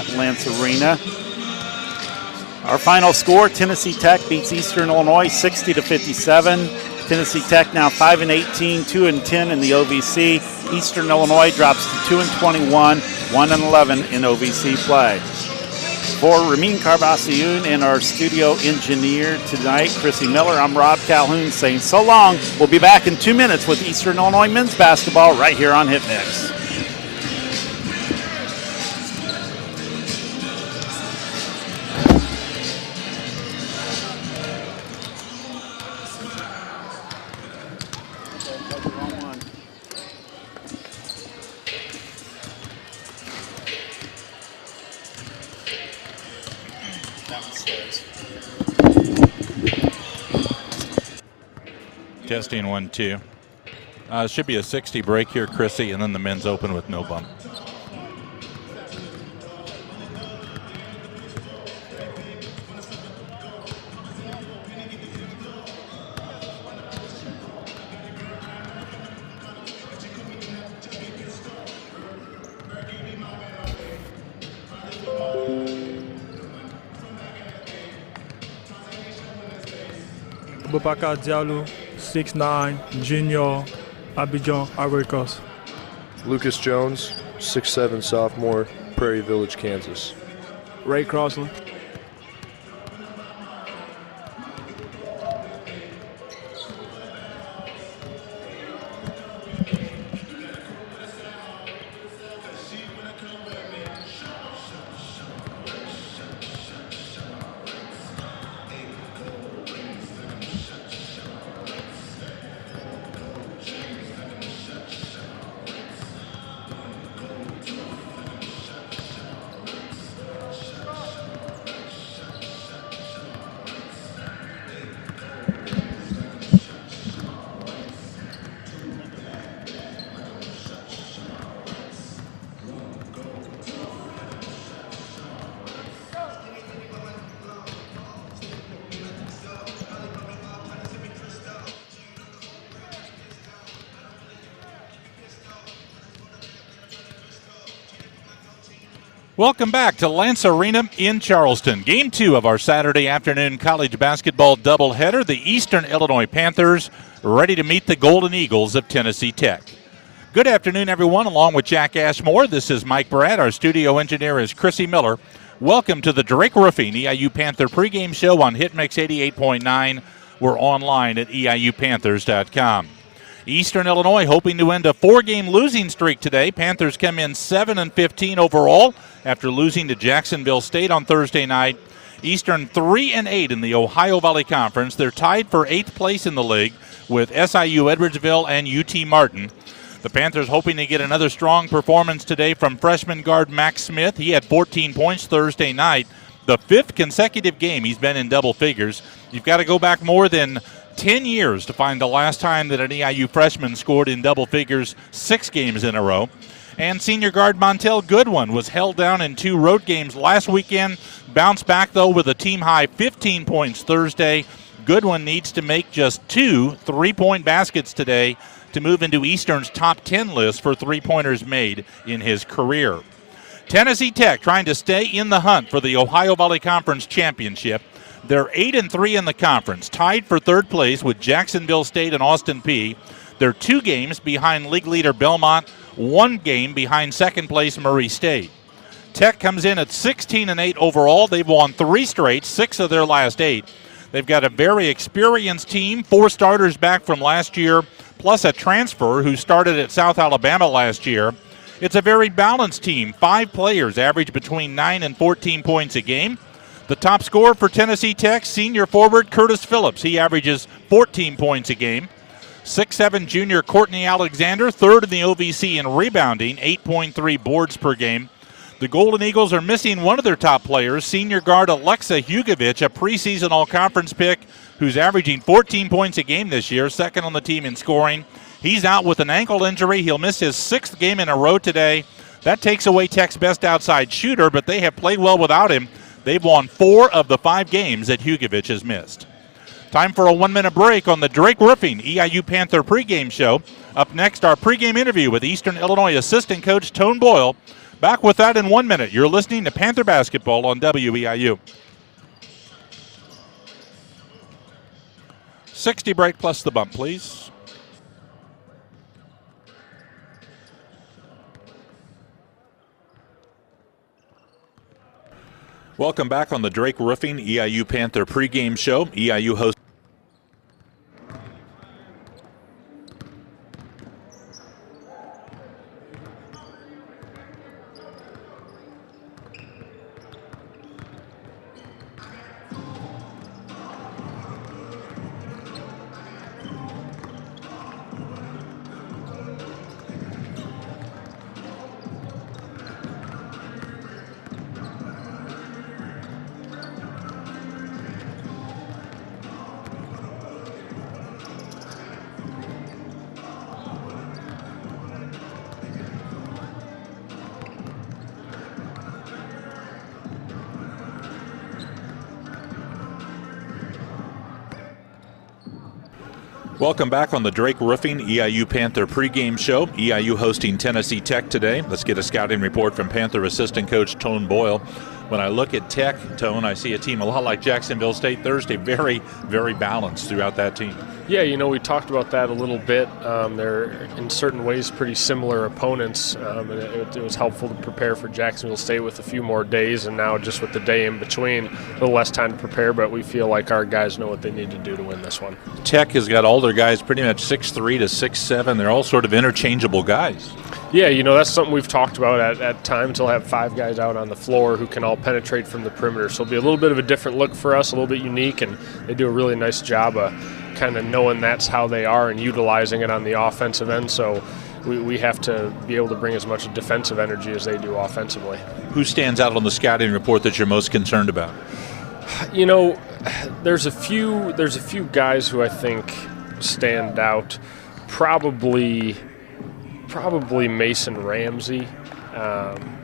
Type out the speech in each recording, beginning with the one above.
at Lance Arena. Our final score, Tennessee Tech beats Eastern Illinois 60-57. Tennessee Tech now 5-18, 2-10 in the OVC. Eastern Illinois drops to 2-21, 1-11 in OVC play. For Ramin Carbasioun and our studio engineer tonight, Chrissy Miller, I'm Rob Calhoun saying so long. We'll be back in 2 minutes with Eastern Illinois men's basketball right here on Hit Mix. Testing 1, 2. Should be a 60 break here, Chrissy, and then the men's open with no bump. Boubacar Diallo, 6'9", junior, Abidjan, Ivory Coast. Lucas Jones, 6'7", sophomore, Prairie Village, Kansas. Ray Crossland. Welcome back to Lance Arena in Charleston. Game 2 of our Saturday afternoon college basketball doubleheader. The Eastern Illinois Panthers ready to meet the Golden Eagles of Tennessee Tech. Good afternoon, everyone. Along with Jack Ashmore, this is Mike Brad. Our studio engineer is Chrissy Miller. Welcome to the Drake Roofing EIU Panther pregame show on Hitmix 88.9. We're online at eiupanthers.com. Eastern Illinois hoping to end a 4-game losing streak today. Panthers come in 7-15 overall after losing to Jacksonville State on Thursday night. Eastern 3-8 in the Ohio Valley Conference. They're tied for 8th place in the league with SIU Edwardsville and UT Martin. The Panthers hoping to get another strong performance today from freshman guard Max Smith. He had 14 points Thursday night. The 5th consecutive game he's been in double figures. You've got to go back more than 10 years to find the last time that an EIU freshman scored in double figures 6 games in a row. And senior guard Montel Goodwin was held down in 2 road games last weekend. Bounced back, though, with a team-high 15 points Thursday. Goodwin needs to make just 2 3-point baskets today to move into Eastern's top 10 list for three-pointers made in his career. Tennessee Tech trying to stay in the hunt for the Ohio Valley Conference Championship. They're 8-3 in the conference, tied for 3rd place with Jacksonville State and Austin Peay. They're 2 games behind league leader Belmont, 1 game behind 2nd place Murray State. Tech comes in at 16-8 overall. They've won 3 straight, 6 of their last 8. They've got a very experienced team, 4 starters back from last year, plus a transfer who started at South Alabama last year. It's a very balanced team. 5 players average between 9 and 14 points a game. The top scorer for Tennessee Tech, senior forward Curtis Phillips. He averages 14 points a game. 6'7" junior Courtney Alexander, 3rd in the OVC in rebounding, 8.3 boards per game. The Golden Eagles are missing one of their top players, senior guard Alexa Hugovich, a preseason all-conference pick who's averaging 14 points a game this year, 2nd on the team in scoring. He's out with an ankle injury. He'll miss his 6th game in a row today. That takes away Tech's best outside shooter, but they have played well without him. They've won 4 of the 5 games that Hugovich has missed. Time for a 1-minute break on the Drake Roofing EIU Panther pregame show. Up next, our pregame interview with Eastern Illinois assistant coach Tone Boyle. Back with that in 1 minute. You're listening to Panther Basketball on WEIU. 60 break plus the bump, please. Welcome back on the Drake Roofing EIU Panther pregame show. EIU host. Welcome back on the Drake Roofing EIU Panther pregame show. EIU hosting Tennessee Tech today. Let's get a scouting report from Panther assistant coach Tone Boyle. When I look at Tech, Tone, I see a team a lot like Jacksonville State Thursday, very, very balanced throughout that team. Yeah, we talked about that a little bit. They're in certain ways pretty similar opponents, and it was helpful to prepare for Jacksonville State with a few more days, and now just with the day in between, a little less time to prepare, but we feel like our guys know what they need to do to win this one. Tech has got all their guys pretty much 6'3" to 6'7". They're all sort of interchangeable guys. Yeah, that's something we've talked about at times. They'll have 5 guys out on the floor who can all penetrate from the perimeter. So it'll be a little bit of a different look for us, a little bit unique, and they do a really nice job of kind of knowing that's how they are and utilizing it on the offensive end. So we have to be able to bring as much defensive energy as they do offensively. Who stands out on the scouting report that you're most concerned about? There's a few guys who I think stand out. Probably Mason Ramsey.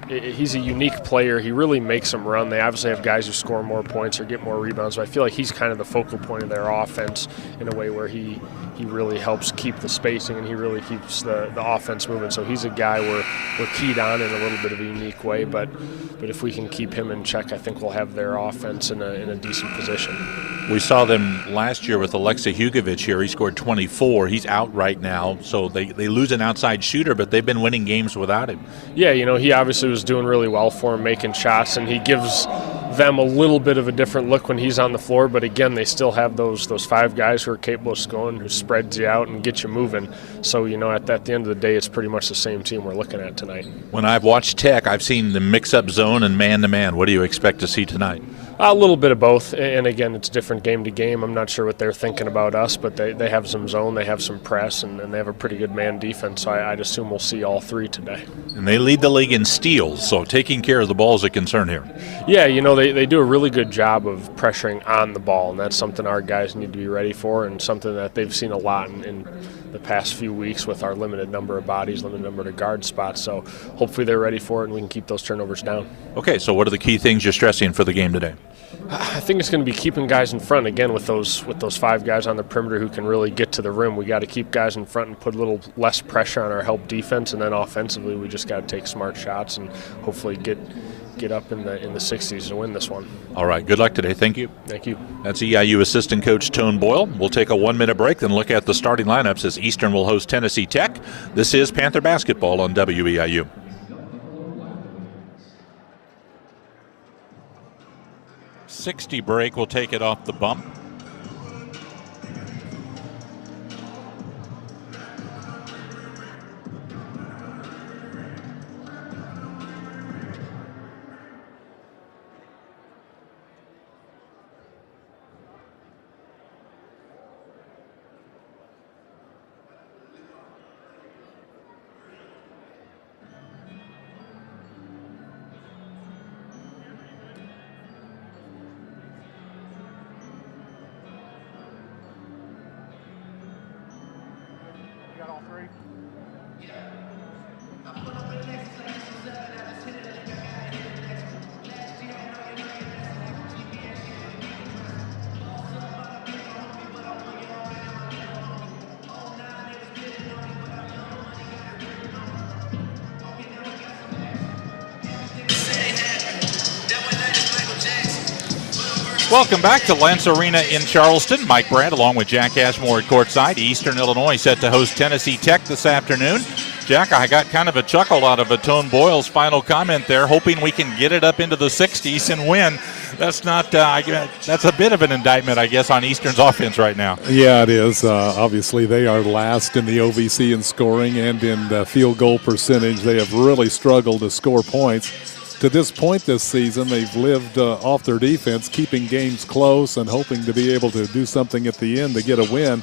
He's a unique player. He really makes them run. They obviously have guys who score more points or get more rebounds, but I feel like he's kind of the focal point of their offense in a way where he really helps keep the spacing and he really keeps the offense moving. So he's a guy we're keyed on in a little bit of a unique way, but if we can keep him in check, I think we'll have their offense in a decent position. We saw them last year with Alexa Hugovic here. He scored 24. He's out right now, so they lose an outside shooter, but they've been winning games without him. Yeah, he obviously was doing really well for him, making shots, and he gives them a little bit of a different look when he's on the floor, but again, they still have those 5 guys who are capable of scoring, who spreads you out and get you moving. So, at the end of the day, it's pretty much the same team we're looking at tonight. When I've watched Tech, I've seen the mix-up zone and man-to-man. What do you expect to see tonight? A little bit of both, and again, it's different game to game. I'm not sure what they're thinking about us, but they have some zone, they have some press, and they have a pretty good man defense, so I'd assume we'll see all 3 today. And they lead the league in steals, so taking care of the ball is a concern here. Yeah, they do a really good job of pressuring on the ball, and that's something our guys need to be ready for and something that they've seen a lot in the past few weeks with our limited number of bodies, limited number of guard spots. So hopefully they're ready for it and we can keep those turnovers down. Okay, so what are the key things you're stressing for the game today? I think it's going to be keeping guys in front again with those 5 guys on the perimeter who can really get to the rim. We got to keep guys in front and put a little less pressure on our help defense, and then offensively we just got to take smart shots and hopefully get up in the 60s to win this one. All right, good luck today. Thank you. Thank you. That's EIU assistant coach Tone Boyle. We'll take a 1-minute break, then look at the starting lineups as Eastern will host Tennessee Tech. This is Panther Basketball on WEIU. 60 break, we'll take it off the bump. Welcome back to Lance Arena in Charleston. Mike Brandt along with Jack Ashmore at courtside. Eastern Illinois set to host Tennessee Tech this afternoon. Jack, I got kind of a chuckle out of Atone Boyle's final comment there, hoping we can get it up into the 60s and win. That's not. That's a bit of an indictment, I guess, on Eastern's offense right now. Yeah, it is. Obviously, they are last in the OVC in scoring and in field goal percentage. They have really struggled to score points. To this point this season, they've lived off their defense, keeping games close and hoping to be able to do something at the end to get a win.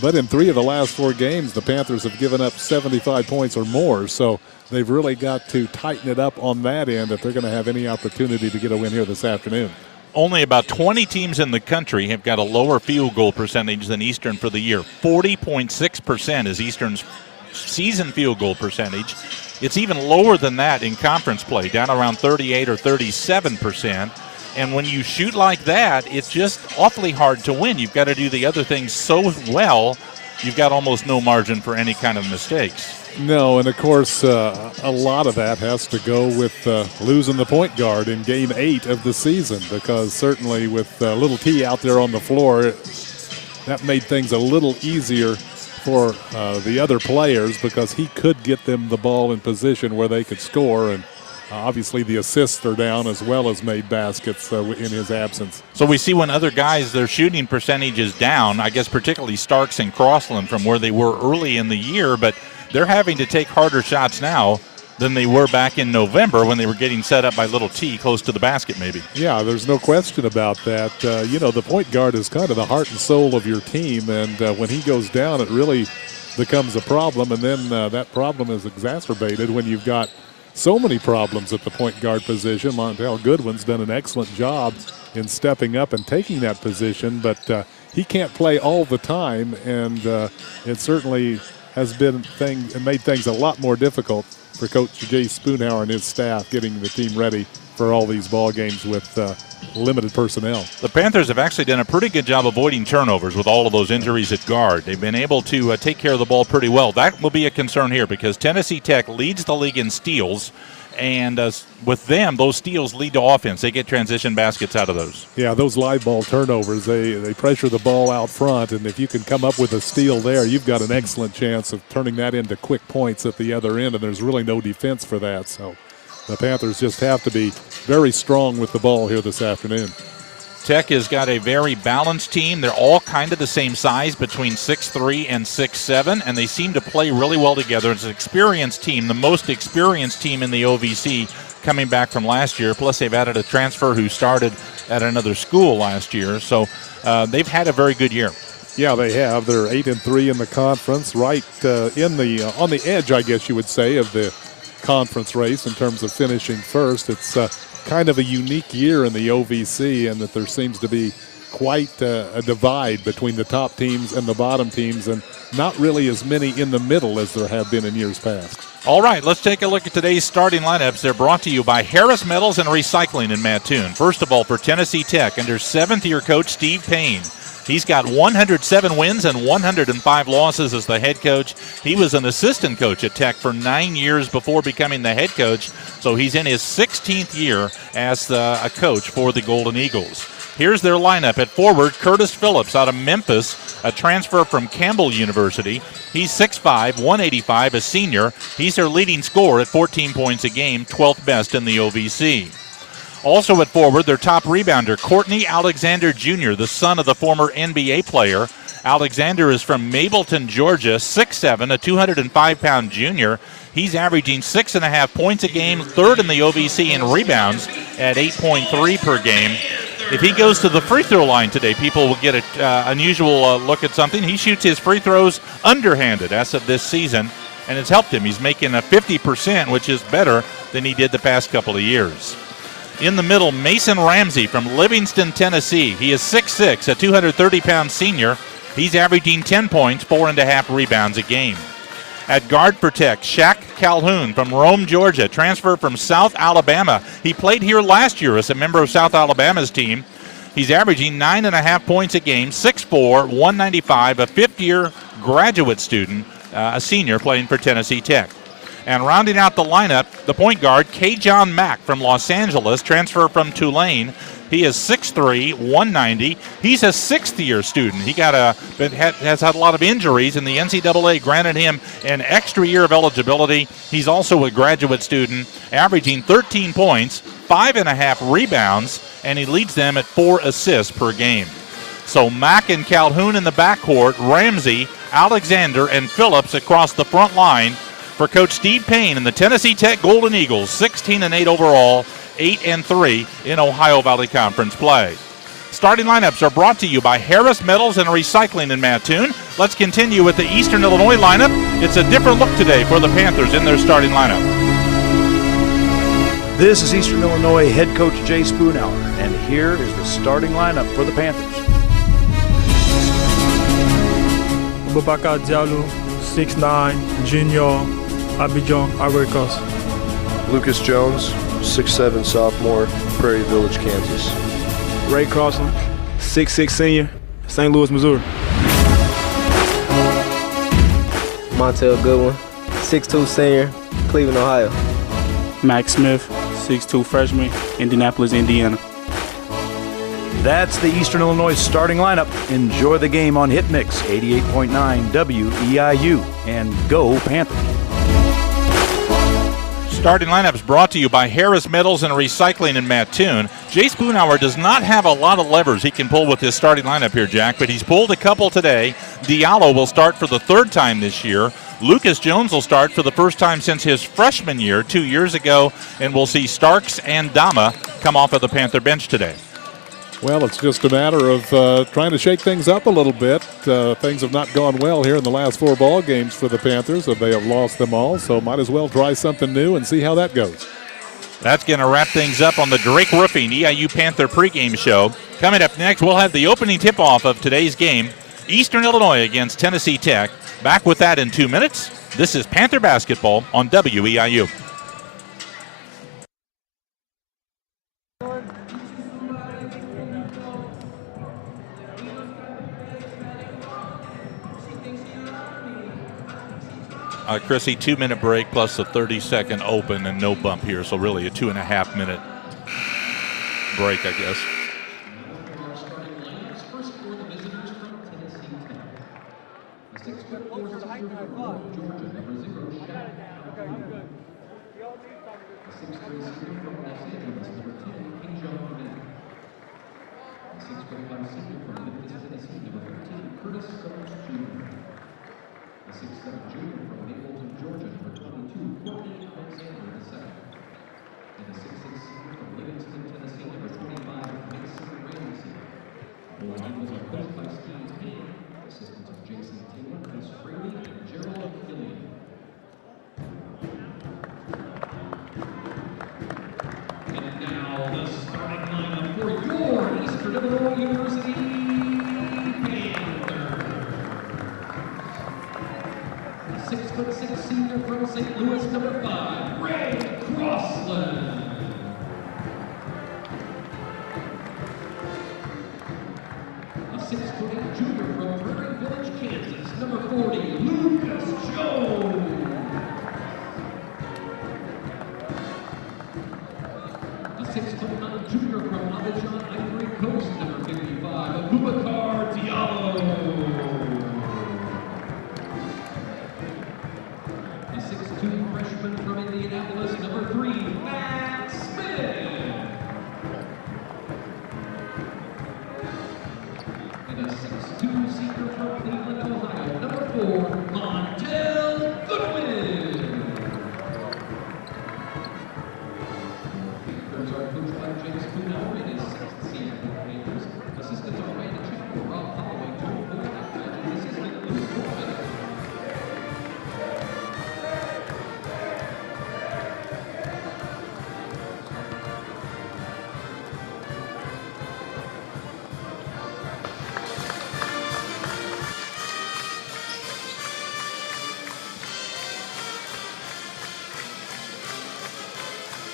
But in 3 of the last 4 games, the Panthers have given up 75 points or more. So they've really got to tighten it up on that end if they're going to have any opportunity to get a win here this afternoon. Only about 20 teams in the country have got a lower field goal percentage than Eastern for the year. 40.6% is Eastern's season field goal percentage. It's even lower than that in conference play, down around 38 or 37%. And when you shoot like that, it's just awfully hard to win. You've got to do the other things so well, you've got almost no margin for any kind of mistakes. No, and of course, a lot of that has to go with losing the point guard in Game 8 of the season, because certainly with Little T out there on the floor, that made things a little easier for the other players because he could get them the ball in position where they could score, and obviously the assists are down as well as made baskets in his absence. So we see when other guys, their shooting percentage is down, I guess particularly Starks and Crossland from where they were early in the year, but they're having to take harder shots now than they were back in November when they were getting set up by Little T close to the basket maybe. Yeah, there's no question about that. The point guard is kind of the heart and soul of your team, and when he goes down, it really becomes a problem, and then that problem is exacerbated when you've got so many problems at the point guard position. Montel Goodwin's done an excellent job in stepping up and taking that position, but he can't play all the time, and it certainly has made things a lot more difficult for Coach Jay Spoonhour and his staff getting the team ready for all these ball games with limited personnel. The Panthers have actually done a pretty good job avoiding turnovers with all of those injuries at guard. They've been able to take care of the ball pretty well. That will be a concern here because Tennessee Tech leads the league in steals, and with them, those steals lead to offense. They get transition baskets out of those. Yeah, those live ball turnovers, they pressure the ball out front, and if you can come up with a steal there, you've got an excellent chance of turning that into quick points at the other end, and there's really no defense for that. So the Panthers just have to be very strong with the ball here this afternoon. Tech has got a very balanced team. They're all kind of the same size, between 6'3" and 6'7", and they seem to play really well together. It's an experienced team, the most experienced team in the OVC coming back from last year. Plus, they've added a transfer who started at another school last year. So they've had a very good year. Yeah, they have. They're 8-3 in the conference, right on the edge, I guess you would say, of the conference race in terms of finishing first. It's kind of a unique year in the OVC, and that there seems to be quite a divide between the top teams and the bottom teams, and not really as many in the middle as there have been in years past. All right, let's take a look at today's starting lineups. They're brought to you by Harris Metals and Recycling in Mattoon. First of all, for Tennessee Tech, under seventh-year coach Steve Payne. He's got 107 wins and 105 losses as the head coach. He was an assistant coach at Tech for 9 years before becoming the head coach, so he's in his 16th year as a coach for the Golden Eagles. Here's their lineup. At forward, Curtis Phillips out of Memphis, a transfer from Campbell University. He's 6'5", 185, a senior. He's their leading scorer at 14 points a game, 12th best in the OVC. Also at forward, their top rebounder, Courtney Alexander Jr., the son of the former NBA player. Alexander is from Mableton, Georgia, 6'7", a 205-pound junior. He's averaging 6.5 points a game, third in the OVC in rebounds at 8.3 per game. If he goes to the free throw line today, people will get an unusual look at something. He shoots his free throws underhanded as of this season, and it's helped him. He's making a 50%, which is better than he did the past couple of years. In the middle, Mason Ramsey from Livingston, Tennessee. He is 6'6", a 230-pound senior. He's averaging 10 points, 4.5 rebounds a game. At guard for Tech, Shaq Calhoun from Rome, Georgia, transfer from South Alabama. He played here last year as a member of South Alabama's team. He's averaging 9.5 points a game, 6'4", 195, a fifth-year graduate student, a senior playing for Tennessee Tech. And rounding out the lineup, the point guard, K-John Mack from Los Angeles, transfer from Tulane. He is 6'3", 190. He's a sixth-year student. He has had a lot of injuries, and the NCAA granted him an extra year of eligibility. He's also a graduate student, averaging 13 points, 5.5 rebounds, and he leads them at 4 assists per game. So Mack and Calhoun in the backcourt, Ramsey, Alexander, and Phillips across the front line for Coach Steve Payne and the Tennessee Tech Golden Eagles, 16-8 overall, 8-3 in Ohio Valley Conference play. Starting lineups are brought to you by Harris Metals and Recycling in Mattoon. Let's continue with the Eastern Illinois lineup. It's a different look today for the Panthers in their starting lineup. This is Eastern Illinois head coach Jay Spoonhour, and here is the starting lineup for the Panthers. Boubacar Diallo, 6'9", junior, Abidjan, Ivory Coast. Lucas Jones, 6'7", sophomore, Prairie Village, Kansas. Ray Crossland, 6'6", senior, St. Louis, Missouri. Montel Goodwin, 6'2", senior, Cleveland, Ohio. Max Smith, 6'2", freshman, Indianapolis, Indiana. That's the Eastern Illinois starting lineup. Enjoy the game on Hit Mix 88.9 WEIU, and go Panthers. Starting lineups brought to you by Harris Metals and Recycling in Mattoon. Jay Spoonhour does not have a lot of levers he can pull with his starting lineup here, Jack, but he's pulled a couple today. Diallo will start for the third time this year. Lucas Jones will start for the first time since his freshman year 2 years ago, and we'll see Starks and Dama come off of the Panther bench today. Well, it's just a matter of trying to shake things up a little bit. Things have not gone well here in the last 4 ball games for the Panthers. They have lost them all, so might as well try something new and see how that goes. That's going to wrap things up on the Drake Roofing EIU Panther pregame show. Coming up next, we'll have the opening tip-off of today's game, Eastern Illinois against Tennessee Tech. Back with that in 2 minutes. This is Panther basketball on WEIU. Chrissy, 2-minute break plus a 30-second open and no bump here, so really a 2.5-minute break, I guess.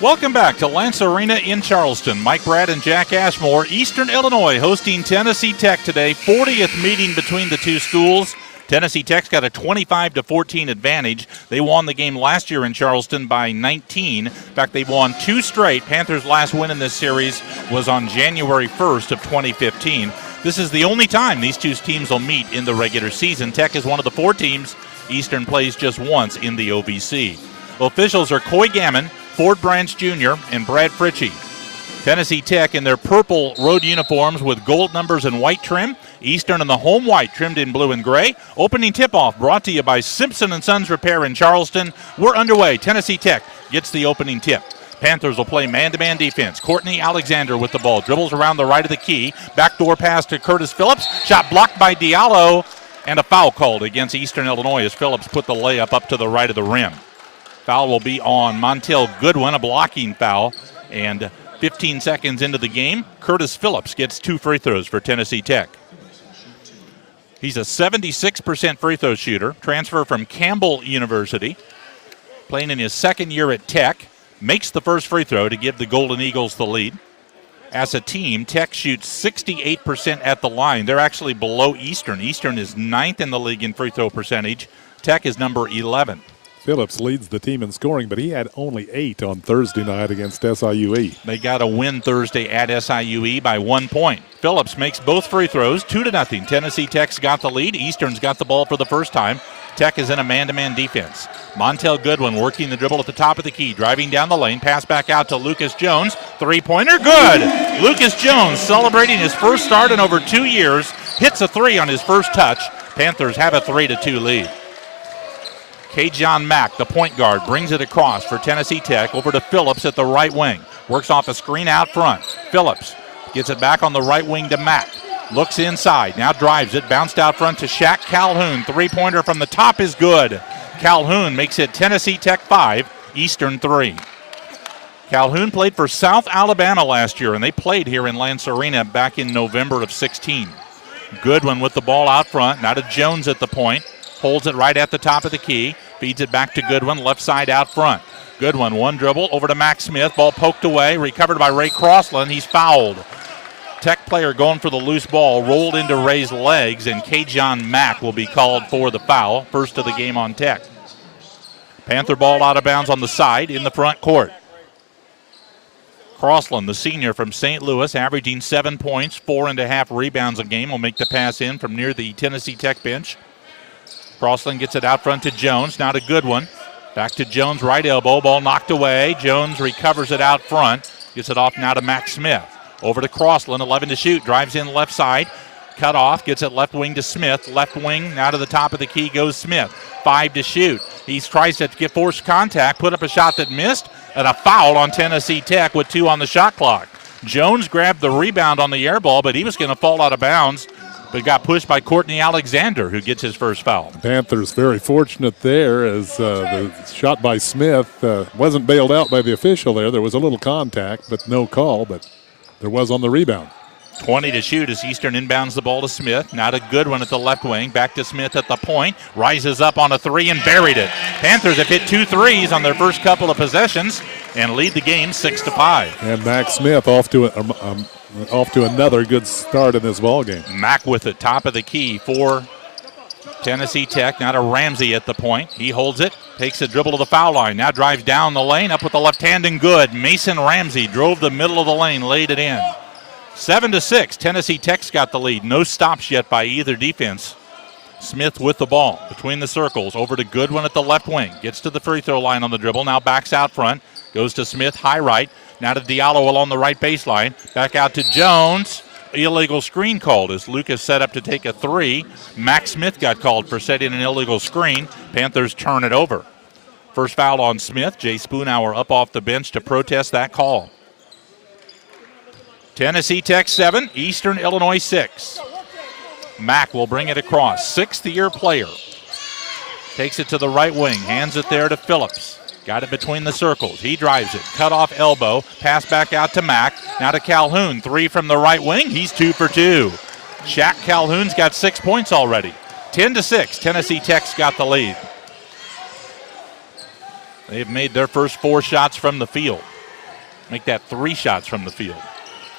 Welcome back to Lance Arena in Charleston. Mike Brad and Jack Ashmore. Eastern Illinois hosting Tennessee Tech today. 40th meeting between the two schools. Tennessee Tech's got a 25-14 advantage. They won the game last year in Charleston by 19. In fact, they've won 2 straight. Panthers' last win in this series was on January 1st of 2015. This is the only time these two teams will meet in the regular season. Tech is one of the 4 teams Eastern plays just once in the OVC. Officials are Coy Gammon, Ford Branch Jr., and Brad Fritchie. Tennessee Tech in their purple road uniforms with gold numbers and white trim. Eastern in the home white trimmed in blue and gray. Opening tip-off brought to you by Simpson & Sons Repair in Charleston. We're underway. Tennessee Tech gets the opening tip. Panthers will play man-to-man defense. Courtney Alexander with the ball. Dribbles around the right of the key. Backdoor pass to Curtis Phillips. Shot blocked by Diallo. And a foul called against Eastern Illinois as Phillips put the layup up to the right of the rim. Foul will be on Montel Goodwin, a blocking foul. And 15 seconds into the game, Curtis Phillips gets 2 free throws for Tennessee Tech. He's a 76% free throw shooter, transfer from Campbell University, playing in his second year at Tech, makes the first free throw to give the Golden Eagles the lead. As a team, Tech shoots 68% at the line. They're actually below Eastern. Eastern is 9th in the league in free throw percentage. Tech is number 11. Phillips leads the team in scoring, but he had only 8 on Thursday night against SIUE. They got a win Thursday at SIUE by 1 point. Phillips makes both free throws, 2-0. Tennessee Tech's got the lead. Eastern's got the ball for the first time. Tech is in a man-to-man defense. Montel Goodwin working the dribble at the top of the key, driving down the lane, pass back out to Lucas Jones. 3-pointer, good! Lucas Jones celebrating his first start in over 2 years, hits a 3 on his first touch. Panthers have a 3-2 lead. K-John Mack, the point guard, brings it across for Tennessee Tech over to Phillips at the right wing. Works off a screen out front. Phillips gets it back on the right wing to Mack. Looks inside, now drives it, bounced out front to Shaq Calhoun. 3-pointer from the top is good. Calhoun makes it Tennessee Tech 5, Eastern 3. Calhoun played for South Alabama last year, and they played here in Lance Arena back in November of 16. Goodwin with the ball out front, now to Jones at the point. Holds it right at the top of the key. Feeds it back to Goodwin, left side out front. Goodwin, one dribble, over to Max Smith. Ball poked away, recovered by Ray Crossland. He's fouled. Tech player going for the loose ball, rolled into Ray's legs, and K-John Mack will be called for the foul. First of the game on Tech. Panther ball out of bounds on the side in the front court. Crossland, the senior from St. Louis, averaging 7 points, 4.5 rebounds a game, will make the pass in from near the Tennessee Tech bench. Crossland gets it out front to Jones, now to Goodwin. Back to Jones, right elbow, ball knocked away. Jones recovers it out front, gets it off now to Max Smith. Over to Crossland, 11 to shoot, drives in left side. Cut off, gets it left wing to Smith. Left wing, now to the top of the key goes Smith. 5 to shoot. He tries to get forced contact, put up a shot that missed, and a foul on Tennessee Tech with 2 on the shot clock. Jones grabbed the rebound on the air ball, but he was going to fall out of bounds, but got pushed by Courtney Alexander, who gets his first foul. Panthers very fortunate there as the shot by Smith wasn't bailed out by the official there. There was a little contact, but no call, but there was on the rebound. 20 to shoot as Eastern inbounds the ball to Smith. Now to Goodwin at the left wing. Back to Smith at the point. Rises up on a 3 and buried it. Panthers have hit 2 threes on their first couple of possessions and lead the game 6-5. And Max Smith off to another good start in this ball game. Mack with the top of the key for Tennessee Tech. Now to Ramsey at the point. He holds it, takes a dribble to the foul line. Now drives down the lane, up with the left hand and good. Mason Ramsey drove the middle of the lane, laid it in. 7-6, Tennessee Tech's got the lead. No stops yet by either defense. Smith with the ball between the circles. Over to Goodwin at the left wing. Gets to the free throw line on the dribble. Now backs out front. Goes to Smith, high right. Now to Diallo along the right baseline. Back out to Jones. Illegal screen called as Lucas set up to take a 3. Max Smith got called for setting an illegal screen. Panthers turn it over. First foul on Smith. Jay Spoonhour up off the bench to protest that call. Tennessee Tech 7, Eastern Illinois 6. Mack will bring it across. 6th-year player. Takes it to the right wing. Hands it there to Phillips. Got it between the circles. He drives it. Cut off elbow. Pass back out to Mack. Now to Calhoun. 3 from the right wing. He's 2 for 2. Shaq Calhoun's got 6 points already. 10-6. Tennessee Tech's got the lead. They've made their first 4 shots from the field. Make that 3 shots from the field.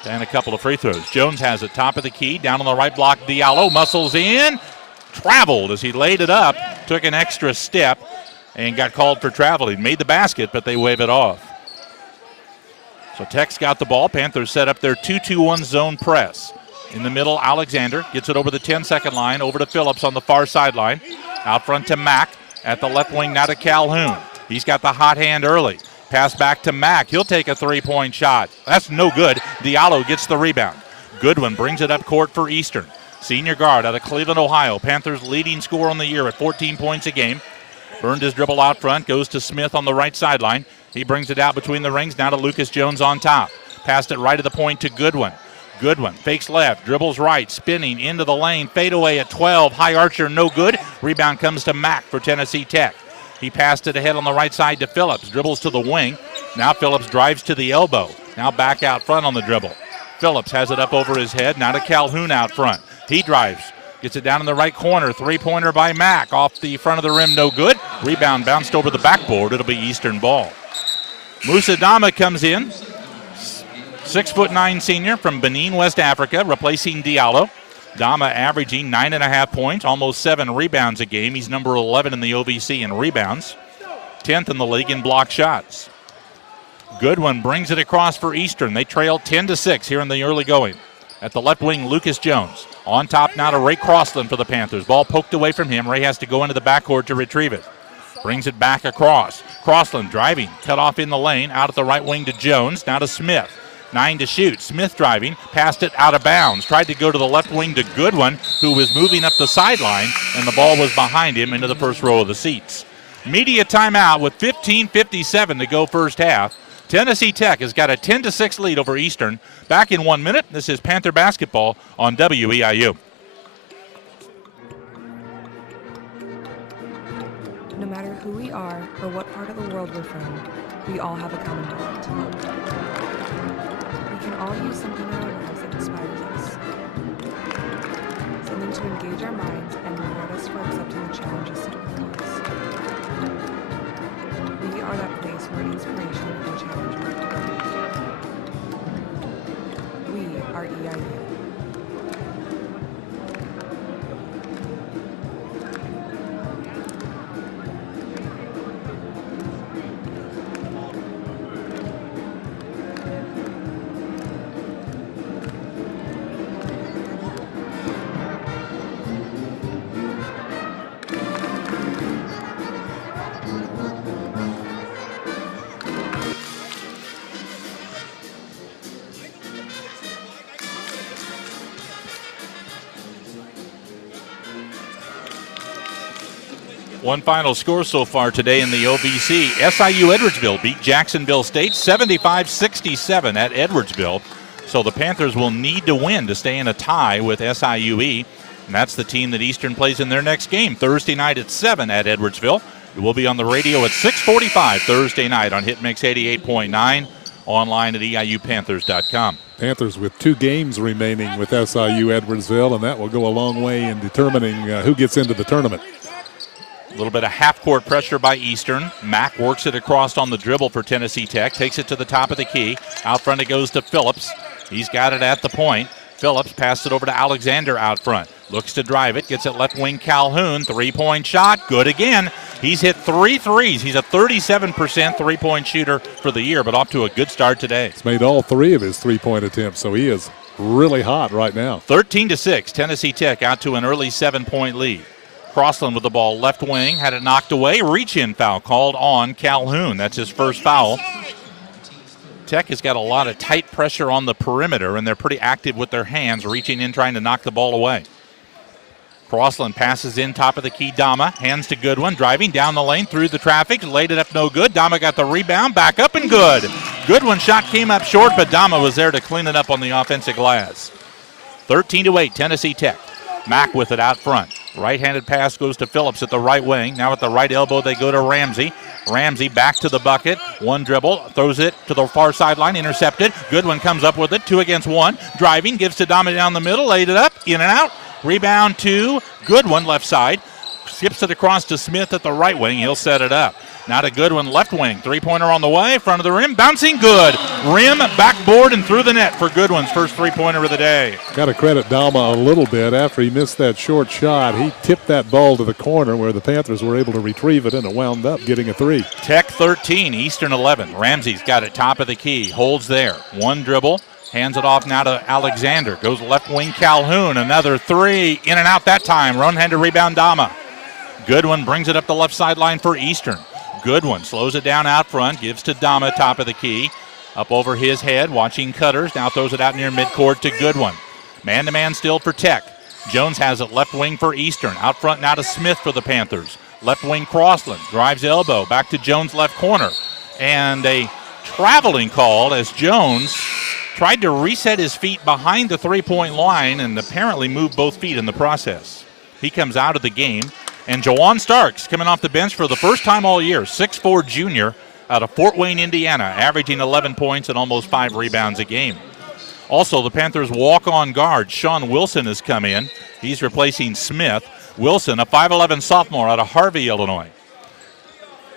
And a couple of free throws. Jones has it top of the key. Down on the right block. Diallo muscles in. traveled as he laid it up, took an extra step, and got called for travel. He made the basket, but they wave it off. So Tech's got the ball. Panthers set up their 2-2-1 zone press. In the middle, Alexander gets it over the 10-second line, over to Phillips on the far sideline. Out front to Mack at the left wing, now to Calhoun. He's got the hot hand early. Pass back to Mack. He'll take a three-point shot. That's no good. Diallo gets the rebound. Goodwin brings it up court for Eastern. Senior guard out of Cleveland, Ohio. Panthers' leading scorer on the year at 14 points a game. Burned his dribble out front, goes to Smith on the right sideline. He brings it out between the rings, now to Lucas Jones on top. Passed it right to the point to Goodwin. Goodwin fakes left, dribbles right, spinning into the lane, fadeaway at 12. High archer, no good. Rebound comes to Mack for Tennessee Tech. He passed it ahead on the right side to Phillips, dribbles to the wing. Now Phillips drives to the elbow. Now back out front on the dribble. Phillips has it up over his head, now to Calhoun out front. He drives. Gets it down in the right corner. Three-pointer by Mack. Off the front of the rim, no good. Rebound bounced over the backboard. It'll be Eastern ball. Musa Dama comes in. 6'9" senior from Benin, West Africa, replacing Diallo. Dama averaging 9.5 points, almost 7 rebounds a game. He's number 11 in the OVC in rebounds. 10th in the league in block shots. Goodwin brings it across for Eastern. They trail 10-6 here in the early going. At the left wing, Lucas Jones. On top now to Ray Crossland for the Panthers. Ball poked away from him. Ray has to go into the backcourt to retrieve it. Brings it back across. Crossland driving. Cut off in the lane. Out at the right wing to Jones. Now to Smith. 9 to shoot. Smith driving. Passed it out of bounds. Tried to go to the left wing to Goodwin, who was moving up the sideline, and the ball was behind him into the first row of the seats. Media timeout with 15:57 to go first half. Tennessee Tech has got a 10-6 lead over Eastern. Back in 1 minute. This is Panther basketball on WEIU. No matter who we are or what part of the world we're from, we all have a common thought. We can all use something in our lives that inspires us. Something to engage our minds and reward us for accepting the challenges set before us. We are that place where inspiration and challenge work together. We are EIU. One final score so far today in the OVC. SIU Edwardsville beat Jacksonville State 75-67 at Edwardsville. So the Panthers will need to win to stay in a tie with SIUE. And that's the team that Eastern plays in their next game Thursday night at 7 at Edwardsville. It will be on the radio at 6:45 Thursday night on Hitmix 88.9, online at EIUPanthers.com. Panthers with 2 games remaining with SIU Edwardsville, and that will go a long way in determining who gets into the tournament. A little bit of half-court pressure by Eastern. Mack works it across on the dribble for Tennessee Tech. Takes it to the top of the key. Out front it goes to Phillips. He's got it at the point. Phillips passed it over to Alexander out front. Looks to drive it. Gets it left wing Calhoun. Three-point shot. Good again. He's hit 3 threes. He's a 37% three-point shooter for the year, but off to a good start today. He's made all 3 of his three-point attempts, so he is really hot right now. 13-6. Tennessee Tech out to an early 7-point lead. Crossland with the ball left wing, had it knocked away. Reach-in foul called on Calhoun. That's his first foul. Tech has got a lot of tight pressure on the perimeter, and they're pretty active with their hands, reaching in, trying to knock the ball away. Crossland passes in top of the key. Dama hands to Goodwin, driving down the lane through the traffic, laid it up no good. Dama got the rebound, back up and good. Goodwin's shot came up short, but Dama was there to clean it up on the offensive glass. 13-8, Tennessee Tech. Mack with it out front. Right-handed pass goes to Phillips at the right wing. Now at the right elbow, they go to Ramsey. Ramsey back to the bucket. One dribble, throws it to the far sideline, intercepted. Goodwin comes up with it, 2 against 1. Driving, gives to Dama down the middle, laid it up, in and out. Rebound to Goodwin, left side. Skips it across to Smith at the right wing. He'll set it up. Not a good one, left wing. Three-pointer on the way, front of the rim, bouncing good. Rim, backboard, and through the net for Goodwin's first three-pointer of the day. Got to credit Dama a little bit. After he missed that short shot, he tipped that ball to the corner where the Panthers were able to retrieve it, and it wound up getting a three. Tech 13, Eastern 11. Ramsey's got it top of the key, holds there. One dribble, hands it off now to Alexander. Goes left wing Calhoun, another three, in and out that time. Run-handed rebound Dama. Goodwin brings it up the left sideline for Eastern. Goodwin slows it down out front, gives to Dama, top of the key. Up over his head, watching Cutters. Now throws it out near midcourt to Goodwin. Man-to-man still for Tech. Jones has it left wing for Eastern. Out front now to Smith for the Panthers. Left wing Crossland. Drives elbow. Back to Jones left corner. And a traveling call as Jones tried to reset his feet behind the three-point line and apparently moved both feet in the process. He comes out of the game. And Jawan Starks coming off the bench for the first time all year, 6'4" junior out of Fort Wayne, Indiana, averaging 11 points and almost 5 rebounds a game. Also, the Panthers' walk-on guard, Sean Wilson, has come in. He's replacing Smith. Wilson, a 5'11" sophomore out of Harvey, Illinois.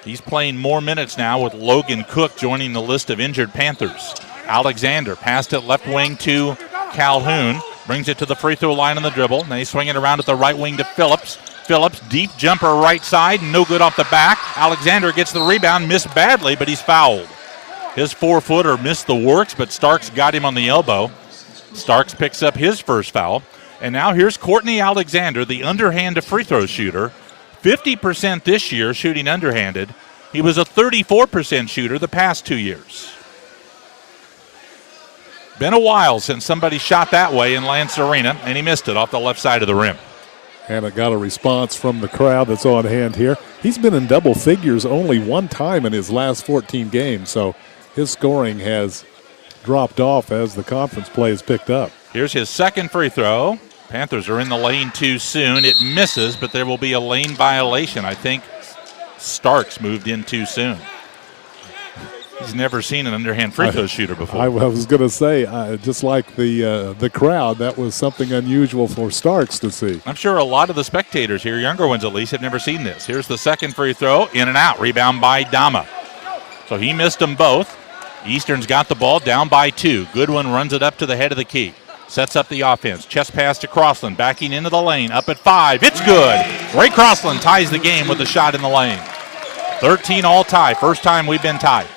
He's playing more minutes now with Logan Cook joining the list of injured Panthers. Alexander passed it left wing to Calhoun, brings it to the free throw line on the dribble. Then they swing it around at the right wing to Phillips. Phillips, deep jumper right side, no good off the back. Alexander gets the rebound, missed badly, but he's fouled. His 4-footer missed the works, but Starks got him on the elbow. Starks picks up his first foul. And now here's Courtney Alexander, the underhand free throw shooter. 50% this year shooting underhanded. He was a 34% shooter the past 2 years. Been a while since somebody shot that way in Lance Arena, and he missed it off the left side of the rim. And it got a response from the crowd that's on hand here. He's been in double figures only one time in his last 14 games, so his scoring has dropped off as the conference play has picked up. Here's his second free throw. Panthers are in the lane too soon. It misses, but there will be a lane violation. I think Starks moved in too soon. He's never seen an underhand free throw shooter before. I was going to say, just like the crowd, that was something unusual for Starks to see. I'm sure a lot of the spectators here, younger ones at least, have never seen this. Here's the second free throw, in and out, rebound by Dama. So he missed them both. Eastern's got the ball, down by 2. Goodwin runs it up to the head of the key. Sets up the offense. Chest pass to Crossland, backing into the lane, up at 5. It's good. Ray Crossland ties the game with a shot in the lane. 13 all tie, first time we've been tied.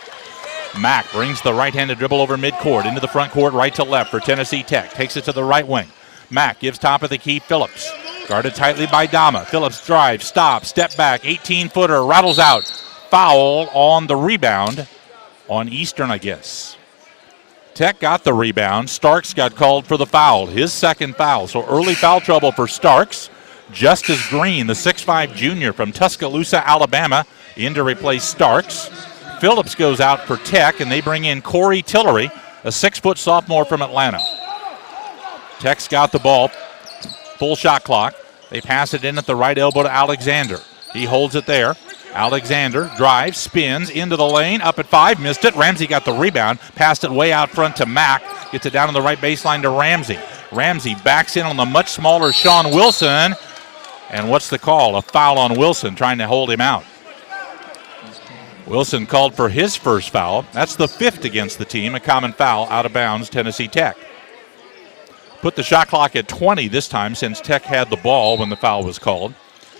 Mack brings the right-handed dribble over midcourt into the front court, right to left for Tennessee Tech. Takes it to the right wing. Mack gives top of the key Phillips. Guarded tightly by Dama. Phillips drives, stops, step back, 18-footer, rattles out. Foul on the rebound on Eastern, I guess. Tech got the rebound. Starks got called for the foul, his second foul. So early foul trouble for Starks. Justice Green, the 6'5" junior from Tuscaloosa, Alabama, in to replace Starks. Phillips goes out for Tech, and they bring in Corey Tillery, a 6-foot sophomore from Atlanta. Tech's got the ball, full shot clock. They pass it in at the right elbow to Alexander. He holds it there. Alexander drives, spins into the lane, up at 5, missed it. Ramsey got the rebound, passed it way out front to Mack, gets it down on the right baseline to Ramsey. Ramsey backs in on the much smaller Sean Wilson, and what's the call? A foul on Wilson, trying to hold him out. Wilson called for his first foul. That's the 5th against the team, a common foul, out of bounds, Tennessee Tech. Put the shot clock at 20 this time since Tech had the ball when the foul was called.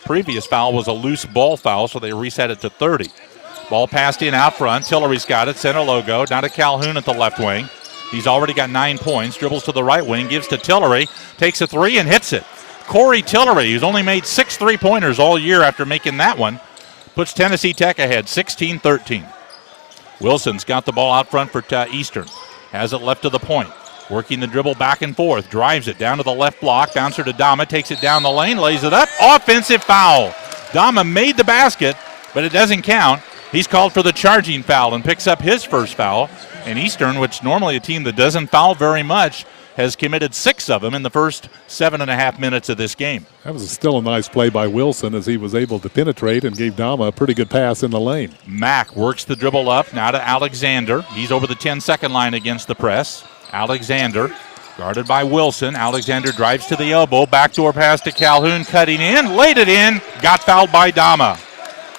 Previous foul was a loose ball foul, so they reset it to 30. Ball passed in out front. Tillery's got it, center logo, down to Calhoun at the left wing. He's already got 9 points, dribbles to the right wing, gives to Tillery, takes a 3 and hits it. Corey Tillery, who's only made 6 3-pointers all year after making that one, puts Tennessee Tech ahead, 16-13. Wilson's got the ball out front for Eastern. Has it left to the point. Working the dribble back and forth. Drives it down to the left block. Bouncer to Dama. Takes it down the lane. Lays it up. Offensive foul. Dama made the basket, but it doesn't count. He's called for the charging foul and picks up his first foul. And Eastern, which normally a team that doesn't foul very much, has committed 6 of them in the first 7.5 minutes of this game. That was still a nice play by Wilson as he was able to penetrate and gave Dama a pretty good pass in the lane. Mack works the dribble up, now to Alexander. He's over the 10-second line against the press. Alexander, guarded by Wilson. Alexander drives to the elbow, backdoor pass to Calhoun, cutting in, laid it in, got fouled by Dama.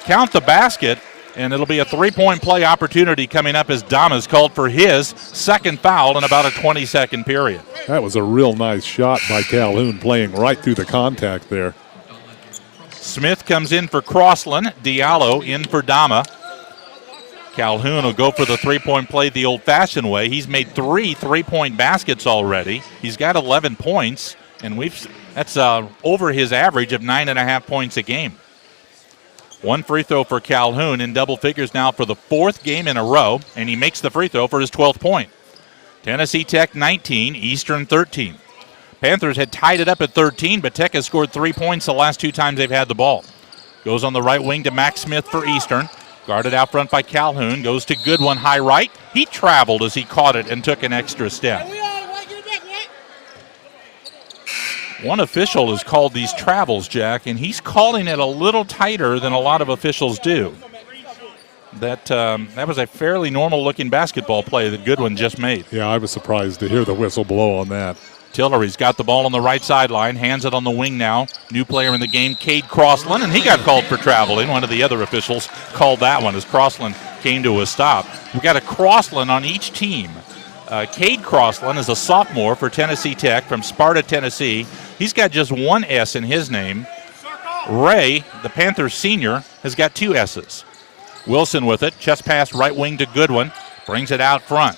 Count the basket, And it'll be a three-point play opportunity coming up as Damas called for his second foul in about a 20-second period. That was a real nice shot by Calhoun, playing right through the contact there. Smith comes in for Crossland. Diallo in for Dama. Calhoun will go for the three-point play the old-fashioned way. He's made 3 three-point baskets already. He's got 11 points, and that's over his average of 9.5 points a game. One free throw for Calhoun in double figures now for the 4th game in a row, and he makes the free throw for his 12th point. Tennessee Tech 19, Eastern 13. Panthers had tied it up at 13, but Tech has scored 3 points the last 2 times they've had the ball. Goes on the right wing to Max Smith for Eastern. Guarded out front by Calhoun. Goes to Goodwin, high right. He traveled as he caught it and took an extra step. One official has called these travels, Jack, and he's calling it a little tighter than a lot of officials do. That was a fairly normal-looking basketball play that Goodwin just made. Yeah, I was surprised to hear the whistle blow on that. Tillery's got the ball on the right sideline, hands it on the wing now. New player in the game, Cade Crossland, and he got called for traveling. One of the other officials called that one as Crossland came to a stop. We've got a Crossland on each team. Cade Crossland is a sophomore for Tennessee Tech from Sparta, Tennessee. He's got just 1 S in his name. Ray, the Panthers senior, has got 2 S's. Wilson with it, chest pass right wing to Goodwin, brings it out front.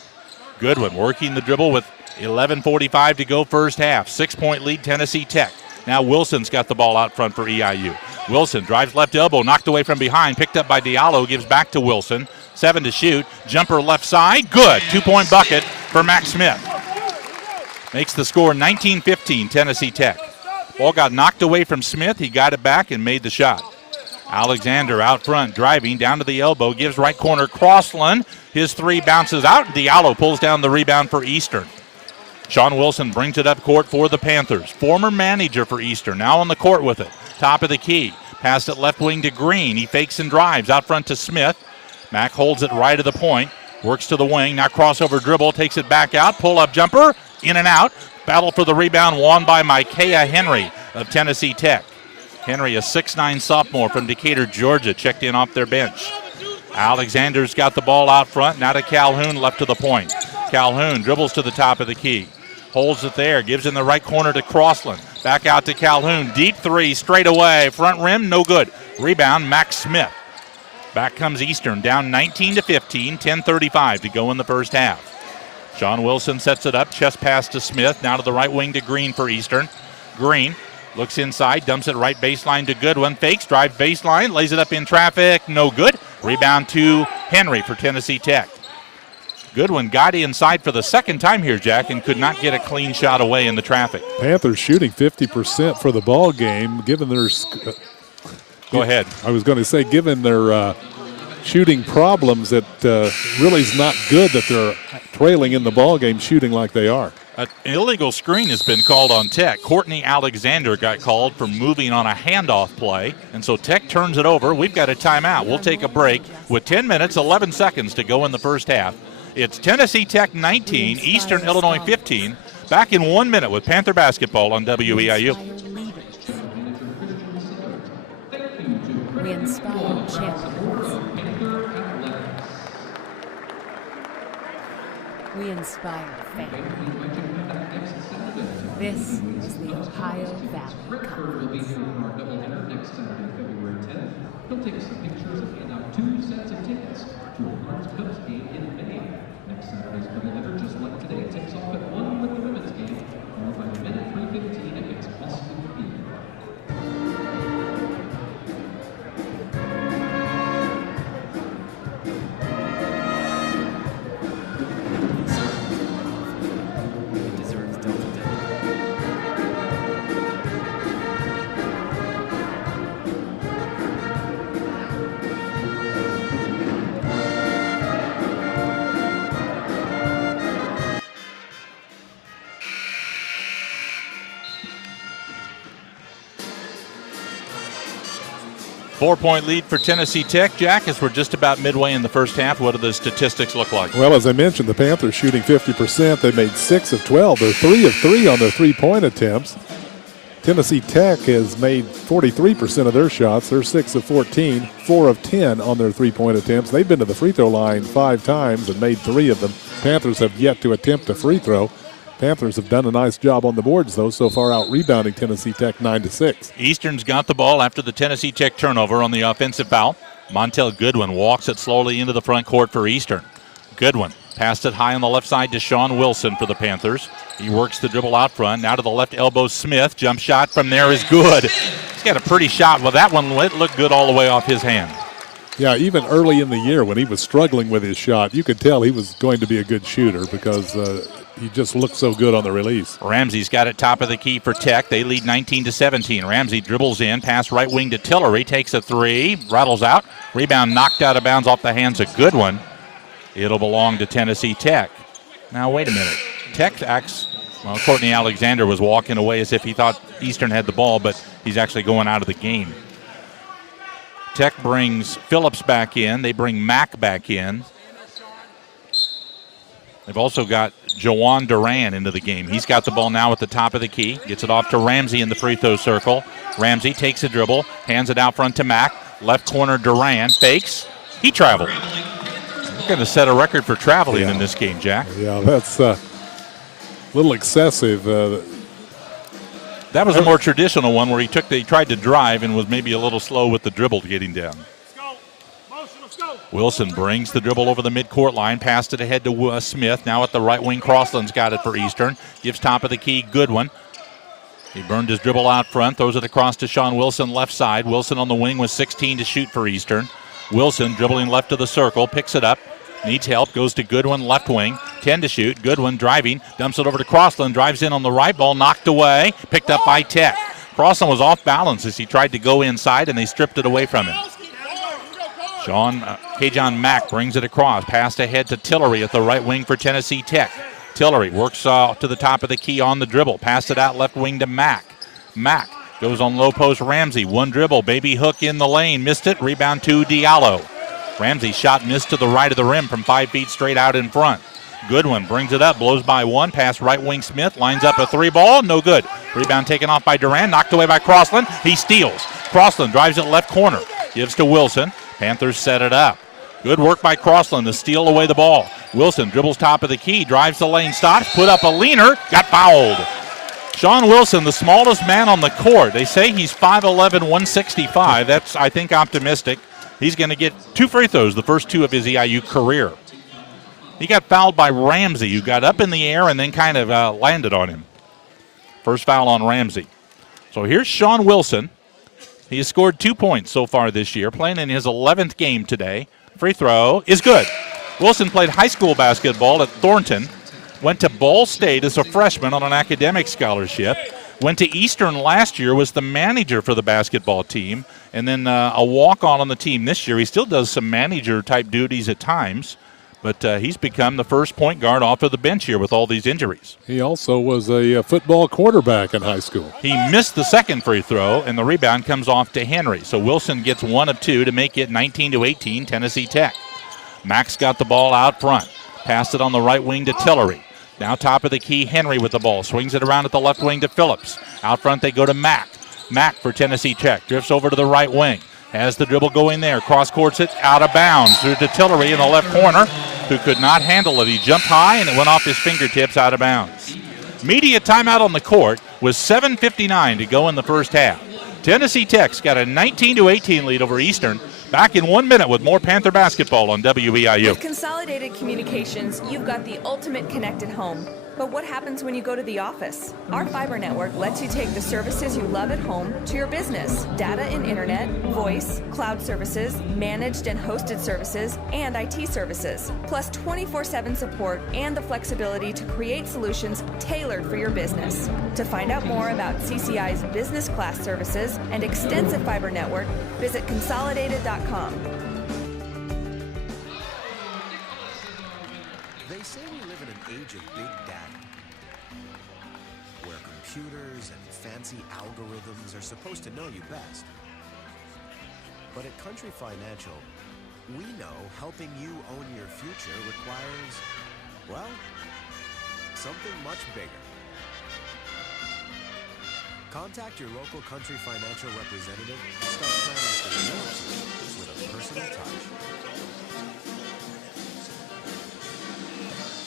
Goodwin working the dribble with 11:45 to go first half. 6-point lead Tennessee Tech. Now Wilson's got the ball out front for EIU. Wilson drives left elbow, knocked away from behind, picked up by Diallo, gives back to Wilson. 7 to shoot, jumper left side, good. 2-point bucket for Max Smith. Makes the score 19-15 Tennessee Tech. Ball got knocked away from Smith, he got it back and made the shot. Alexander out front, driving down to the elbow, gives right corner Crossland. His 3 bounces out, Diallo pulls down the rebound for Eastern. Sean Wilson brings it up court for the Panthers. Former manager for Eastern, now on the court with it. Top of the key. Pass it left wing to Green. He fakes and drives out front to Smith. Mack holds it right of the point. Works to the wing. Now crossover dribble. Takes it back out. Pull-up jumper. In and out. Battle for the rebound won by Micaiah Henry of Tennessee Tech. Henry, a 6'9 sophomore from Decatur, Georgia, checked in off their bench. Alexander's got the ball out front. Now to Calhoun, left to the point. Calhoun dribbles to the top of the key. Holds it there, gives in the right corner to Crossland. Back out to Calhoun, deep 3, straight away. Front rim, no good. Rebound, Max Smith. Back comes Eastern, down 19-15, 10:35 to go in the first half. Sean Wilson sets it up, chest pass to Smith, now to the right wing to Green for Eastern. Green looks inside, dumps it right baseline to Goodwin, fakes, drives baseline, lays it up in traffic, no good. Rebound to Henry for Tennessee Tech. Goodwin got inside for the second time here, Jack, and could not get a clean shot away in the traffic. Panthers shooting 50% for the ball game, given their Go ahead. I was going to say, given their shooting problems, it really is not good that they're trailing in the ball game shooting like they are. An illegal screen has been called on Tech. Courtney Alexander got called for moving on a handoff play, and so Tech turns it over. We've got a timeout. We'll take a break with 10 minutes, 11 seconds to go in the first half. It's Tennessee Tech 19, Eastern Illinois 15. Back in 1 minute with Panther basketball on WEIU. We inspire champions. We inspire family. This is the Ohio Valley Conference. He'll take some pictures and hand out 2 sets of tickets to a Cards Cubs game in May. Next Saturday's doubleheader, just like today, tips off at 1 with the women's game, followed by the men at 3:15 against Boston Field. It deserves Delta Dental. Four-point lead for Tennessee Tech. Jack, as we're just about midway in the first half, what do the statistics look like? Well, as I mentioned, the Panthers shooting 50%. They made 6 of 12. They're 3 of 3 on their three-point attempts. Tennessee Tech has made 43% of their shots. They're 6 of 14, 4 of 10 on their three-point attempts. They've been to the free throw line 5 times and made 3 of them. Panthers have yet to attempt a free throw. Panthers have done a nice job on the boards, though, so far out rebounding Tennessee Tech 9-6. Eastern's got the ball after the Tennessee Tech turnover on the offensive foul. Montel Goodwin walks it slowly into the front court for Eastern. Goodwin passed it high on the left side to Sean Wilson for the Panthers. He works the dribble out front. Now to the left elbow, Smith. Jump shot from there is good. He's got a pretty shot. Well, that one looked good all the way off his hand. Yeah, even early in the year when he was struggling with his shot, you could tell he was going to be a good shooter because he just looked so good on the release. Ramsey's got it top of the key for Tech. They lead 19-17. Ramsey dribbles in, pass right wing to Tillery, takes a three, rattles out. Rebound knocked out of bounds off the hands of Goodwin. It'll belong to Tennessee Tech. Now, wait a minute. Tech acts, well, Courtney Alexander was walking away as if he thought Eastern had the ball, but he's actually going out of the game. Tech brings Phillips back in. They bring Mack back in. They've also got Jawan Duran into the game. He's got the ball now at the top of the key. Gets it off to Ramsey in the free throw circle. Ramsey takes a dribble, hands it out front to Mack. Left corner Duran fakes. He traveled. We're going to set a record for traveling in this game, Jack. Yeah, that's a little excessive. That was a more traditional one where he tried to drive and was maybe a little slow with the dribble getting down. Wilson brings the dribble over the midcourt line, passed it ahead to Smith. Now at the right wing, Crossland's got it for Eastern. Gives top of the key, Goodwin. He burned his dribble out front, throws it across to Sean Wilson, left side. Wilson on the wing with 16 to shoot for Eastern. Wilson dribbling left to the circle, picks it up, needs help, goes to Goodwin, left wing, 10 to shoot. Goodwin driving, dumps it over to Crossland, drives in on the right, ball knocked away, picked up by Tech. Crossland was off balance as he tried to go inside, and they stripped it away from him. Kajon Mack brings it across, passed ahead to Tillery at the right wing for Tennessee Tech. Tillery works to the top of the key on the dribble, passed it out left wing to Mack. Mack goes on low post Ramsey, one dribble, baby hook in the lane, missed it, rebound to Diallo. Ramsey shot missed to the right of the rim from 5 feet straight out in front. Goodwin brings it up, blows by one, pass right wing Smith, lines up a three ball, no good. Rebound taken off by Duran, knocked away by Crossland, he steals. Crossland drives it left corner, gives to Wilson. Panthers set it up. Good work by Crossland to steal away the ball. Wilson dribbles top of the key, drives the lane, stops, put up a leaner, got fouled. Sean Wilson, the smallest man on the court. They say he's 5'11", 165. That's, I think, optimistic. He's going to get 2 free throws, the first 2 of his EIU career. He got fouled by Ramsey, who got up in the air and then kind of landed on him. First foul on Ramsey. So here's Sean Wilson. He has scored 2 points so far this year, playing in his 11th game today. Free throw is good. Wilson played high school basketball at Thornton, went to Ball State as a freshman on an academic scholarship, went to Eastern last year, was the manager for the basketball team, and then a walk-on on the team this year. He still does some manager-type duties at times, but he's become the first point guard off of the bench here with all these injuries. He also was a football quarterback in high school. He missed the second free throw, and the rebound comes off to Henry. So Wilson gets 1 of 2 to make it 19-18 Tennessee Tech. Max got the ball out front. Passed it on the right wing to Tillery. Now top of the key, Henry with the ball. Swings it around at the left wing to Phillips. Out front they go to Mack. Mack for Tennessee Tech. Drifts over to the right wing. Has the dribble going there. Cross-courts it out of bounds. Through to Tillery in the left corner, who could not handle it. He jumped high, and it went off his fingertips out of bounds. Media timeout on the court with 7:59 to go in the first half. Tennessee Tech's got a 19-18 lead over Eastern. Back in 1 minute with more Panther basketball on WEIU. With Consolidated Communications, you've got the ultimate connected home. But what happens when you go to the office? Our fiber network lets you take the services you love at home to your business. Data and internet, voice, cloud services, managed and hosted services, and IT services. Plus 24/7 support and the flexibility to create solutions tailored for your business. To find out more about CCI's business class services and extensive fiber network, visit consolidated.com. They say we live in an age of big data, where computers and fancy algorithms are supposed to know you best. But at Country Financial, we know helping you own your future requires, well, something much bigger. Contact your local Country Financial representative and start planning for your team with a personal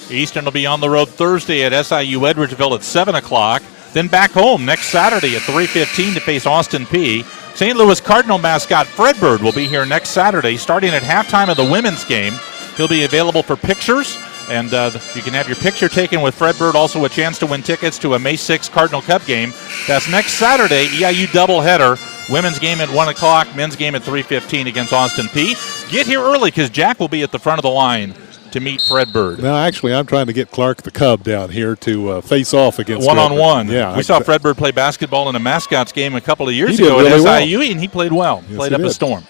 touch. Eastern will be on the road Thursday at SIU Edwardsville at 7 o'clock. Then back home next Saturday at 3:15 to face Austin Peay. St. Louis Cardinal mascot Fred Bird will be here next Saturday starting at halftime of the women's game. He'll be available for pictures, and you can have your picture taken with Fred Bird. Also a chance to win tickets to a May 6th Cardinal Cup game. That's next Saturday, EIU doubleheader. Women's game at 1 o'clock, men's game at 3:15 against Austin Peay. Get here early because Jack will be at the front of the line to meet Fred Bird. Now, actually, I'm trying to get Clark the Cub down here to face off against one-on-one. Yeah, we saw Fred Bird play basketball in a mascots game a couple of years He ago did really at SIU, and he played well. Yes, played he up a did. storm.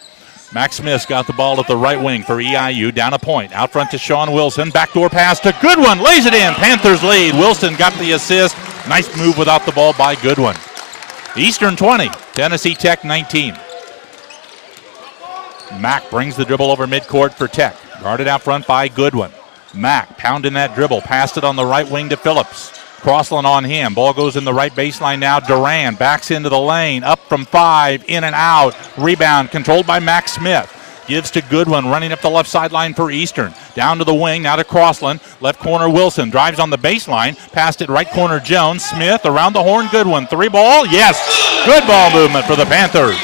Max Smith's got the ball at the right wing for EIU. Down a point. Out front to Sean Wilson. Backdoor pass to Goodwin. Lays it in. Panthers lead. Wilson got the assist. Nice move without the ball by Goodwin. Eastern 20. Tennessee Tech 19. Mack brings the dribble over midcourt for Tech. Guarded out front by Goodwin. Mack pounding that dribble. Passed it on the right wing to Phillips. Crossland on him. Ball goes in the right baseline now. Duran backs into the lane. Up from 5. In and out. Rebound controlled by Max Smith. Gives to Goodwin running up the left sideline for Eastern. Down to the wing. Now to Crossland. Left corner Wilson. Drives on the baseline. Passed it right corner Jones. Smith around the horn. Goodwin. 3 ball. Yes. Good ball movement for the Panthers.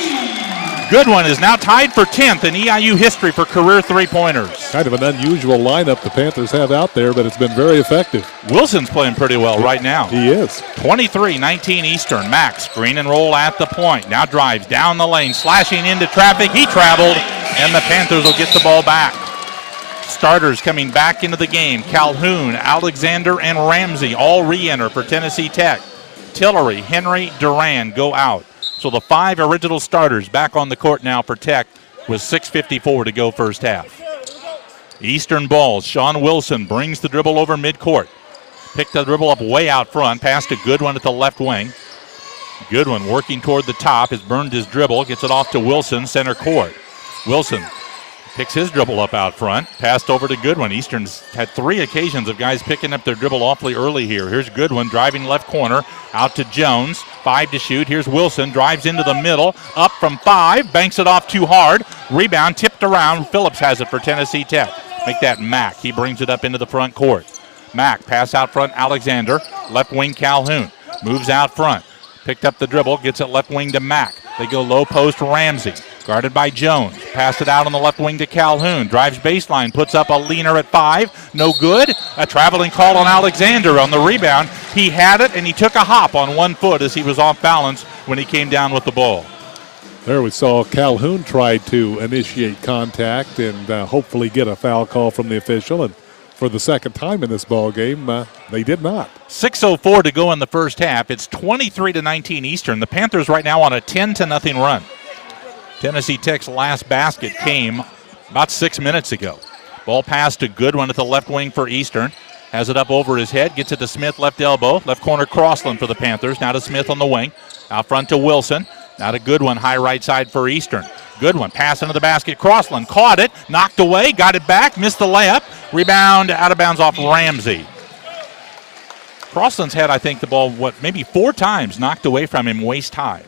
Goodwin is now tied for 10th in EIU history for career three-pointers. Kind of an unusual lineup the Panthers have out there, but it's been very effective. Wilson's playing pretty well right now. He is. 23-19 Eastern. Max, screen and roll at the point. Now drives down the lane, slashing into traffic. He traveled, and the Panthers will get the ball back. Starters coming back into the game. Calhoun, Alexander, and Ramsey all re-enter for Tennessee Tech. Tillery, Henry, Duran go out. So the 5 original starters back on the court now for Tech with 6:54 to go first half. Eastern ball. Sean Wilson brings the dribble over midcourt. Picked the dribble up way out front. Pass to Goodwin at the left wing. Goodwin working toward the top. Has burned his dribble. Gets it off to Wilson, center court. Wilson picks his dribble up out front. Passed over to Goodwin. Eastern's had 3 occasions of guys picking up their dribble awfully early here. Here's Goodwin driving left corner. Out to Jones. 5 to shoot. Here's Wilson. Drives into the middle. Up from 5. Banks it off too hard. Rebound tipped around. Phillips has it for Tennessee Tech. Make that Mack. He brings it up into the front court. Mack pass out front. Alexander. Left wing Calhoun. Moves out front. Picked up the dribble. Gets it left wing to Mack. They go low post Ramsey. Guarded by Jones. Pass it out on the left wing to Calhoun. Drives baseline. Puts up a leaner at 5. No good. A traveling call on Alexander on the rebound. He had it, and he took a hop on 1 foot as he was off balance when he came down with the ball. There we saw Calhoun tried to initiate contact and hopefully get a foul call from the official. And for the second time in this ball game, they did not. 6:04 to go in the first half. It's 23-19 Eastern. The Panthers right now on a 10-0 run. Tennessee Tech's last basket came about 6 minutes ago. Ball pass to Goodwin at the left wing for Eastern. Has it up over his head. Gets it to Smith, left elbow. Left corner Crossland for the Panthers. Now to Smith on the wing. Out front to Wilson. Now to Goodwin, high right side for Eastern. Goodwin pass into the basket. Crossland caught it. Knocked away. Got it back. Missed the layup. Rebound out of bounds off Ramsey. Crossland's had, I think, the ball, maybe 4 times knocked away from him waist high,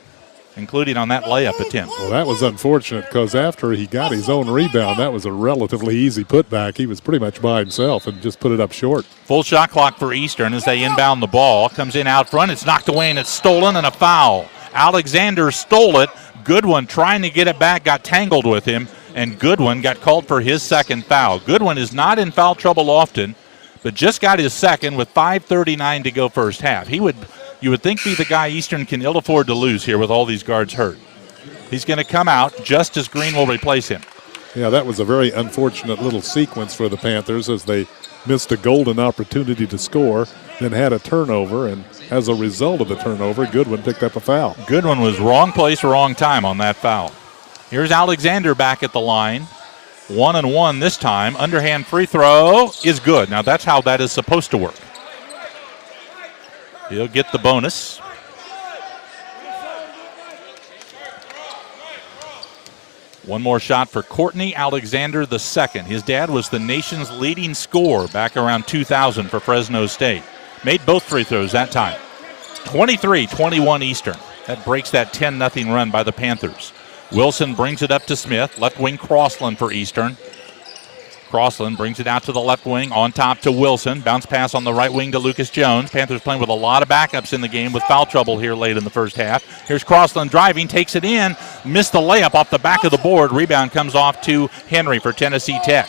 including on that layup attempt. Well, that was unfortunate because after he got his own rebound, that was a relatively easy putback. He was pretty much by himself and just put it up short. Full shot clock for Eastern as they inbound the ball. Comes in out front. It's knocked away and it's stolen and a foul. Alexander stole it. Goodwin trying to get it back, got tangled with him, and Goodwin got called for his second foul. Goodwin is not in foul trouble often, but just got his second with 5:39 to go first half. You would think be the guy Eastern can ill afford to lose here with all these guards hurt. He's going to come out just as Green will replace him. Yeah, that was a very unfortunate little sequence for the Panthers as they missed a golden opportunity to score, then had a turnover, and as a result of the turnover, Goodwin picked up a foul. Goodwin was wrong place, wrong time on that foul. Here's Alexander back at the line. 1-1 this time. Underhand free throw is good. Now that's how that is supposed to work. He'll get the bonus. One more shot for Courtney Alexander II. His dad was the nation's leading scorer back around 2000 for Fresno State. Made both free throws that time. 23-21 Eastern. That breaks that 10-0 run by the Panthers. Wilson brings it up to Smith. Left wing Crossland for Eastern. Crossland brings it out to the left wing, on top to Wilson. Bounce pass on the right wing to Lucas Jones. Panthers playing with a lot of backups in the game with foul trouble here late in the first half. Here's Crossland driving, takes it in, missed the layup off the back of the board. Rebound comes off to Henry for Tennessee Tech.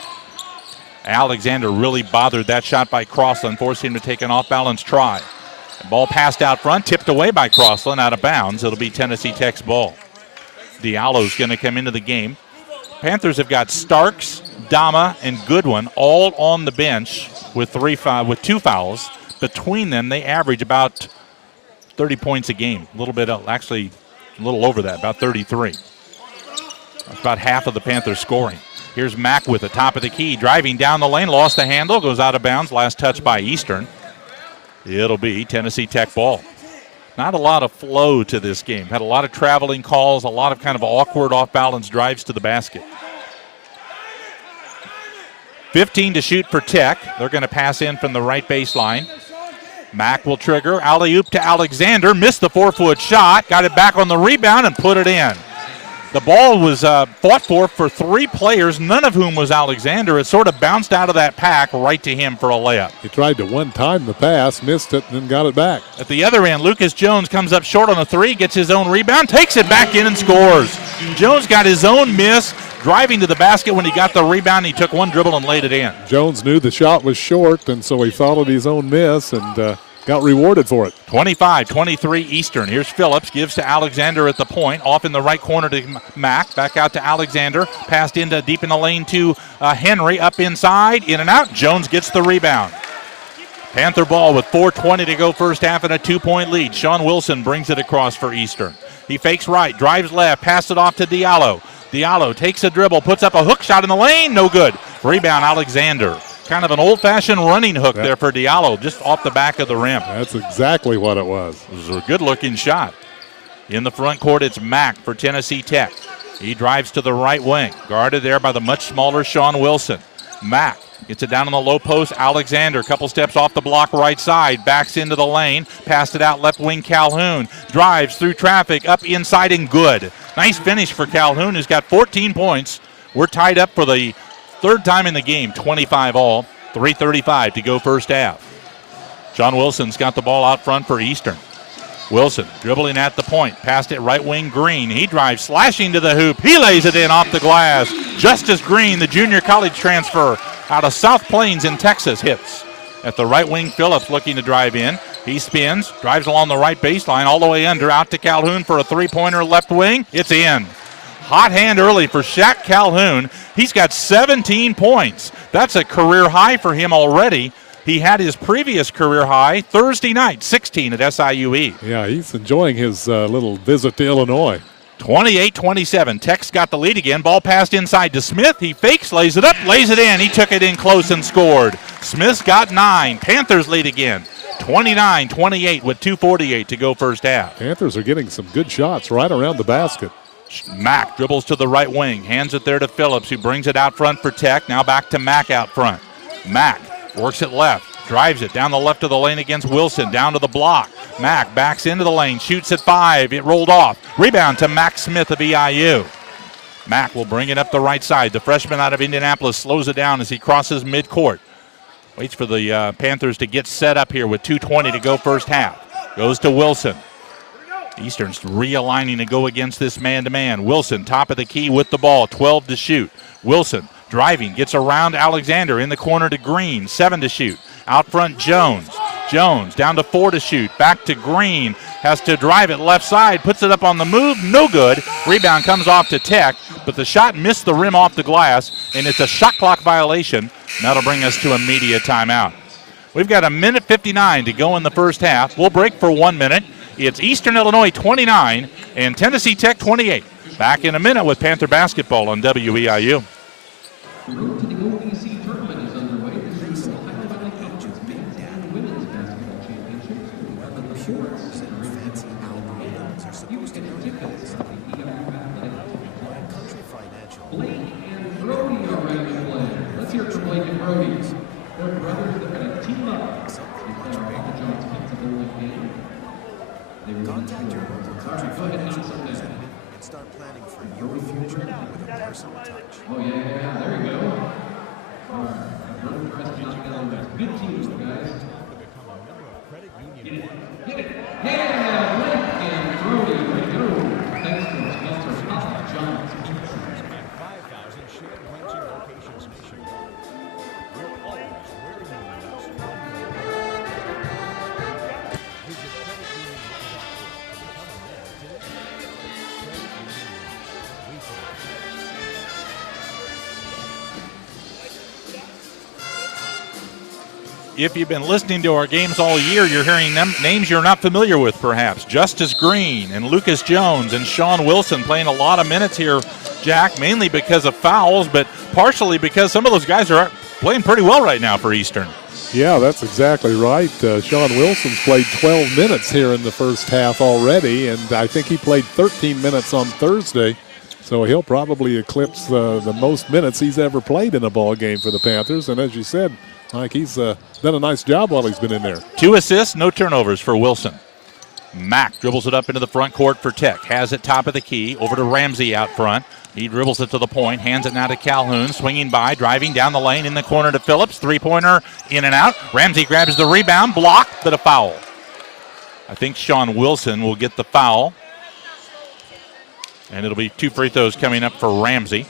Alexander really bothered that shot by Crossland, forcing him to take an off-balance try. The ball passed out front, tipped away by Crossland, out of bounds. It'll be Tennessee Tech's ball. Diallo's going to come into the game. Panthers have got Starks, Dama, and Goodwin all on the bench with two fouls. Between them, they average about 30 points a game. A little bit, actually a little over that, about 33. That's about half of the Panthers scoring. Here's Mack with the top of the key, driving down the lane, lost the handle, goes out of bounds. Last touch by Eastern. It'll be Tennessee Tech ball. Not a lot of flow to this game. Had a lot of traveling calls, a lot of kind of awkward off-balance drives to the basket. 15 to shoot for Tech. They're going to pass in from the right baseline. Mack will trigger. Alley-oop to Alexander. Missed the 4-foot shot. Got it back on the rebound and put it in. The ball was fought for three players, none of whom was Alexander. It sort of bounced out of that pack right to him for a layup. He tried to one-time the pass, missed it, and then got it back. At the other end, Lucas Jones comes up short on a three, gets his own rebound, takes it back in and scores. Jones got his own miss, driving to the basket when he got the rebound. He took one dribble and laid it in. Jones knew the shot was short, and so he followed his own miss and got rewarded for it. 25-23 Eastern. Here's Phillips, gives to Alexander at the point. Off in the right corner to Mack. Back out to Alexander. Passed into deep in the lane to Henry. Up inside, in and out. Jones gets the rebound. Panther ball with 4:20 to go first half and a 2-point lead. Sean Wilson brings it across for Eastern. He fakes right, drives left, passes it off to Diallo. Diallo takes a dribble, puts up a hook shot in the lane. No good. Rebound Alexander. Kind of an old-fashioned running hook there for Diallo, just off the back of the rim. That's exactly what it was. It was a good-looking shot. In the front court, it's Mack for Tennessee Tech. He drives to the right wing, guarded there by the much smaller Sean Wilson. Mack gets it down on the low post. Alexander, a couple steps off the block right side, backs into the lane, passed it out left wing Calhoun, drives through traffic, up inside and good. Nice finish for Calhoun, who's got 14 points. We're tied up for the third time in the game, 25 all, 3:35 to go first half. John Wilson's got the ball out front for Eastern. Wilson dribbling at the point, passed it right wing Green. He drives, slashing to the hoop. He lays it in off the glass. Justice Green, the junior college transfer out of South Plains in Texas, hits. At the right wing, Phillips looking to drive in. He spins, drives along the right baseline, all the way under, out to Calhoun for a three-pointer left wing. It's in. Hot hand early for Shaq Calhoun. He's got 17 points. That's a career high for him already. He had his previous career high Thursday night, 16 at SIUE. Yeah, he's enjoying his little visit to Illinois. 28-27. Tech's got the lead again. Ball passed inside to Smith. He fakes, lays it up, lays it in. He took it in close and scored. Smith's got 9. Panthers lead again. 29-28 with 2:48 to go first half. Panthers are getting some good shots right around the basket. Mack dribbles to the right wing, hands it there to Phillips, who brings it out front for Tech. Now back to Mack out front. Mack works it left, drives it down the left of the lane against Wilson, down to the block. Mack backs into the lane, shoots at 5. It rolled off. Rebound to Mack Smith of EIU. Mack will bring it up the right side. The freshman out of Indianapolis slows it down as he crosses midcourt. Waits for the Panthers to get set up here with 2:20 to go first half. Goes to Wilson. Eastern's realigning to go against this man-to-man. Wilson, top of the key with the ball, 12 to shoot. Wilson driving, gets around Alexander in the corner to Green, 7 to shoot. Out front, Jones. Jones down to 4 to shoot. Back to Green, has to drive it left side, puts it up on the move, no good. Rebound comes off to Tech, but the shot missed the rim off the glass, and it's a shot clock violation. That'll bring us to immediate timeout. We've got 1:59 to go in the first half. We'll break for 1 minute. It's Eastern Illinois 29 and Tennessee Tech 28. Back in a minute with Panther basketball on WEIU. The road to the OVC tournament is underway. This is the Ohio Valley Conference men's and women's basketball championships. Computers and fancy algorithms are supposed to know you best. Country Financial. Blake and Brody are ready to play. Let's hear it from Blake and Brody. They're brothers that kind of team up. They play our Papa John's Pizza Bowling game. Contact your local Country Financial representative and start planning for your future with a personal touch. Oh, yeah, there you go. All right. Good teams, guys. Get it. Yeah, Blake and Brody, way to go. Thanks to sponsor Papa John's. 5,000 shared renting locations nationwide. We're always where you need us. Visit creditunion.com to become a member today. Credit Union. We If you've been listening to our games all year, you're hearing names you're not familiar with, perhaps. Justice Green and Lucas Jones and Sean Wilson playing a lot of minutes here, Jack, mainly because of fouls, but partially because some of those guys are playing pretty well right now for Eastern. Yeah, that's exactly right. Sean Wilson's played 12 minutes here in the first half already, and I think he played 13 minutes on Thursday. So he'll probably eclipse the most minutes he's ever played in a ball game for the Panthers. And as you said, Mike, he's done a nice job while he's been in there. 2 assists, no turnovers for Wilson. Mack dribbles it up into the front court for Tech. Has it top of the key, over to Ramsey out front. He dribbles it to the point, hands it now to Calhoun, swinging by, driving down the lane in the corner to Phillips. Three-pointer in and out. Ramsey grabs the rebound, blocked, but a foul. I think Sean Wilson will get the foul. And it'll be 2 free throws coming up for Ramsey.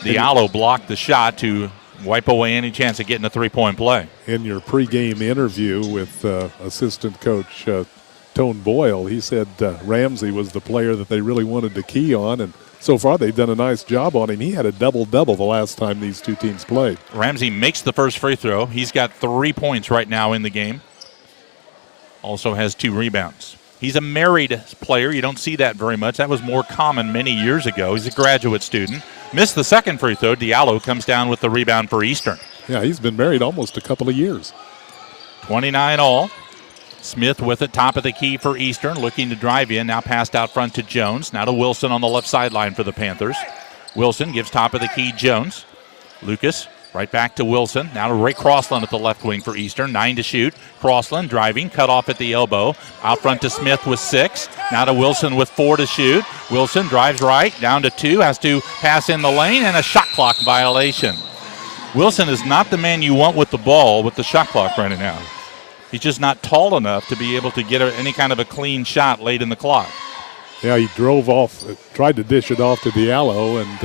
Diallo blocked the shot to wipe away any chance of getting a three-point play. In your pregame interview with assistant coach Tone Boyle, he said Ramsey was the player that they really wanted to key on, and so far they've done a nice job on him. He had a double-double the last time these two teams played. Ramsey makes the first free throw. He's got 3 points right now in the game. Also has 2 rebounds. He's a married player. You don't see that very much. That was more common many years ago. He's a graduate student. Missed the second free throw. Diallo comes down with the rebound for Eastern. Yeah, he's been married almost a couple of years. 29 all. Smith with it, top of the key for Eastern, looking to drive in. Now passed out front to Jones. Now to Wilson on the left sideline for the Panthers. Wilson gives top of the key Jones. Lucas right back to Wilson. Now to Ray Crossland at the left wing for Eastern. 9 to shoot. Crossland driving, cut off at the elbow. Out front to Smith with 6. Now to Wilson with 4 to shoot. Wilson drives right, down to 2, has to pass in the lane, and a shot clock violation. Wilson is not the man you want with the ball with the shot clock running out. He's just not tall enough to be able to get any kind of a clean shot late in the clock. Yeah, he drove off, tried to dish it off to Diallo, and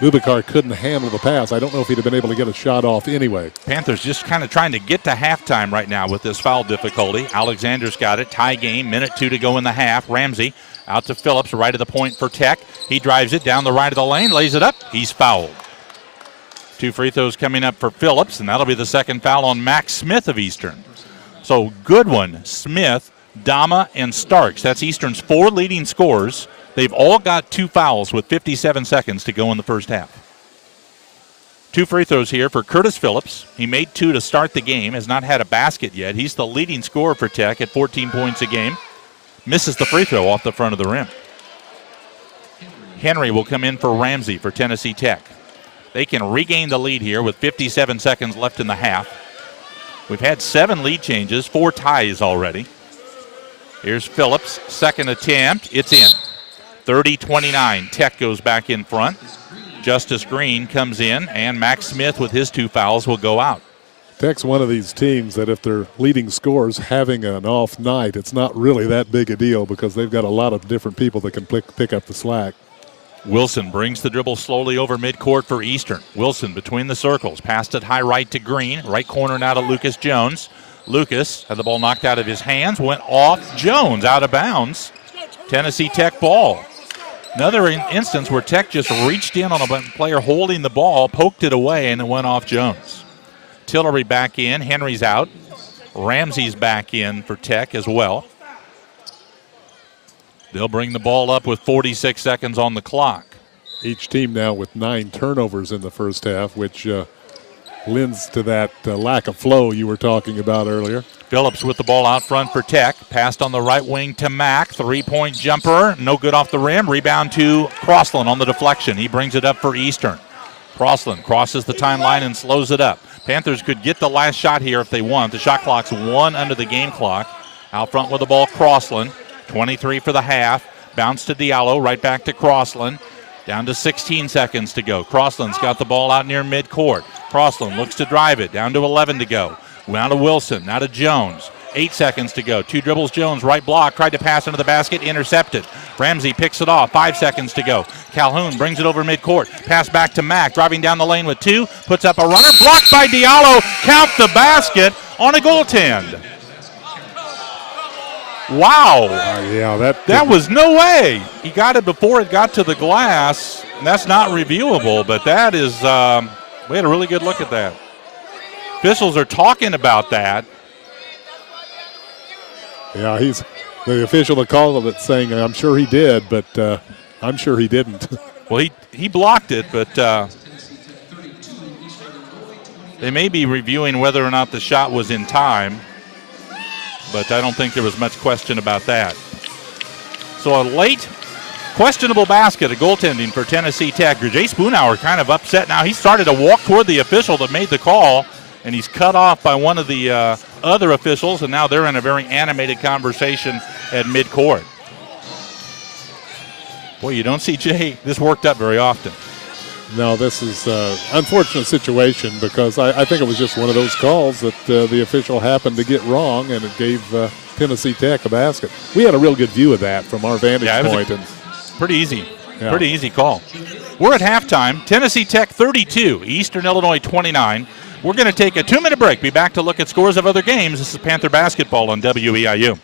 Bubakar couldn't handle the pass. I don't know if he'd have been able to get a shot off anyway. Panthers just kind of trying to get to halftime right now with this foul difficulty. Alexander's got it. Tie game. Minute 2 to go in the half. Ramsey out to Phillips, right of the point for Tech. He drives it down the right of the lane, lays it up. He's fouled. 2 free throws coming up for Phillips, and that'll be the second foul on Max Smith of Eastern. So Goodwin, Smith, Dama, and Starks. That's Eastern's 4 leading scorers. They've all got 2 fouls with 57 seconds to go in the first half. 2 free throws here for Curtis Phillips. He made 2 to start the game, has not had a basket yet. He's the leading scorer for Tech at 14 points a game. Misses the free throw off the front of the rim. Henry will come in for Ramsey for Tennessee Tech. They can regain the lead here with 57 seconds left in the half. We've had 7 lead changes, 4 ties already. Here's Phillips, second attempt. It's in. 30-29. Tech goes back in front. Justice Green comes in, and Max Smith with his 2 fouls will go out. Tech's one of these teams that if their leading scorers having an off night, it's not really that big a deal because they've got a lot of different people that can pick up the slack. Wilson brings the dribble slowly over midcourt for Eastern. Wilson between the circles. Passed it high right to Green. Right corner now to Lucas Jones. Lucas had the ball knocked out of his hands. Went off Jones, out of bounds. Tennessee Tech ball. Another instance where Tech just reached in on a player holding the ball, poked it away, and it went off Jones. Tillery back in. Henry's out. Ramsey's back in for Tech as well. They'll bring the ball up with 46 seconds on the clock. Each team now with 9 turnovers in the first half, which lends to that lack of flow you were talking about earlier. Phillips with the ball out front for Tech. Passed on the right wing to Mack. 3-point jumper. No good off the rim. Rebound to Crossland on the deflection. He brings it up for Eastern. Crossland crosses the timeline and slows it up. Panthers could get the last shot here if they want. The shot clock's 1 under the game clock. Out front with the ball, Crossland. 23 for the half. Bounce to Diallo, right back to Crossland. Down to 16 seconds to go. Crossland's got the ball out near midcourt. Crossland looks to drive it. Down to 11 to go. Now to Wilson, now to Jones. 8 seconds to go. 2 dribbles, Jones, right block. Tried to pass into the basket, intercepted. Ramsey picks it off. 5 seconds to go. Calhoun brings it over midcourt. Pass back to Mack, driving down the lane with 2. Puts up a runner. Blocked by Diallo. Count the basket on a goaltend. Wow. Yeah, that was no way. He got it before it got to the glass. And that's not reviewable, but that is, we had a really good look at that. Officials are talking about that. Yeah, he's the official that called it saying, I'm sure he did, but I'm sure he didn't. Well, he blocked it, but they may be reviewing whether or not the shot was in time. But I don't think there was much question about that. So a late, questionable basket, a goaltending for Tennessee Tech. Jay Spoonhour kind of upset now. He started to walk toward the official that made the call, and he's cut off by one of the other officials, and now they're in a very animated conversation at midcourt. Boy, you don't see Jay this worked up very often. No, this is an unfortunate situation because I think it was just one of those calls that the official happened to get wrong, and it gave Tennessee Tech a basket. We had a real good view of that from our vantage point. Pretty easy. Yeah. Pretty easy call. We're at halftime. Tennessee Tech 32, Eastern Illinois 29. We're going to take a 2-minute break. Be back to look at scores of other games. This is Panther basketball on WEIU.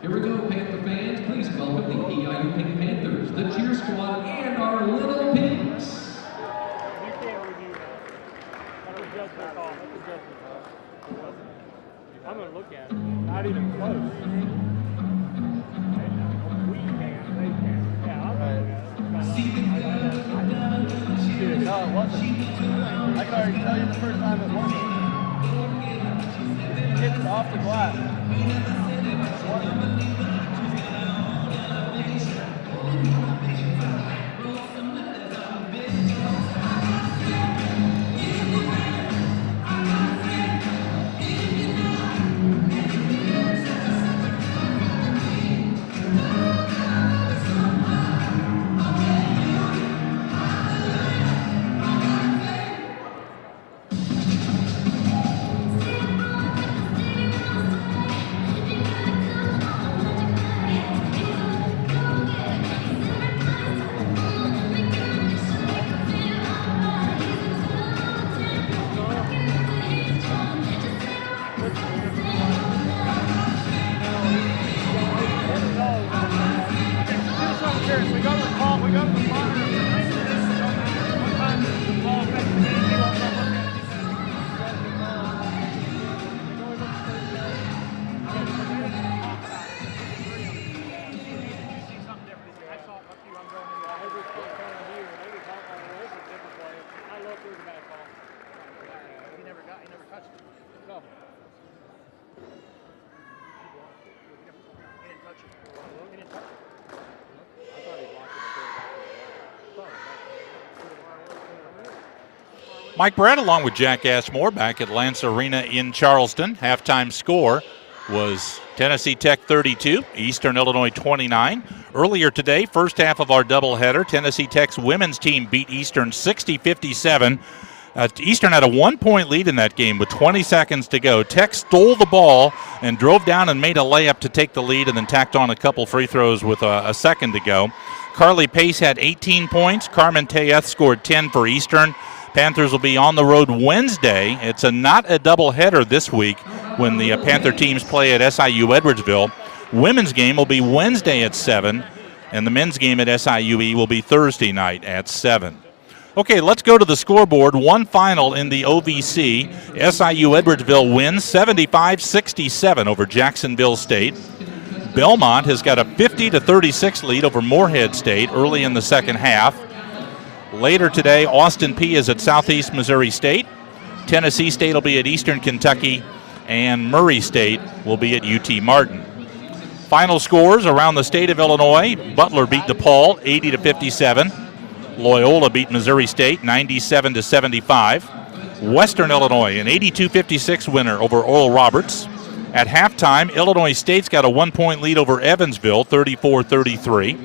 Here we go, Panther fans. Please welcome the EIU Pink Panthers, the cheer squad, and our little pigs. I'm going to look at it. Not even close. We can. They can. Yeah, I'm going to look at it. No, it wasn't. I can already tell you the first time it wasn't. It's off the glass. Mike Brett along with Jack Ashmore back at Lance Arena in Charleston. Halftime score was Tennessee Tech 32, Eastern Illinois 29. Earlier today, first half of our doubleheader, Tennessee Tech's women's team beat Eastern 60-57. Eastern had a 1-point lead in that game with 20 seconds to go. Tech stole the ball and drove down and made a layup to take the lead and then tacked on a couple free throws with a second to go. Carly Pace had 18 points. Carmen Tellez scored 10 for Eastern. Panthers will be on the road Wednesday. It's not a doubleheader this week when the Panther teams play at SIU Edwardsville. Women's game will be Wednesday at 7, and the men's game at SIUE will be Thursday night at 7. Okay, let's go to the scoreboard. One final in the OVC. SIU Edwardsville wins 75-67 over Jacksonville State. Belmont has got a 50-36 lead over Morehead State early in the second half. Later today, Austin Peay is at Southeast Missouri State. Tennessee State will be at Eastern Kentucky, and Murray State will be at UT Martin. Final scores around the state of Illinois. Butler beat DePaul 80-57. Loyola beat Missouri State 97-75. Western Illinois, an 82-56 winner over Oral Roberts. At halftime, Illinois State's got a 1-point lead over Evansville, 34-33.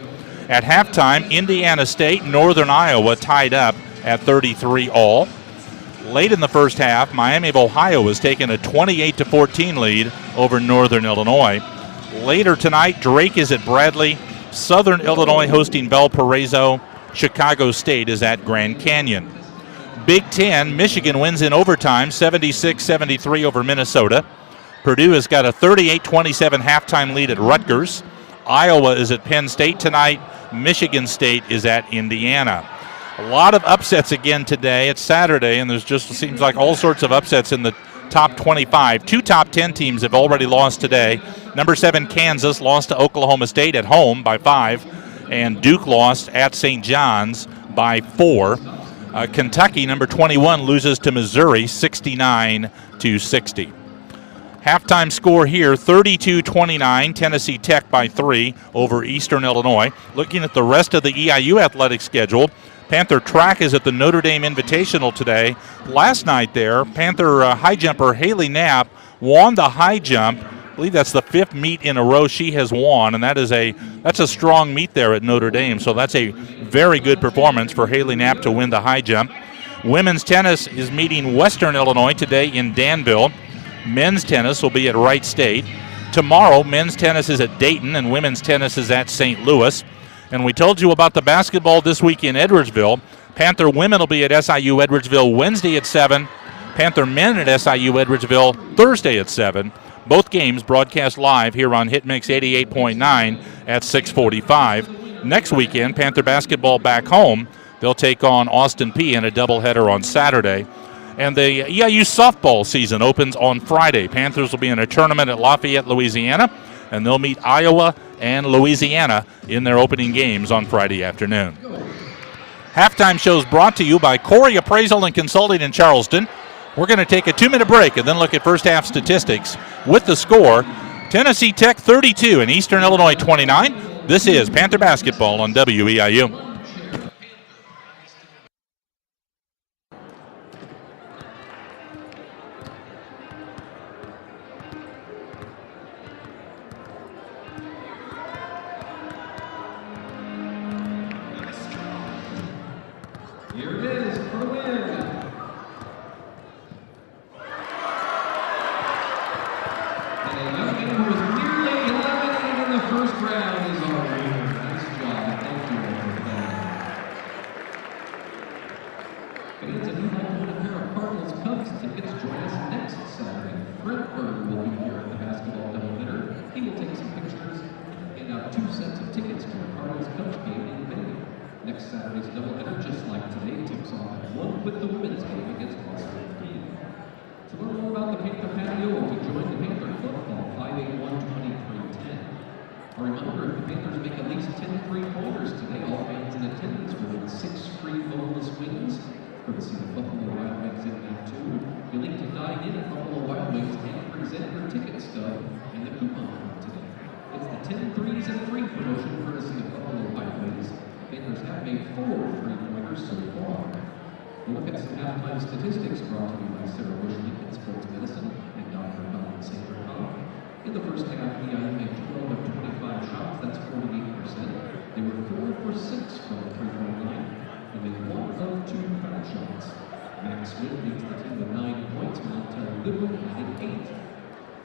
At halftime, Indiana State, Northern Iowa tied up at 33 all. Late in the first half, Miami of Ohio was taking a 28-14 lead over Northern Illinois. Later tonight, Drake is at Bradley, Southern Illinois hosting Valparaiso, Chicago State is at Grand Canyon. Big Ten, Michigan wins in overtime, 76-73 over Minnesota. Purdue has got a 38-27 halftime lead at Rutgers. Iowa is at Penn State tonight. Michigan State is at Indiana. A lot of upsets again today. It's Saturday, and there's just seems like all sorts of upsets in the top 25. 2 top 10 teams have already lost today. Number 7, Kansas, lost to Oklahoma State at home by 5, and Duke lost at St. John's by 4. Kentucky, number 21, loses to Missouri 69-60. Halftime score here, 32-29, Tennessee Tech by 3 over Eastern Illinois. Looking at the rest of the EIU athletic schedule, Panther track is at the Notre Dame Invitational today. Last night there, Panther high jumper Haley Knapp won the high jump. I believe that's the 5th meet in a row she has won, and that's a strong meet there at Notre Dame. So that's a very good performance for Haley Knapp to win the high jump. Women's tennis is meeting Western Illinois today in Danville. Men's tennis will be at Wright State. Tomorrow, men's tennis is at Dayton and women's tennis is at St. Louis. And we told you about the basketball this week in Edwardsville. Panther women will be at SIU Edwardsville Wednesday at 7. Panther men at SIU Edwardsville Thursday at 7. Both games broadcast live here on Hitmix 88.9 at 6:45. Next weekend, Panther basketball back home. They'll take on Austin Peay in a doubleheader on Saturday. And the EIU softball season opens on Friday. Panthers will be in a tournament at Lafayette, Louisiana, and they'll meet Iowa and Louisiana in their opening games on Friday afternoon. Halftime shows brought to you by Corey Appraisal and Consulting in Charleston. We're going to take a 2-minute break and then look at first half statistics with the score. Tennessee Tech 32 and Eastern Illinois 29. This is Panther basketball on WEIU.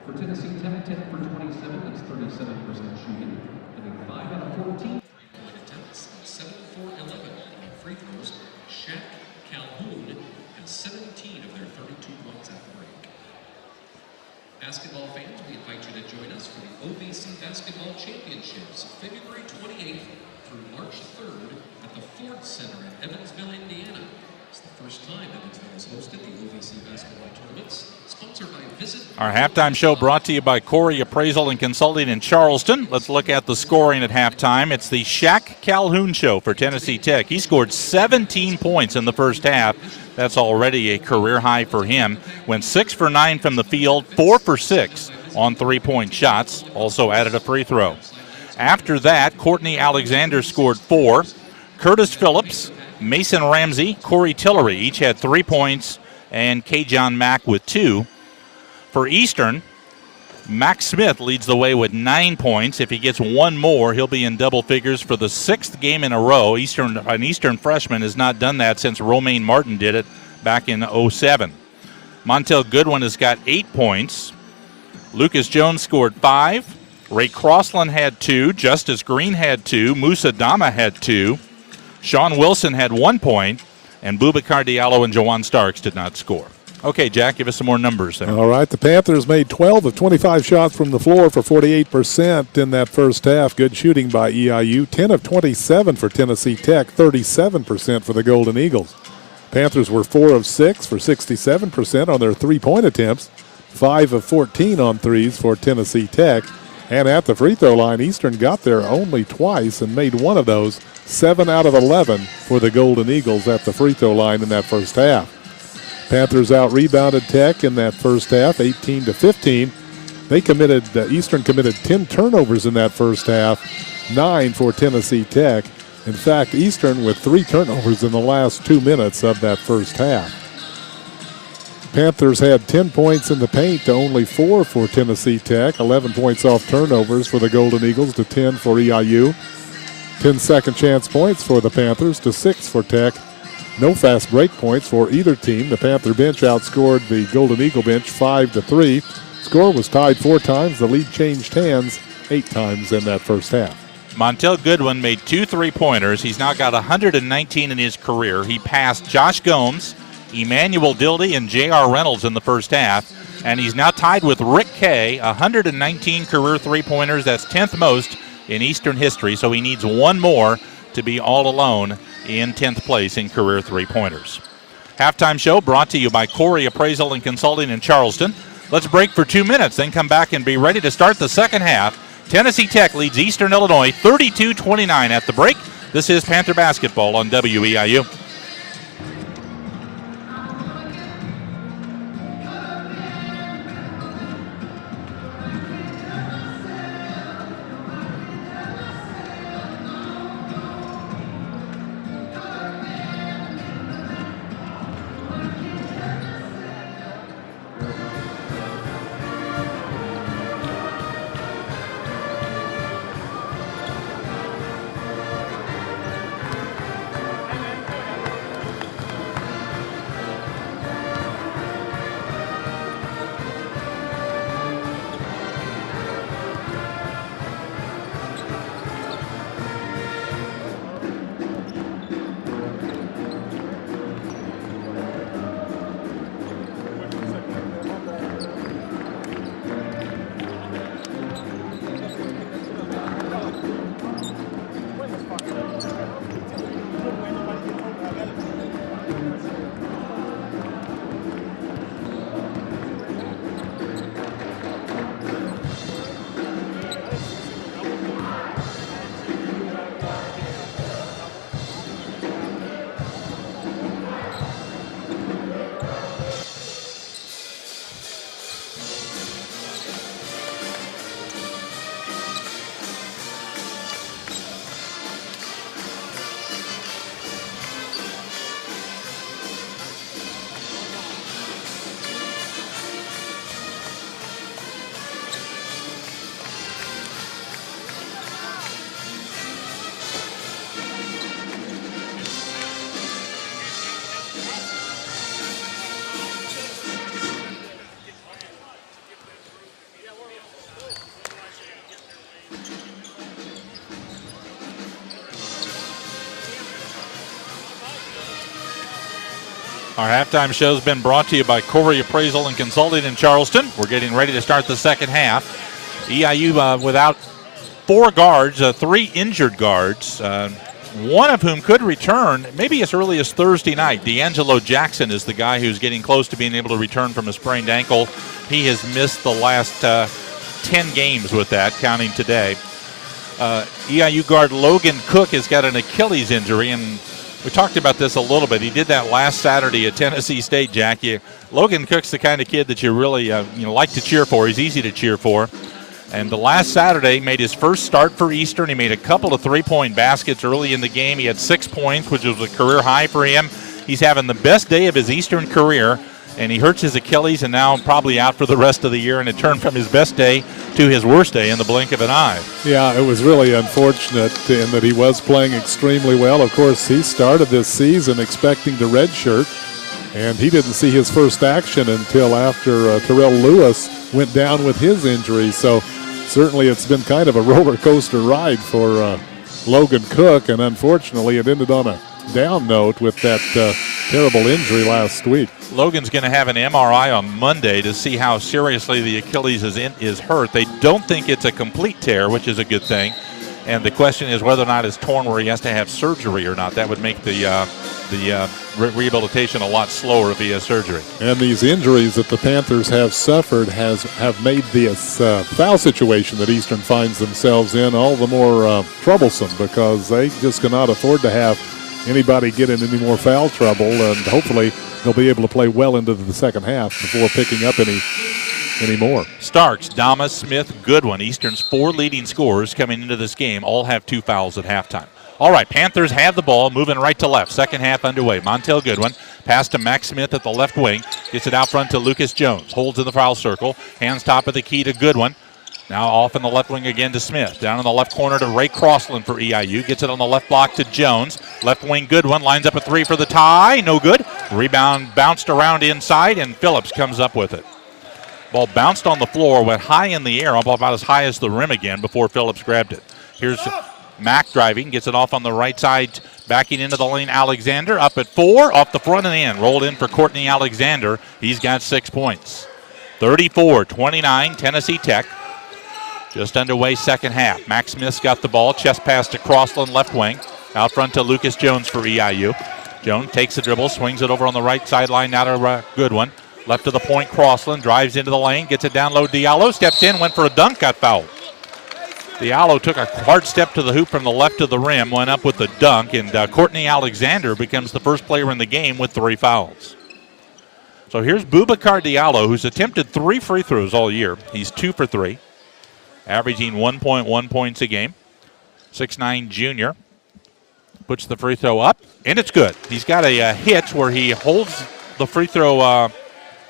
For Tennessee Tech, 10 for 27, that's 37% shooting. Hitting 5 out of 14. Attempts, 7 for 11 on free throws. Shaq Calhoun has 17 of their 32 points at the break. Basketball fans, we invite you to join us for the OVC Basketball Championships, February 28th through March 3rd at the Ford Center in Evansville, Indiana. It's the first time Evansville has hosted the OVC basketball tournaments. Sponsored by Visit. Our halftime show brought to you by Corey Appraisal and Consulting in Charleston. Let's look at the scoring at halftime. It's the Shaq Calhoun show for Tennessee Tech. He scored 17 points in the first half. That's already a career high for him. Went 6 for 9 from the field, 4 for 6 on three-point shots. Also added a free throw. After that, Courtney Alexander scored 4. Curtis Phillips Mason Ramsey, Corey Tillery each had 3 points, and K. John Mack with 2. For Eastern, Max Smith leads the way with 9 points. If he gets one more, he'll be in double figures for the 6th game in a row. An Eastern freshman has not done that since Romaine Martin did it back in 07. Montel Goodwin has got 8 points. Lucas Jones scored 5. Ray Crossland had 2. Justice Green had 2. Musa Dama had 2. Sean Wilson had 1 point. And Boubacar Diallo and Jawan Starks did not score. Okay, Jack, give us some more numbers there. All right, the Panthers made 12 of 25 shots from the floor for 48% in that first half. Good shooting by EIU. 10 of 27 for Tennessee Tech, 37% for the Golden Eagles. Panthers were 4 of 6 for 67% on their three-point attempts, 5 of 14 on threes for Tennessee Tech. And at the free throw line, Eastern got there only twice and made one of those. 7 out of 11 for the Golden Eagles at the free throw line in that first half. Panthers out-rebounded Tech in that first half, 18-15. Eastern committed 10 turnovers in that first half, 9 for Tennessee Tech. In fact, Eastern with 3 turnovers in the last 2 minutes of that first half. Panthers had 10 points in the paint to only 4 for Tennessee Tech, 11 points off turnovers for the Golden Eagles to 10 for EIU. 10 second chance points for the Panthers to 6 for Tech. No fast break points for either team. The Panther bench outscored the Golden Eagle bench 5-3. Score was tied 4 times. The lead changed hands 8 times in that first half. Montel Goodwin made 2 3-pointers. He's now got 119 in his career. He passed Josh Gomes, Emmanuel Dildy, and J.R. Reynolds in the first half. And he's now tied with Rick Kay, 119 career 3-pointers. That's 10th most in Eastern history. So he needs one more to be all alone in 10th place in career 3-pointers. Halftime show brought to you by Corey Appraisal and Consulting in Charleston. Let's break for 2 minutes, then come back and be ready to start the second half. Tennessee Tech leads Eastern Illinois 32-29 at the break. This is Panther Basketball on WEIU. Our halftime show has been brought to you by Corey Appraisal and Consulting in Charleston. We're getting ready to start the second half. EIU without 4 guards, 3 injured guards, one of whom could return maybe as early as Thursday night. D'Angelo Jackson is the guy who's getting close to being able to return from a sprained ankle. He has missed the last 10 games with that, counting today. EIU guard Logan Cook has got an Achilles injury, and we talked about this a little bit. He did that last Saturday at Tennessee State, Jack. Logan Cook's the kind of kid that you really like to cheer for. He's easy to cheer for. And the last Saturday made his first start for Eastern. He made a couple of three-point baskets early in the game. He had 6 points, which was a career high for him. He's having the best day of his Eastern career, and he hurts his Achilles and now probably out for the rest of the year, and it turned from his best day to his worst day in the blink of an eye. Yeah, it was really unfortunate in that he was playing extremely well. Of course, he started this season expecting to redshirt, and he didn't see his first action until after Terrell Lewis went down with his injury. So certainly it's been kind of a roller coaster ride for Logan Cook, and unfortunately it ended on a down note with that terrible injury last week. Logan's going to have an MRI on Monday to see how seriously the Achilles is hurt. They don't think it's a complete tear, which is a good thing. And the question is whether or not it's torn where he has to have surgery or not. That would make the rehabilitation a lot slower if he has surgery. And these injuries that the Panthers have suffered have made this foul situation that Eastern finds themselves in all the more troublesome, because they just cannot afford to have anybody get in any more foul trouble, and hopefully they'll be able to play well into the second half before picking up any more. Starks, Dama, Smith, Goodwin, Eastern's 4 leading scorers coming into this game, all have 2 fouls at halftime. All right, Panthers have the ball, moving right to left. Second half underway. Montel Goodwin, pass to Max Smith at the left wing. Gets it out front to Lucas Jones. Holds in the foul circle. Hands top of the key to Goodwin. Now off in the left wing again to Smith. Down in the left corner to Ray Crossland for EIU. Gets it on the left block to Jones. Left wing Goodwin lines up a 3 for the tie. No good. Rebound bounced around inside, and Phillips comes up with it. Ball bounced on the floor, went high in the air, about as high as the rim again before Phillips grabbed it. Here's Mack driving, gets it off on the right side, backing into the lane. Alexander up at 4, off the front and in. Rolled in for Courtney Alexander. He's got 6 points. 34-29, Tennessee Tech. Just underway second half. Max Smith's got the ball. Chest pass to Crossland, left wing. Out front to Lucas Jones for EIU. Jones takes the dribble, swings it over on the right sideline now to Goodwin. Left to the point, Crossland drives into the lane, gets it down low. Diallo stepped in, went for a dunk, got fouled. Diallo took a hard step to the hoop from the left of the rim, went up with the dunk, and Courtney Alexander becomes the first player in the game with 3 fouls. So here's Boubacar Diallo, who's attempted 3 free throws all year. He's 2 for 3, averaging 1.1 points a game. 6'9" junior. Puts the free throw up, and it's good. He's got a hitch where he holds the free throw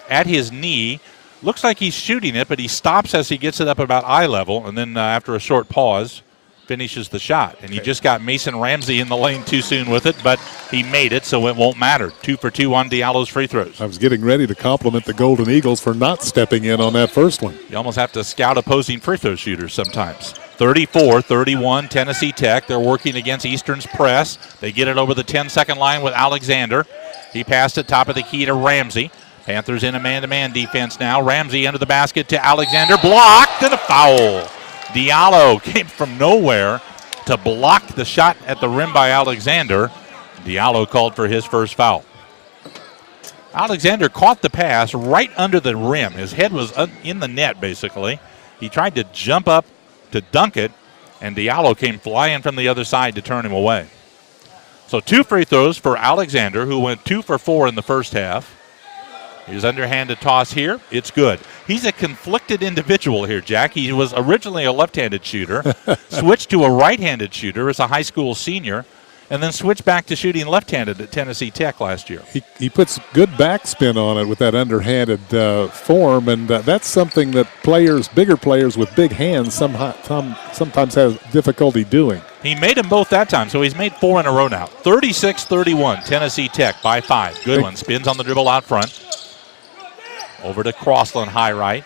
at his knee. Looks like he's shooting it, but he stops as he gets it up about eye level, and then after a short pause, finishes the shot. And he just got Mason Ramsey in the lane too soon with it, but he made it, so it won't matter. 2 for 2 on Diallo's free throws. I was getting ready to compliment the Golden Eagles for not stepping in on that first one. You almost have to scout opposing free throw shooters sometimes. 34-31, Tennessee Tech. They're working against Eastern's press. They get it over the 10-second line with Alexander. He passed it top of the key to Ramsey. Panthers in a man-to-man defense now. Ramsey under the basket to Alexander. Blocked and a foul. Diallo came from nowhere to block the shot at the rim by Alexander. Diallo called for his first foul. Alexander caught the pass right under the rim. His head was in the net, basically. He tried to jump up to dunk it, and Diallo came flying from the other side to turn him away. So 2 free throws for Alexander, who went 2 for 4 in the first half. His underhanded toss here. It's good. He's a conflicted individual here, Jack. He was originally a left-handed shooter, switched to a right-handed shooter as a high school senior, and then switched back to shooting left-handed at Tennessee Tech last year. He puts good backspin on it with that underhanded form, and that's something that bigger players with big hands sometimes have difficulty doing. He made them both that time, so he's made 4 in a row now. 36-31, Tennessee Tech by 5. Goodwin spins on the dribble out front. Over to Crossland, high right.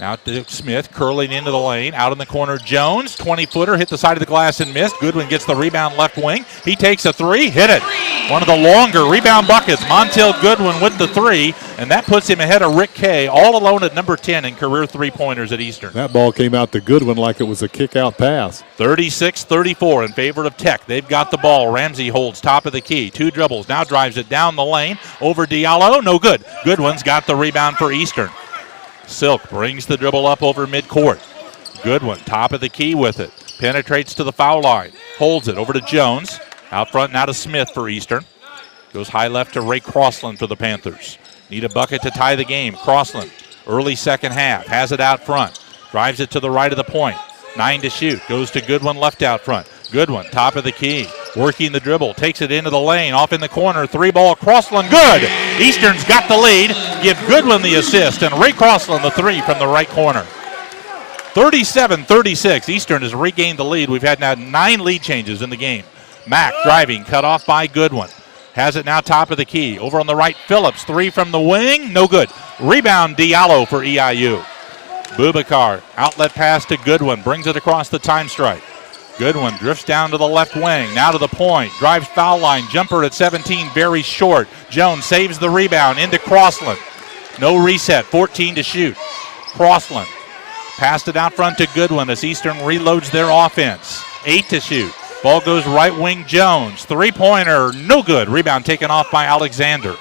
Now to Smith, curling into the lane. Out in the corner, Jones. 20-footer, hit the side of the glass and missed. Goodwin gets the rebound left wing. He takes a 3, hit it. One of the longer rebound buckets. Montel Goodwin with the 3, and that puts him ahead of Rick Kay, all alone at number 10 in career 3-pointers at Eastern. That ball came out to Goodwin like it was a kick-out pass. 36-34 in favor of Tech. They've got the ball. Ramsey holds top of the key. 2 dribbles. Now drives it down the lane. Over Diallo. No good. Goodwin's got the rebound for Eastern. Silk brings the dribble up over midcourt. Goodwin, top of the key with it. Penetrates to the foul line. Holds it over to Jones. Out front now to Smith for Eastern. Goes high left to Ray Crossland for the Panthers. Need a bucket to tie the game. Crossland, early second half, has it out front. Drives it to the right of the point. 9 to shoot. Goes to Goodwin left out front. Goodwin, top of the key. Working the dribble. Takes it into the lane. Off in the corner. 3-ball. Crossland. Good. Eastern's got the lead. Give Goodwin the assist. And Ray Crossland the 3 from the right corner. 37-36. Eastern has regained the lead. We've had now 9 lead changes in the game. Mack driving. Cut off by Goodwin. Has it now top of the key. Over on the right, Phillips. 3 from the wing. No good. Rebound Diallo for EIU. Bubakar, outlet pass to Goodwin, brings it across the time stripe. Goodwin drifts down to the left wing, now to the point, drives foul line, jumper at 17, very short. Jones saves the rebound into Crossland. No reset, 14 to shoot. Crossland passed it out front to Goodwin as Eastern reloads their offense. 8 to shoot. Ball goes right wing, Jones. 3-pointer, no good. Rebound taken off by Alexander.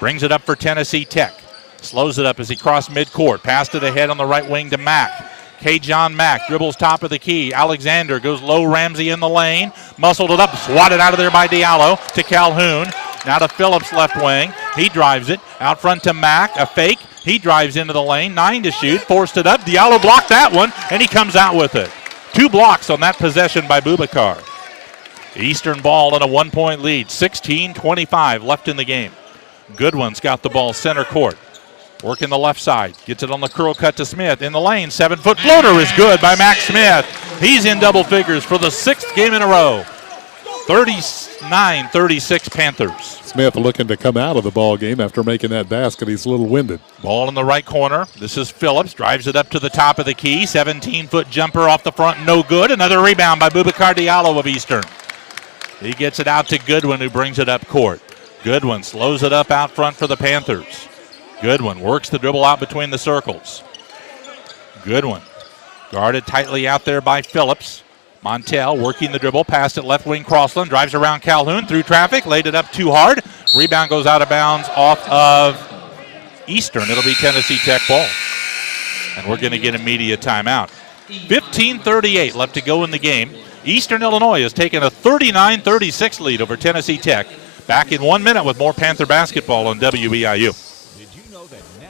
Brings it up for Tennessee Tech. Slows it up as he crossed midcourt. Passed it ahead on the right wing to Mack. K-John Mack dribbles top of the key. Alexander goes low. Ramsey in the lane. Muscled it up. Swatted out of there by Diallo to Calhoun. Now to Phillips left wing. He drives it. Out front to Mack. A fake. He drives into the lane. 9 to shoot. Forced it up. Diallo blocked that one, and he comes out with it. 2 blocks on that possession by Bubakar. Eastern ball in a 1-point lead. 16-25 left in the game. Goodwin's got the ball center court. Working the left side. Gets it on the curl cut to Smith. In the lane. 7-foot floater is good by Max Smith. He's in double figures for the 6th game in a row. 39-36 Panthers. Smith looking to come out of the ball game after making that basket. He's a little winded. Ball in the right corner. This is Phillips. Drives it up to the top of the key. 17-foot jumper off the front. No good. Another rebound by Bubakar Diallo of Eastern. He gets it out to Goodwin, who brings it up court. Goodwin slows it up out front for the Panthers. Goodwin works the dribble out between the circles. Goodwin guarded tightly out there by Phillips. Montel working the dribble, passed it left wing Crossland, drives around Calhoun through traffic, laid it up too hard. Rebound goes out of bounds off of Eastern. It'll be Tennessee Tech ball. And we're going to get a media timeout. 15:38 left to go in the game. Eastern Illinois has taken a 39-36 lead over Tennessee Tech. Back in 1 minute with more Panther basketball on WEIU. Did you know that now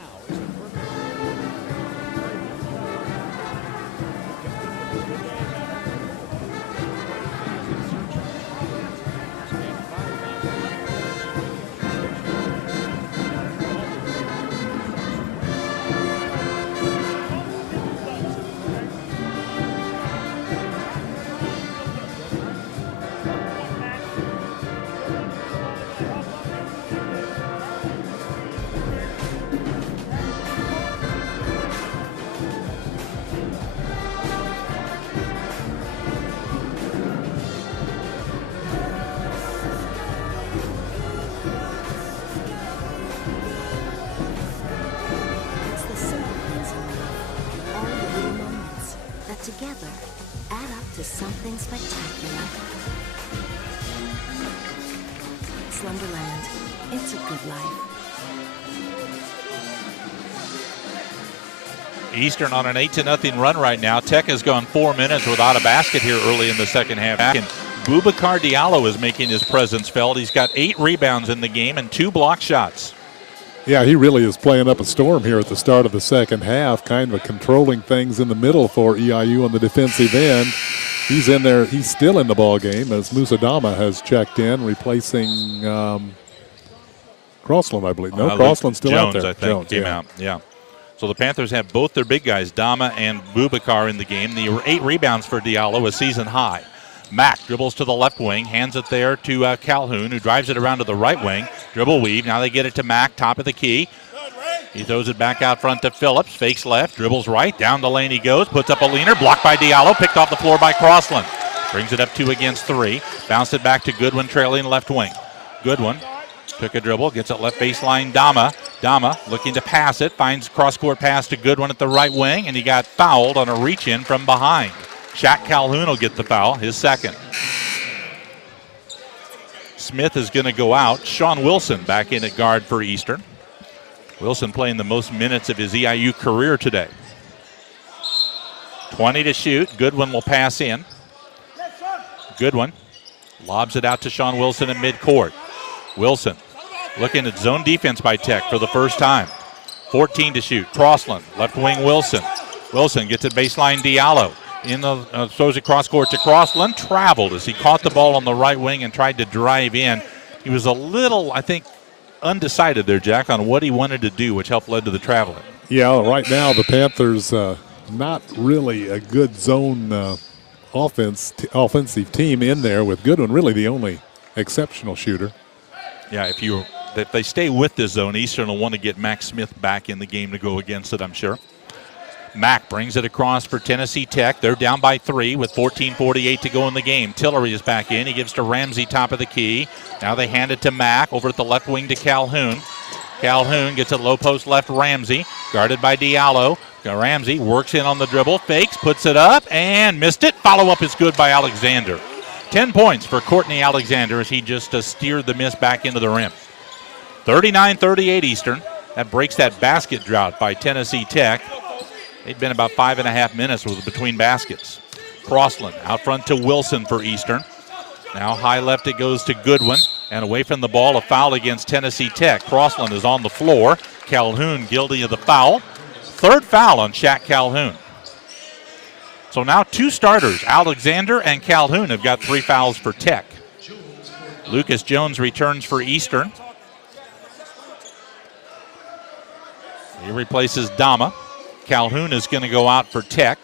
together add up to something spectacular. Slumberland, it's a good life. Eastern on an 8-0 run right now. Tech has gone 4 minutes without a basket here early in the second half. And Bubakar Diallo is making his presence felt. He's got 8 rebounds in the game and 2 block shots. Yeah, he really is playing up a storm here at the start of the second half, kind of controlling things in the middle for EIU on the defensive end. He's in there. He's still in the ball game as Musadama has checked in, replacing Crossland, I believe. No, Crossland's still Jones, out there. I think, came out. Yeah. So the Panthers have both their big guys, Dama and Bubakar, in the game. The 8 rebounds for Diallo, a season high. Mack dribbles to the left wing, hands it there to Calhoun, who drives it around to the right wing. Dribble weave. Now they get it to Mack, top of the key. He throws it back out front to Phillips. Fakes left, dribbles right. Down the lane he goes. Puts up a leaner. Blocked by Diallo. Picked off the floor by Crossland. Brings it up 2 against 3. Bounced it back to Goodwin, trailing left wing. Goodwin took a dribble. Gets it left baseline. Dama looking to pass it. Finds cross-court pass to Goodwin at the right wing. And he got fouled on a reach-in from behind. Shaq Calhoun will get the foul, his second. Smith is going to go out. Sean Wilson back in at guard for Eastern. Wilson playing the most minutes of his EIU career today. 20 to shoot. Goodwin will pass in. Goodwin lobs it out to Sean Wilson in midcourt. Wilson looking at zone defense by Tech for the first time. 14 to shoot. Crossland, left wing Wilson. Wilson gets it baseline. Diallo throws it cross court to Crossland. Traveled as he caught the ball on the right wing and tried to drive in. He was a little, I think, undecided there, Jack, on what he wanted to do, which helped lead to the traveling. Yeah, right now the Panthers not really a good zone offensive team in there with Goodwin, really the only exceptional shooter. Yeah, if they stay with this zone, Eastern will want to get Mac Smith back in the game to go against it, I'm sure. Mack brings it across for Tennessee Tech. They're down by 3 with 14:48 to go in the game. Tillery is back in. He gives to Ramsey, top of the key. Now they hand it to Mack over at the left wing to Calhoun. Calhoun gets it low post left. Ramsey guarded by Diallo. Ramsey works in on the dribble, fakes, puts it up, and missed it. Follow-up is good by Alexander. 10 points for Courtney Alexander as he just steered the miss back into the rim. 39-38 Eastern. That breaks that basket drought by Tennessee Tech. They'd been about 5.5 minutes between baskets. Crossland out front to Wilson for Eastern. Now high left it goes to Goodwin. And away from the ball, a foul against Tennessee Tech. Crossland is on the floor. Calhoun guilty of the foul. Third foul on Shaq Calhoun. So now 2 starters, Alexander and Calhoun, have got 3 fouls for Tech. Lucas Jones returns for Eastern. He replaces Dama. Calhoun is going to go out for Tech.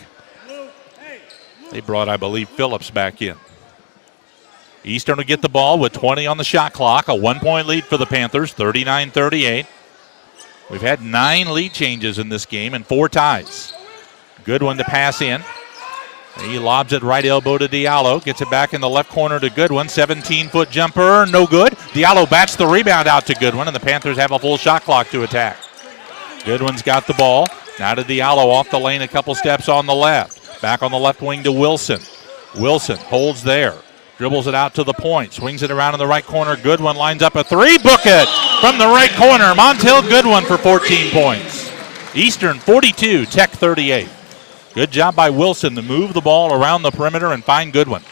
They brought, I believe, Phillips back in. Eastern will get the ball with 20 on the shot clock. A 1-point lead for the Panthers, 39-38. We've had 9 lead changes in this game and 4 ties. Good one to pass in. He lobs it right elbow to Diallo. Gets it back in the left corner to Goodwin. 17-foot jumper, no good. Diallo bats the rebound out to Goodwin, and the Panthers have a full shot clock to attack. Goodwin's got the ball. Now to Diallo off the lane, a couple steps on the left. Back on the left wing to Wilson. Wilson holds there. Dribbles it out to the point. Swings it around in the right corner. Goodwin lines up a 3. Book it from the right corner. Montel Goodwin for 14 points. Eastern 42, Tech 38. Good job by Wilson to move the ball around the perimeter and find Goodwin.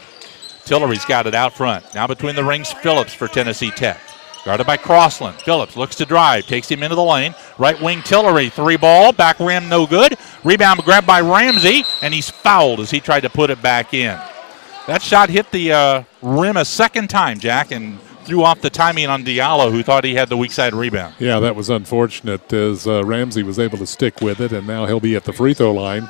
Tillery's got it out front. Now between the rings, Phillips for Tennessee Tech. Guarded by Crossland. Phillips looks to drive. Takes him into the lane. Right wing Tillery. 3 ball. Back rim no good. Rebound grabbed by Ramsey. And he's fouled as he tried to put it back in. That shot hit the rim a second time, Jack, and threw off the timing on Diallo, who thought he had the weak side rebound. Yeah, that was unfortunate as Ramsey was able to stick with it, and now he'll be at the free throw line.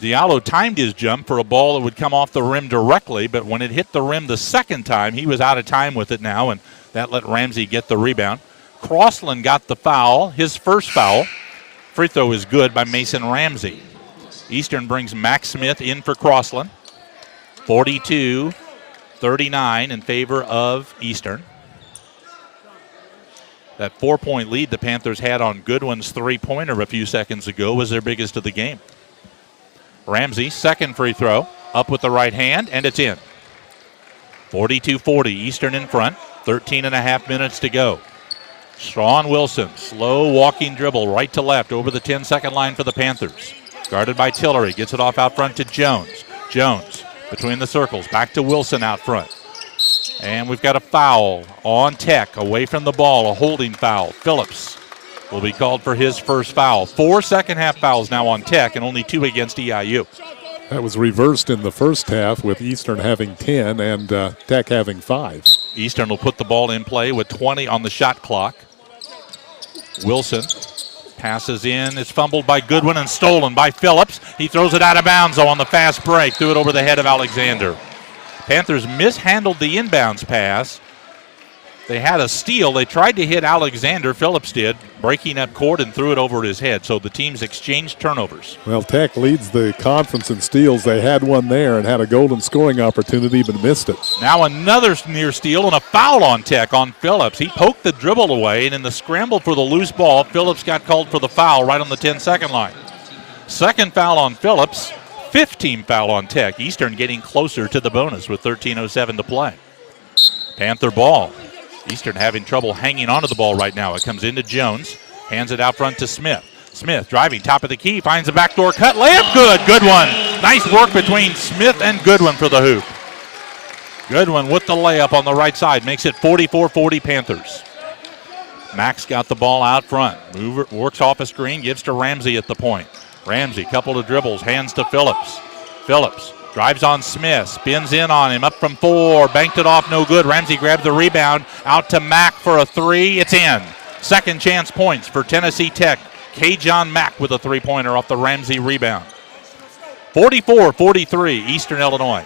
Diallo timed his jump for a ball that would come off the rim directly, but when it hit the rim the second time, he was out of time with it now, and that let Ramsey get the rebound. Crossland got the foul, his first foul. Free throw is good by Mason Ramsey. Eastern brings Mac Smith in for Crossland. 42-39 in favor of Eastern. That 4-point lead the Panthers had on Goodwin's 3-pointer a few seconds ago was their biggest of the game. Ramsey, second free throw, up with the right hand, and it's in. 42-40, Eastern in front, 13.5 minutes to go. Sean Wilson, slow walking dribble right to left over the 10-second line for the Panthers. Guarded by Tillery, gets it off out front to Jones. Jones between the circles, back to Wilson out front. And we've got a foul on Tech, away from the ball, a holding foul. Phillips will be called for his first foul. 4 second-half fouls now on Tech and only 2 against EIU. That was reversed in the first half with Eastern having 10 and Tech having 5. Eastern will put the ball in play with 20 on the shot clock. Wilson passes in. It's fumbled by Goodwin and stolen by Phillips. He throws it out of bounds on the fast break. Threw it over the head of Alexander. Panthers mishandled the inbounds pass. They had a steal. They tried to hit Alexander. Phillips did, breaking up court and threw it over his head. So the teams exchanged turnovers. Well, Tech leads the conference in steals. They had one there and had a golden scoring opportunity, but missed it. Now another near steal and a foul on Tech on Phillips. He poked the dribble away, and in the scramble for the loose ball, Phillips got called for the foul right on the 10-second line. Second foul on Phillips, 15 foul on Tech. Eastern getting closer to the bonus with 13:07 to play. Panther ball. Eastern having trouble hanging onto the ball right now. It comes into Jones, hands it out front to Smith. Smith driving, top of the key, finds a backdoor cut, layup, good, good one. Nice work between Smith and Goodwin for the hoop. Goodwin with the layup on the right side, makes it 44-40 Panthers. Max got the ball out front, works off a screen, gives to Ramsey at the point. Ramsey, couple of dribbles, hands to Phillips. Phillips drives on Smith, spins in on him, up from 4, banked it off, no good. Ramsey grabs the rebound, out to Mack for a 3, it's in. Second chance points for Tennessee Tech. K-John Mack with a three-pointer off the Ramsey rebound. 44-43, Eastern Illinois.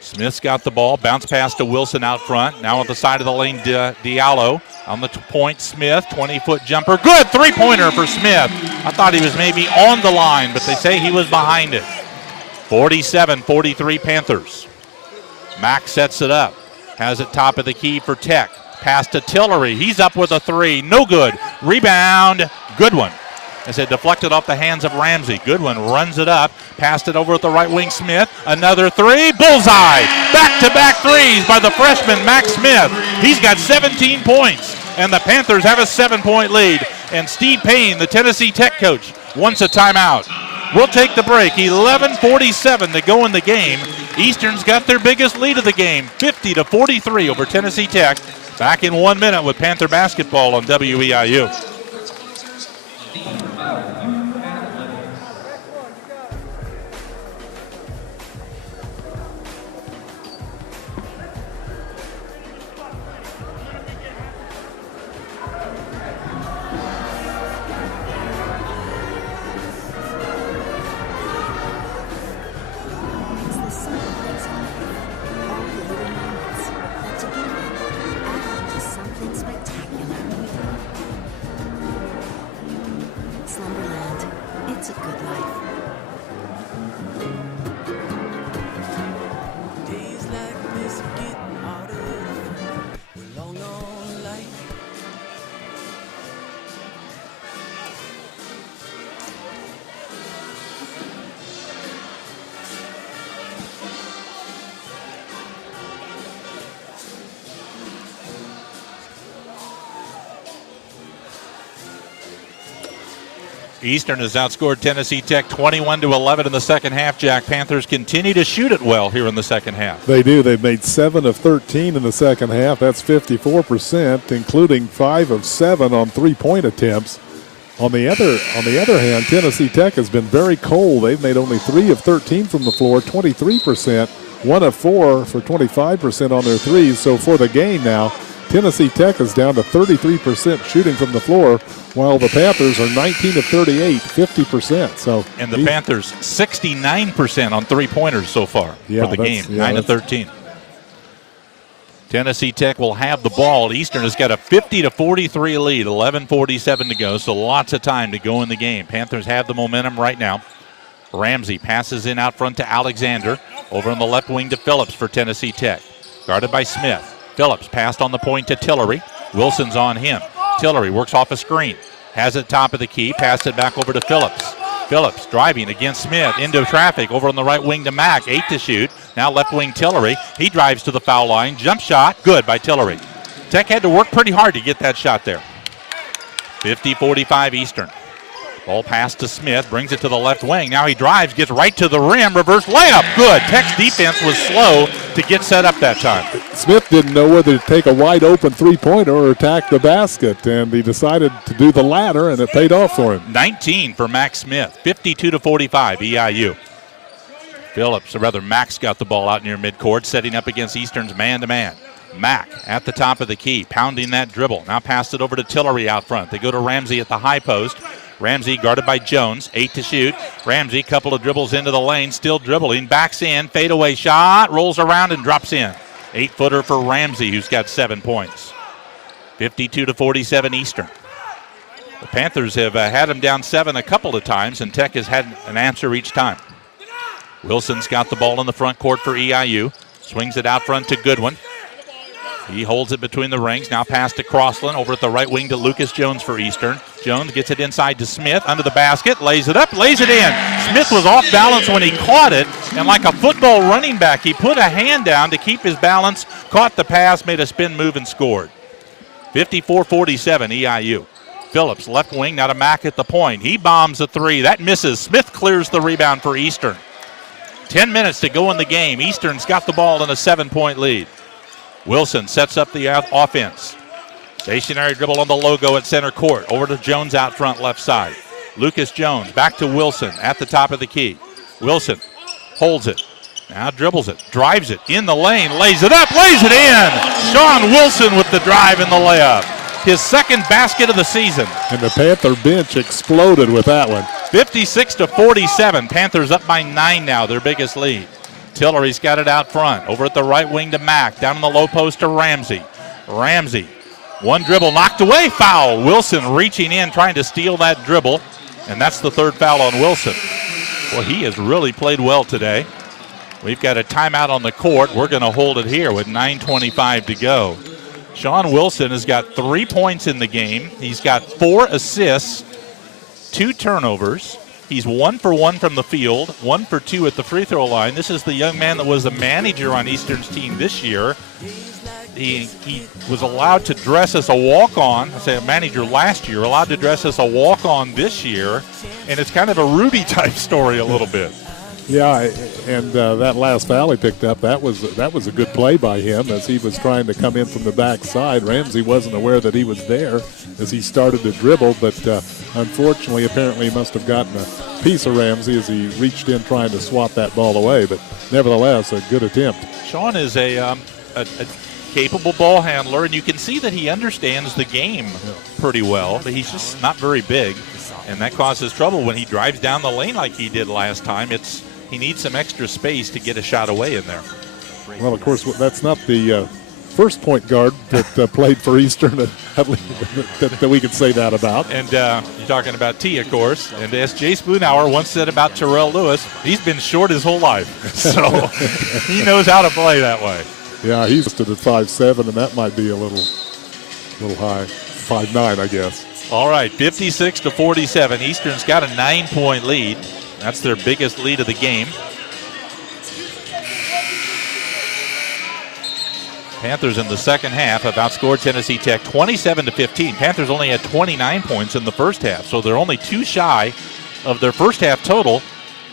Smith's got the ball, bounce pass to Wilson out front. Now on the side of the lane, Diallo. On the point, Smith, 20-foot jumper. Good three-pointer for Smith. I thought he was maybe on the line, but they say he was behind it. 47-43 Panthers. Mack sets it up. Has it top of the key for Tech. Pass to Tillery. He's up with a 3. No good. Rebound. Goodwin. As it deflected off the hands of Ramsey. Goodwin runs it up. Passed it over at the right wing. Smith. Another 3. Bullseye. Back-to-back threes by the freshman Max Smith. He's got 17 points. And the Panthers have a 7-point lead. And Steve Payne, the Tennessee Tech coach, wants a timeout. We'll take the break. 11:47 to go in the game. Eastern's got their biggest lead of the game. 50-43 over Tennessee Tech. Back in 1 minute with Panther basketball on WEIU. Eastern has outscored Tennessee Tech 21-11 in the second half, Jack. Panthers continue to shoot it well here in the second half. They do. They've made 7 of 13 in the second half. That's 54%, including 5 of 7 on three-point attempts. On the other hand, Tennessee Tech has been very cold. They've made only 3 of 13 from the floor, 23%, 1 of 4 for 25% on their threes. So for the game now, Tennessee Tech is down to 33% shooting from the floor, while the Panthers are 19 of 38, 50%. And the Panthers 69% on three-pointers so far for the game, 9 of 13. Tennessee Tech will have the ball. Eastern has got a 50-43 lead, 11:47 to go, so lots of time to go in the game. Panthers have the momentum right now. Ramsey passes in out front to Alexander. Over on the left wing to Phillips for Tennessee Tech. Guarded by Smith. Phillips passed on the point to Tillery. Wilson's on him. Tillery works off a screen. Has it top of the key. Passed it back over to Phillips. Phillips driving against Smith. Into traffic. Over on the right wing to Mack. 8 to shoot. Now left wing Tillery. He drives to the foul line. Jump shot. Good by Tillery. Tech had to work pretty hard to get that shot there. 50-45 Eastern. Ball pass to Smith, brings it to the left wing. Now he drives, gets right to the rim, reverse layup. Good. Tech's defense was slow to get set up that time. Smith didn't know whether to take a wide open three-pointer or attack the basket, and he decided to do the latter, and it paid off for him. 19 for Max Smith, 52-45 EIU. Phillips, or rather Max, got the ball out near midcourt, setting up against Eastern's man-to-man. Mack at the top of the key, pounding that dribble. Now passed it over to Tillery out front. They go to Ramsey at the high post. Ramsey guarded by Jones, 8 to shoot. Ramsey, couple of dribbles into the lane, still dribbling, backs in, fadeaway shot, rolls around and drops in. 8-footer for Ramsey, who's got 7 points. 52-47 Eastern. The Panthers have had them down 7 a couple of times, and Tech has had an answer each time. Wilson's got the ball in the front court for EIU. Swings it out front to Goodwin. He holds it between the rings. Now pass to Crossland. Over at the right wing to Lucas Jones for Eastern. Jones gets it inside to Smith. Under the basket. Lays it up. Lays it in. Smith was off balance when he caught it. And like a football running back, he put a hand down to keep his balance. Caught the pass. Made a spin move and scored. 54-47 EIU. Phillips left wing. Now to Mack at the point. He bombs a 3. That misses. Smith clears the rebound for Eastern. 10 minutes to go in the game. Eastern's got the ball in a 7-point lead. Wilson sets up the offense. Stationary dribble on the logo at center court. Over to Jones out front left side. Lucas Jones back to Wilson at the top of the key. Wilson holds it. Now dribbles it, drives it in the lane, lays it up, lays it in. Sean Wilson with the drive and the layup. His second basket of the season. And the Panther bench exploded with that one. 56-47. Panthers up by 9 now, their biggest lead. Tillery's got it out front. Over at the right wing to Mack. Down in the low post to Ramsey. Ramsey, one dribble knocked away, foul. Wilson reaching in, trying to steal that dribble. And that's the third foul on Wilson. Well, he has really played well today. We've got a timeout on the court. We're going to hold it here with 9:25 to go. Sean Wilson has got 3 points in the game. He's got 4 assists, 2 turnovers. He's 1 for 1 from the field, 1 for 2 at the free throw line. This is the young man that was the manager on Eastern's team this year. He was allowed to dress as a walk-on. I say a manager last year, allowed to dress as a walk-on this year. And it's kind of a Rudy type story a little bit. Yeah, and that last foul he picked up, that was a good play by him as he was trying to come in from the backside. Ramsey wasn't aware that he was there as he started to dribble, but unfortunately, apparently he must have gotten a piece of Ramsey as he reached in trying to swat that ball away. But nevertheless, a good attempt. Sean is a capable ball handler, and you can see that he understands the game pretty well, but he's just not very big, and that causes trouble when he drives down the lane like he did last time. He needs some extra space to get a shot away in there. Well, of course, that's not the first point guard that played for Eastern that we could say that about. And you're talking about T, of course. And as Jay Spoonhour once said about Terrell Lewis, he's been short his whole life. So he knows how to play that way. Yeah, he's listed at 5'7", and that might be a little high. 5'9", I guess. All right, 56-47. Eastern's got a 9-point lead. That's their biggest lead of the game. Panthers in the second half have outscored Tennessee Tech 27-15. Panthers only had 29 points in the first half, so they're only 2 shy of their first half total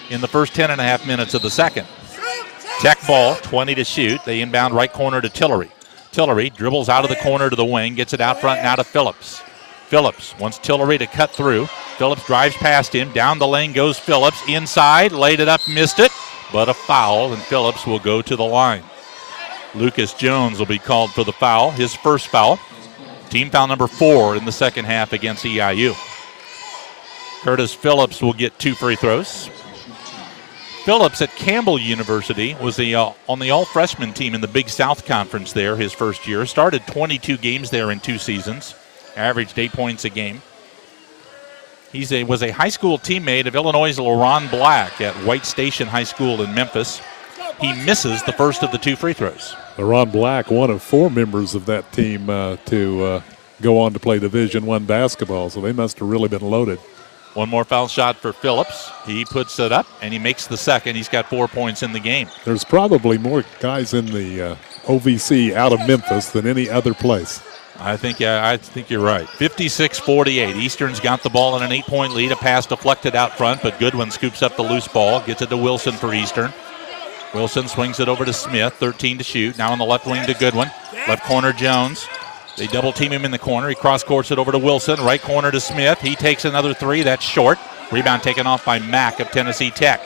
in the first 10.5 minutes of the second. Tech ball, 20 to shoot. They inbound right corner to Tillery. Tillery dribbles out of the corner to the wing, gets it out front now to Phillips. Phillips wants Tillery to cut through. Phillips drives past him. Down the lane goes Phillips. Inside, laid it up, missed it. But a foul, and Phillips will go to the line. Lucas Jones will be called for the foul, his first foul. Team foul number 4 in the second half against EIU. Curtis Phillips will get 2 free throws. Phillips at Campbell University was on the all-freshman team in the Big South Conference there his first year. Started 22 games there in 2 seasons. Averaged 8 points a game. He was a high school teammate of Illinois' LaRon Black at White Station High School in Memphis. He misses the first of the 2 free throws. LaRon Black, one of 4 members of that team to go on to play Division I basketball, so they must have really been loaded. One more foul shot for Phillips. He puts it up, and he makes the second. He's got 4 points in the game. There's probably more guys in the OVC out of Memphis than any other place. I think you're right. 56-48. Eastern's got the ball in an 8-point lead. A pass deflected out front, but Goodwin scoops up the loose ball, gets it to Wilson for Eastern. Wilson swings it over to Smith, 13 to shoot. Now on the left wing to Goodwin. Left corner, Jones. They double team him in the corner. He cross-courts it over to Wilson. Right corner to Smith. He takes another 3. That's short. Rebound taken off by Mack of Tennessee Tech.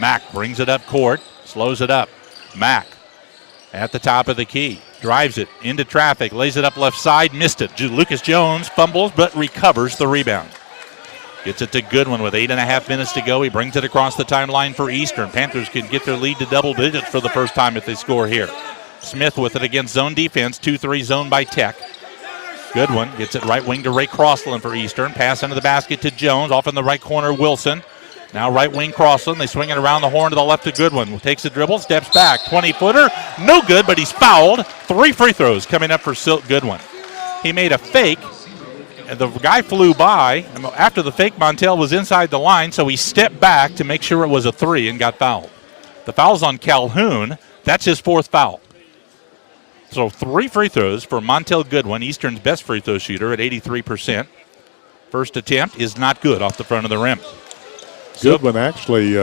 Mack brings it up court. Slows it up. Mack at the top of the key. Drives it into traffic. Lays it up left side. Missed it. Lucas Jones fumbles but recovers the rebound. Gets it to Goodwin with 8.5 minutes to go. He brings it across the timeline for Eastern. Panthers can get their lead to double digits for the first time if they score here. Smith with it against zone defense. 2-3 zone by Tech. Goodwin gets it right wing to Ray Crossland for Eastern. Pass into the basket to Jones. Off in the right corner, Wilson. Now right wing Crossland. They swing it around the horn to the left to Goodwin. Takes a dribble, steps back. 20-footer. No good, but he's fouled. 3 free throws coming up for Silt Goodwin. He made a fake. And the guy flew by. After the fake, Montel was inside the line, so he stepped back to make sure it was a 3 and got fouled. The foul's on Calhoun. That's his 4th foul. So 3 free throws for Montel Goodwin, Eastern's best free throw shooter at 83%. First attempt is not good off the front of the rim. Goodwin actually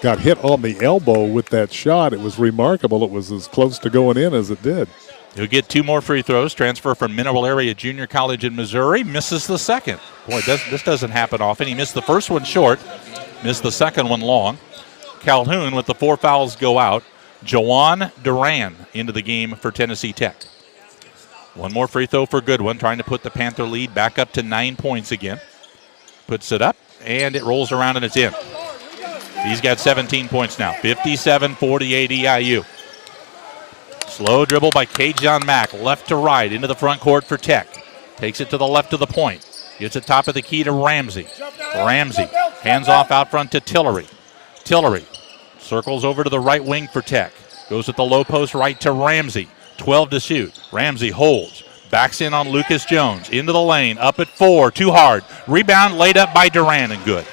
got hit on the elbow with that shot. It was remarkable. It was as close to going in as it did. He'll get 2 more free throws. Transfer from Mineral Area Junior College in Missouri. Misses the second. Boy, this doesn't happen often. He missed the first one short. Missed the second one long. Calhoun with the 4 fouls go out. Jawan Duran into the game for Tennessee Tech. 1 more free throw for Goodwin, trying to put the Panther lead back up to 9 points again. Puts it up, and it rolls around and it's in. He's got 17 points now. 57-48 EIU. Slow dribble by Kajon Mack, left to right, into the front court for Tech. Takes it to the left of the point. Gets it top of the key to Ramsey. Ramsey hands off out front to Tillery. Tillery circles over to the right wing for Tech. Goes at the low post right to Ramsey. 12 to shoot. Ramsey holds. Backs in on Lucas Jones. Into the lane. Up at 4. Too hard. Rebound laid up by Duran and good.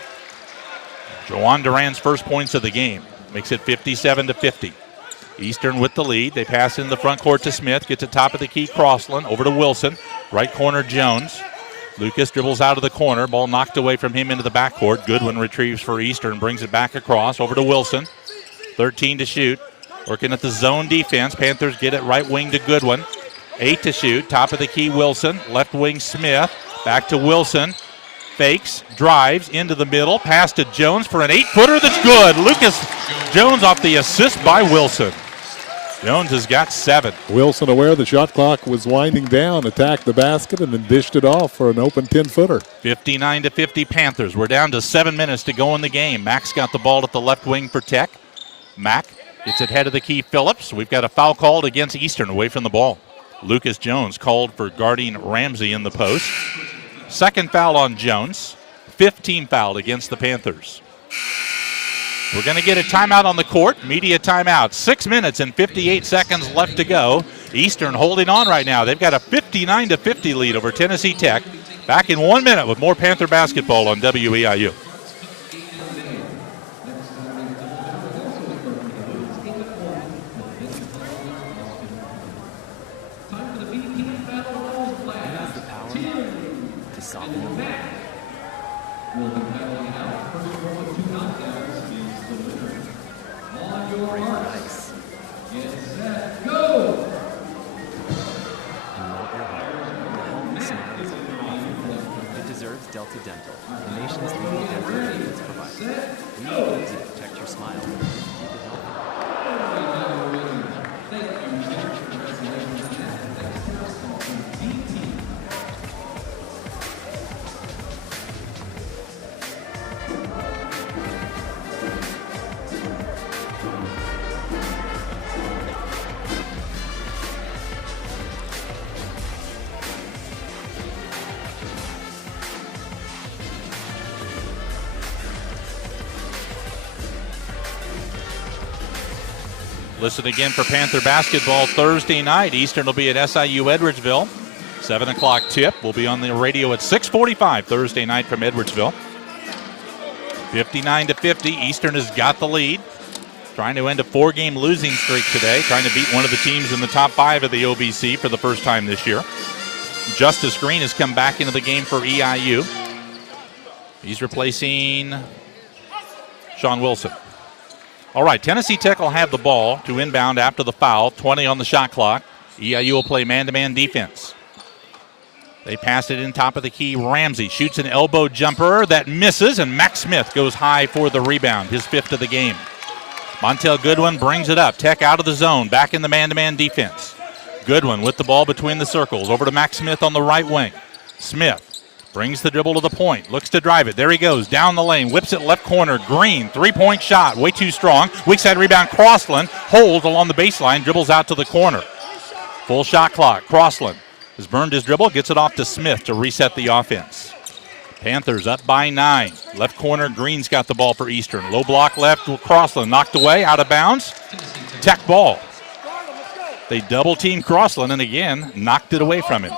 Jawan Duran's first points of the game. Makes it 57-50. Eastern with the lead. They pass in the front court to Smith. Gets it top of the key. Crossland over to Wilson. Right corner Jones. Lucas dribbles out of the corner. Ball knocked away from him into the backcourt. Goodwin retrieves for Eastern. Brings it back across. Over to Wilson. 13 to shoot. Working at the zone defense. Panthers get it right wing to Goodwin. 8 to shoot. Top of the key Wilson. Left wing Smith. Back to Wilson. Fakes. Drives into the middle. Pass to Jones for an 8-footer that's good. Lucas Jones off the assist by Wilson. Jones has got 7. Wilson, aware the shot clock was winding down, attacked the basket and then dished it off for an open 10-footer. 59-50 Panthers. We're down to 7 minutes to go in the game. Mack's got the ball at the left wing for Tech. Mack gets it head of the key Phillips. We've got a foul called against Eastern away from the ball. Lucas Jones called for guarding Ramsey in the post. Second foul on Jones. 15 fouled against the Panthers. We're going to get a timeout on the court. Media timeout. 6 minutes and 58 seconds left to go. Eastern holding on right now. They've got a 59-50 lead over Tennessee Tech. Back in 1 minute with more Panther basketball on WEIU. Delta Dental, the nation's leading dental benefits provider. We make it easy to protect your smile and keep it Listen again for Panther basketball Thursday night. Eastern will be at SIU Edwardsville. 7 o'clock tip. We'll be on the radio at 6:45 Thursday night from Edwardsville. 59-50. Eastern has got the lead. Trying to end a 4-game losing streak today. Trying to beat one of the teams in the top 5 of the OVC for the first time this year. Justice Green has come back into the game for EIU. He's replacing Sean Wilson. All right, Tennessee Tech will have the ball to inbound after the foul. 20 on the shot clock. EIU will play man-to-man defense. They pass it in top of the key. Ramsey shoots an elbow jumper that misses, and Max Smith goes high for the rebound, his 5th of the game. Montel Goodwin brings it up. Tech out of the zone, back in the man-to-man defense. Goodwin with the ball between the circles. Over to Max Smith on the right wing. Smith brings the dribble to the point. Looks to drive it. There he goes. Down the lane. Whips it left corner. Green. 3-point shot. Way too strong. Weak side rebound. Crossland holds along the baseline. Dribbles out to the corner. Full shot clock. Crossland has burned his dribble. Gets it off to Smith to reset the offense. Panthers up by 9. Left corner. Green's got the ball for Eastern. Low block left. Crossland knocked away. Out of bounds. Tech ball. They double team Crossland and again knocked it away from him.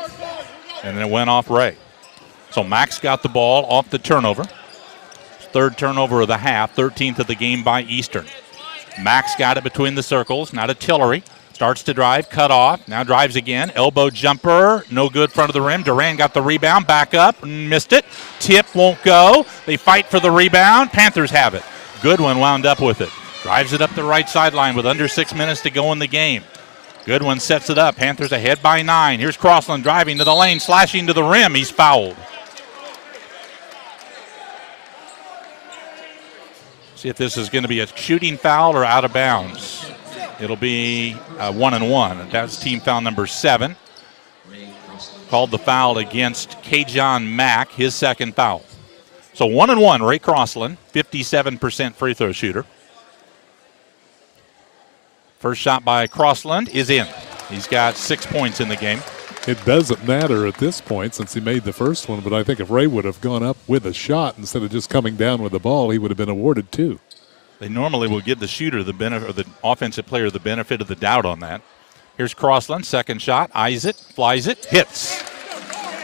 And then it went off Ray. So Max got the ball off the turnover. 3rd turnover of the half, 13th of the game by Eastern. Max got it between the circles, now to Tillery. Starts to drive, cut off, now drives again. Elbow jumper, no good front of the rim. Duran got the rebound, back up, missed it. Tip won't go. They fight for the rebound. Panthers have it. Goodwin wound up with it. Drives it up the right sideline with under 6 minutes to go in the game. Goodwin sets it up. Panthers ahead by 9. Here's Crossland driving to the lane, slashing to the rim. He's fouled. See if this is going to be a shooting foul or out of bounds. It'll be 1-1. That's team foul number 7. Called the foul against Kajon Mack, his second foul. So 1-1, Ray Crossland, 57% free throw shooter. First shot by Crossland is in. He's got 6 points in the game. It doesn't matter at this point since he made the first one, but I think if Ray would have gone up with a shot instead of just coming down with the ball, he would have been awarded 2. They normally will give the shooter the benefit, or the offensive player the benefit of the doubt on that. Here's Crossland, second shot, eyes it, flies it, hits.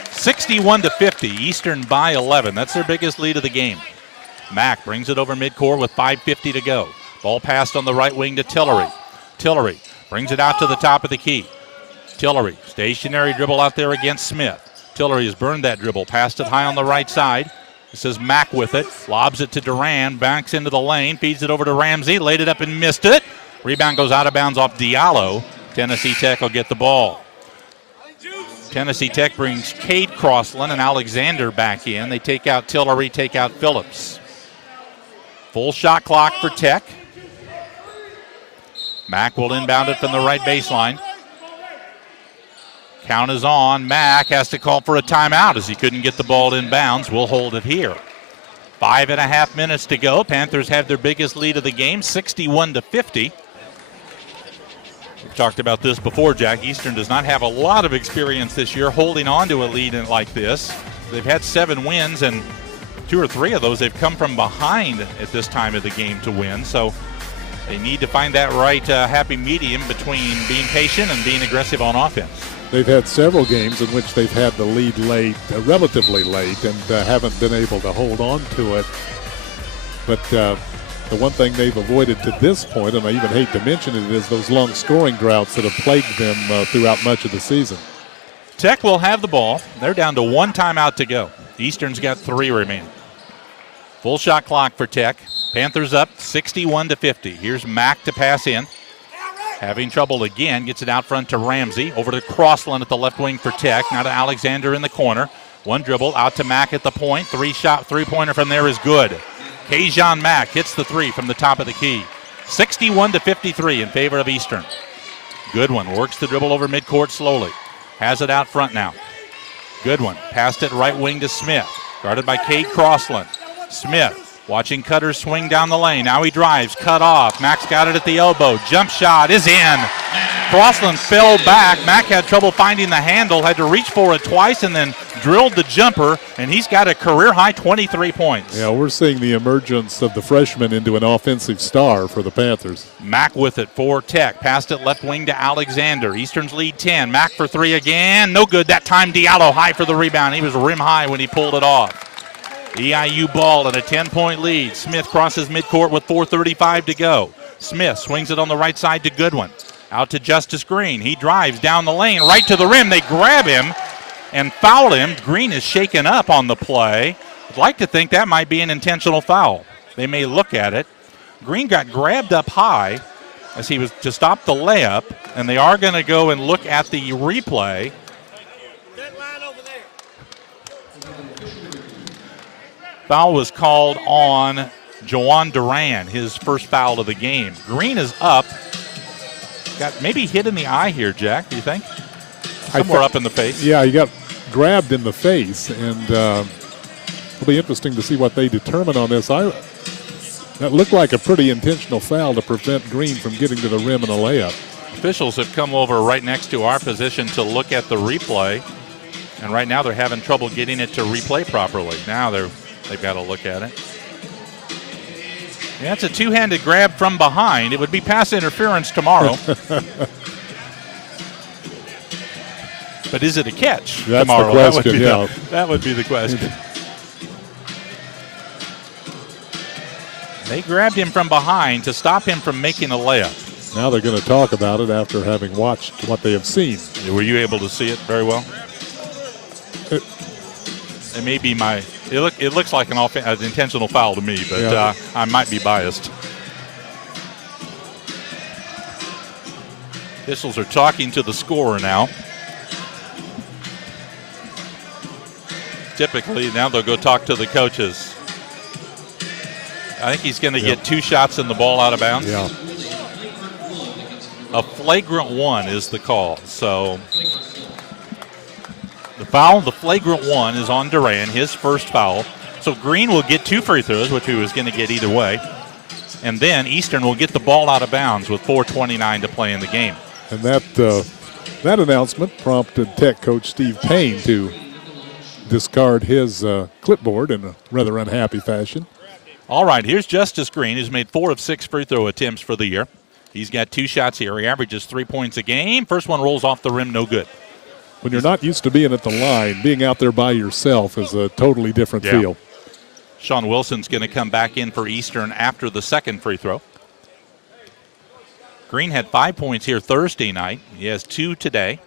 61-50, Eastern by 11. That's their biggest lead of the game. Mack brings it over midcourt with 5:50 to go. Ball passed on the right wing to Tillery. Tillery brings it out to the top of the key. Tillery, stationary dribble out there against Smith. Tillery has burned that dribble, passed it high on the right side. This is Mack with it, lobs it to Duran, backs into the lane, feeds it over to Ramsey, laid it up and missed it. Rebound goes out of bounds off Diallo. Tennessee Tech will get the ball. Tennessee Tech brings Cade Crossland and Alexander back in. They take out Tillery, take out Phillips. Full shot clock for Tech. Mack will inbound it from the right baseline. Count is on. Mack has to call for a timeout as he couldn't get the ball inbounds. We'll hold it here. 5.5 minutes to go. Panthers have their biggest lead of the game, 61-50. We've talked about this before, Jack. Eastern does not have a lot of experience this year holding on to a lead like this. They've had 7 wins, and 2 or 3 of those they've come from behind at this time of the game to win. So they need to find that right happy medium between being patient and being aggressive on offense. They've had several games in which they've had the lead late, relatively late, and haven't been able to hold on to it. But the one thing they've avoided to this point, and I even hate to mention it, is those long scoring droughts that have plagued them throughout much of the season. Tech will have the ball. They're down to 1 timeout to go. Eastern's got 3 remaining. Full shot clock for Tech. Panthers up 61-50. Here's Mack to pass in. Having trouble again, gets it out front to Ramsey. Over to Crossland at the left wing for Tech. Now to Alexander in the corner. One dribble out to Mack at the point. 3-pointer from there is good. Kajon Mack hits the 3 from the top of the key. 61-53 in favor of Eastern. Goodwin works the dribble over midcourt slowly. Has it out front now. Goodwin passed it right wing to Smith. Guarded by Cade Crossland. Smith watching Cutter swing down the lane. Now he drives, cut off. Mack's got it at the elbow. Jump shot is in. Crossland fell back. Mack had trouble finding the handle, had to reach for it twice and then drilled the jumper, and he's got a career-high 23 points. Yeah, we're seeing the emergence of the freshman into an offensive star for the Panthers. Mack with it for Tech. Passed it left wing to Alexander. Eastern's lead 10. Mack for 3 again. No good. That time Diallo high for the rebound. He was rim high when he pulled it off. EIU ball and a 10-point lead. Smith crosses midcourt with 4:35 to go. Smith swings it on the right side to Goodwin. Out to Justice Green. He drives down the lane right to the rim. They grab him and foul him. Green is shaken up on the play. I'd like to think that might be an intentional foul. They may look at it. Green got grabbed up high as he was to stop the layup, and they are going to go and look at the replay. Foul was called on Jawan Duran, his first foul of the game. Green is up. Got maybe hit in the eye here, Jack, do you think? Somewhere up in the face. Yeah, he got grabbed in the face, and it'll be interesting to see what they determine on this. That looked like a pretty intentional foul to prevent Green from getting to the rim in a layup. Officials have come over right next to our position to look at the replay, and right now they're having trouble getting it to replay properly. Now they've got to look at it. Yeah, it's a two-handed grab from behind. It would be pass interference tomorrow. But is it a catch tomorrow? That's the question, that would be the question. They grabbed him from behind to stop him from making a layup. Now they're going to talk about it after having watched what they have seen. Were you able to see it very well? It may be my. It looks like an intentional foul to me, but yeah. I might be biased. Officials are talking to the scorer now. Typically, now they'll go talk to the coaches. I think he's going to get 2 shots and the ball out of bounds. Yeah. A flagrant 1 is the call. So the foul, the flagrant 1 is on Duran, his first foul. So Green will get 2 free throws, which he was going to get either way. And then Eastern will get the ball out of bounds with 4:29 to play in the game. And that announcement prompted Tech coach Steve Payne to discard his clipboard in a rather unhappy fashion. All right, here's Justice Green, who's made 4 of 6 free throw attempts for the year. He's got 2 shots here. He averages 3 points a game. First one rolls off the rim, no good. When you're not used to being at the line, being out there by yourself is a totally different feel. Sean Wilson's going to come back in for Eastern after the second free throw. Green had 5 points here Thursday night. He has 2 today.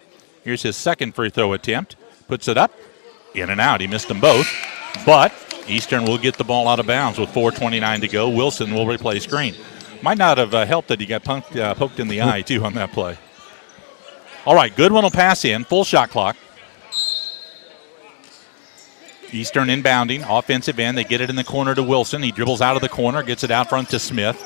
Here's his second free throw attempt. Puts it up, in and out. He missed them both, but Eastern will get the ball out of bounds with 4:29 to go. Wilson will replace Green. Might not have helped that he got poked in the eye, too, on that play. All right, Goodwin will pass in. Full shot clock. Eastern inbounding, offensive end. They get it in the corner to Wilson. He dribbles out of the corner, gets it out front to Smith.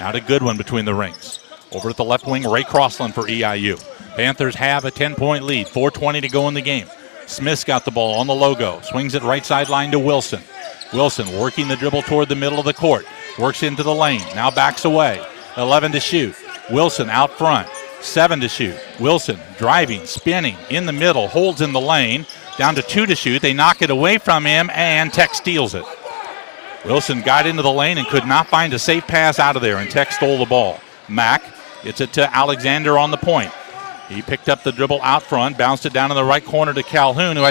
Now to Goodwin between the rings. Over at the left wing, Ray Crossland for EIU. Panthers have a 10-point lead. 4:20 to go in the game. Smith's got the ball on the logo. Swings it right sideline to Wilson. Wilson working the dribble toward the middle of the court. Works into the lane. Now backs away. 11 to shoot. Wilson out front. 7 to shoot. Wilson driving, spinning, in the middle, holds in the lane. Down to 2 to shoot. They knock it away from him, and Tech steals it. Wilson got into the lane and could not find a safe pass out of there, and Tech stole the ball. Mack gets it to Alexander on the point. He picked up the dribble out front, bounced it down in the right corner to Calhoun, who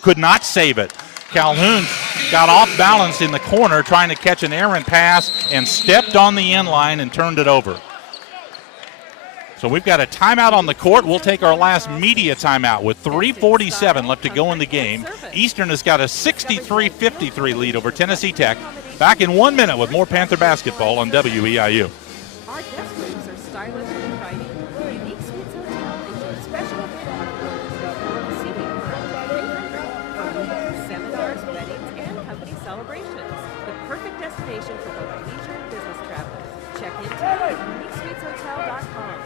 could not save it. Calhoun got off balance in the corner trying to catch an errant pass and stepped on the end line and turned it over. So we've got a timeout on the court. We'll take our last media timeout with 3:47 left to go in the game. Eastern has got a 63-53 lead over Tennessee Tech. Back in 1 minute with more Panther basketball on WEIU. Our guest rooms are stylish and inviting. Unique Suites Hotel enjoys special seating for seminars, weddings, and company celebrations. The perfect destination for both leisure and business travelers. Check in today at uniquesuiteshotel.com.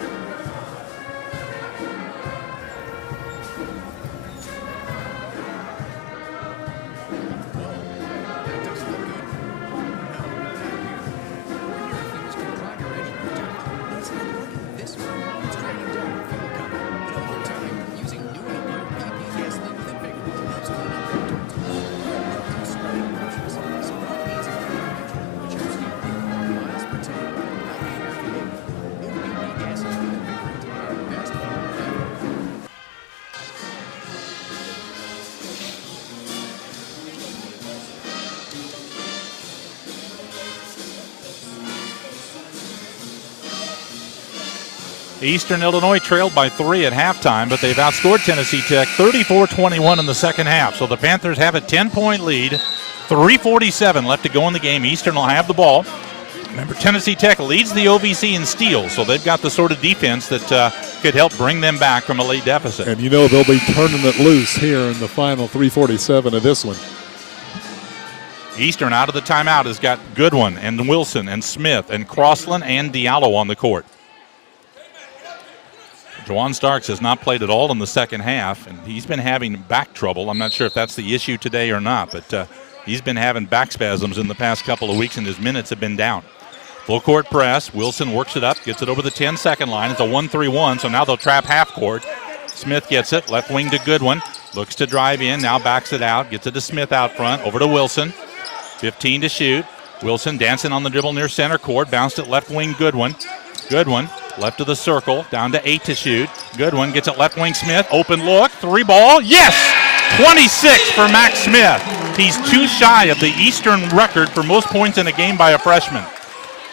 Eastern Illinois trailed by 3 at halftime, but they've outscored Tennessee Tech 34-21 in the second half. So the Panthers have a 10-point lead. 3:47 left to go in the game. Eastern will have the ball. Remember, Tennessee Tech leads the OVC in steals, so they've got the sort of defense that could help bring them back from a late deficit. And you know they'll be turning it loose here in the final 3:47 of this one. Eastern out of the timeout has got Goodwin and Wilson and Smith and Crossland and Diallo on the court. Juwan Starks has not played at all in the second half, and he's been having back trouble. I'm not sure if that's the issue today or not, but he's been having back spasms in the past couple of weeks, and his minutes have been down. Full court press. Wilson works it up, gets it over the 10-second line. It's a 1-3-1, so now they'll trap half court. Smith gets it, left wing to Goodwin. Looks to drive in, now backs it out, gets it to Smith out front, over to Wilson. 15 to shoot. Wilson dancing on the dribble near center court, bounced it left wing Goodwin. Goodwin left of the circle, down to 8 to shoot. Goodwin gets it left wing Smith, open look, 3 ball, yes! 26 for Max Smith. He's 2 shy of the Eastern record for most points in a game by a freshman.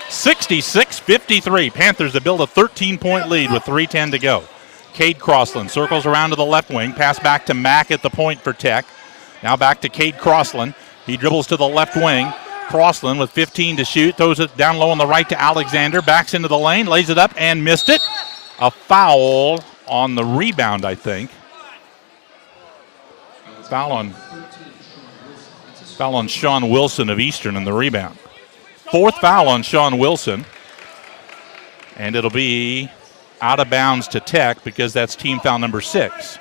66-53. Panthers have built a 13-point lead with 3:10 to go. Cade Crossland circles around to the left wing, pass back to Mack at the point for Tech. Now back to Cade Crossland. He dribbles to the left wing. Crossland with 15 to shoot, throws it down low on the right to Alexander, backs into the lane, lays it up and missed it. a foul on the rebound, I think. Foul on Sean Wilson of Eastern in the rebound. Fourth foul on Sean Wilson. And it'll be out of bounds to Tech because that's team foul number 6.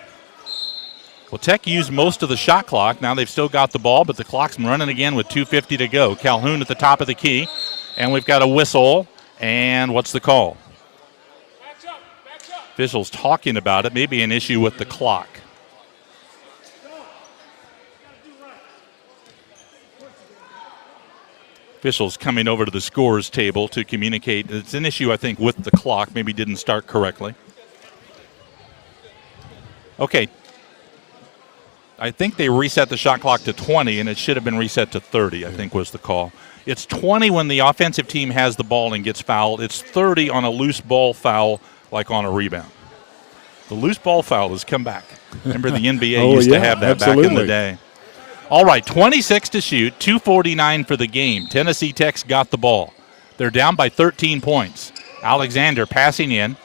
Well, Tech used most of the shot clock. Now they've still got the ball, but the clock's running again with 2:50 to go. Calhoun at the top of the key. And we've got a whistle. And what's the call? Officials talking about it. Maybe an issue with the clock. Officials coming over to the scorers table to communicate. It's an issue, I think, with the clock. Maybe didn't start correctly. Okay. I think they reset the shot clock to 20, and it should have been reset to 30, I think was the call. It's 20 when the offensive team has the ball and gets fouled. It's 30 on a loose ball foul, like on a rebound. The loose ball foul has come back. Remember the NBA used to have that back in the day. All right, 26 to shoot, 2:49 for the game. Tennessee Tech's got the ball. They're down by 13 points. Alexander passing in.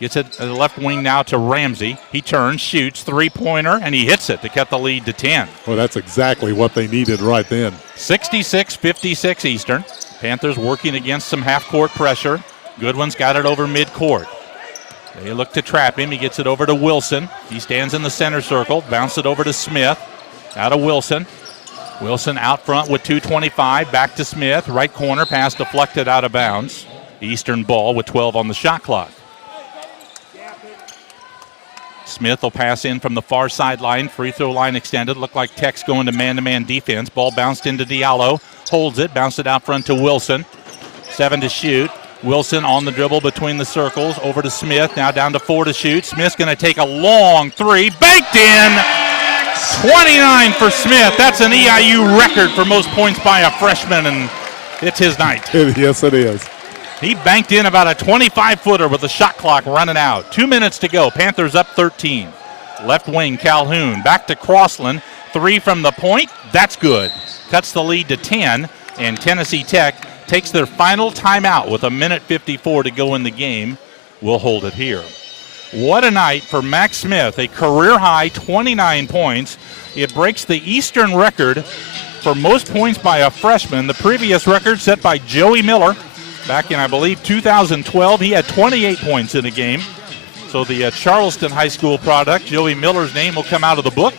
Gets it to the left wing now to Ramsey. He turns, shoots, three-pointer, and he hits it to cut the lead to 10. Well, that's exactly what they needed right then. 66-56 Eastern. Panthers working against some half-court pressure. Goodwin's got it over midcourt. They look to trap him. He gets it over to Wilson. He stands in the center circle. Bounce it over to Smith. Out of Wilson. Wilson out front with 2:25. Back to Smith. Right corner. Pass deflected out of bounds. Eastern ball with 12 on the shot clock. Smith will pass in from the far sideline. Free throw line extended. Look like Tech's going to man-to-man defense. Ball bounced into Diallo. Holds it. Bounced it out front to Wilson. 7 to shoot. Wilson on the dribble between the circles. Over to Smith. Now down to 4 to shoot. Smith's going to take a long three. Banked in. 29 for Smith. That's an EIU record for most points by a freshman, and it's his night. Yes, it is. He banked in about a 25-footer with the shot clock running out. 2 minutes to go. Panthers up 13. Left wing, Calhoun. Back to Crossland. 3 from the point. That's good. Cuts the lead to 10, and Tennessee Tech takes their final timeout with 1:54 to go in the game. We'll hold it here. What a night for Max Smith. A career-high 29 points. It breaks the Eastern record for most points by a freshman. The previous record set by Joey Miller back in, I believe, 2012. He had 28 points in a game. So the Charleston High School product, Joey Miller's name will come out of the book,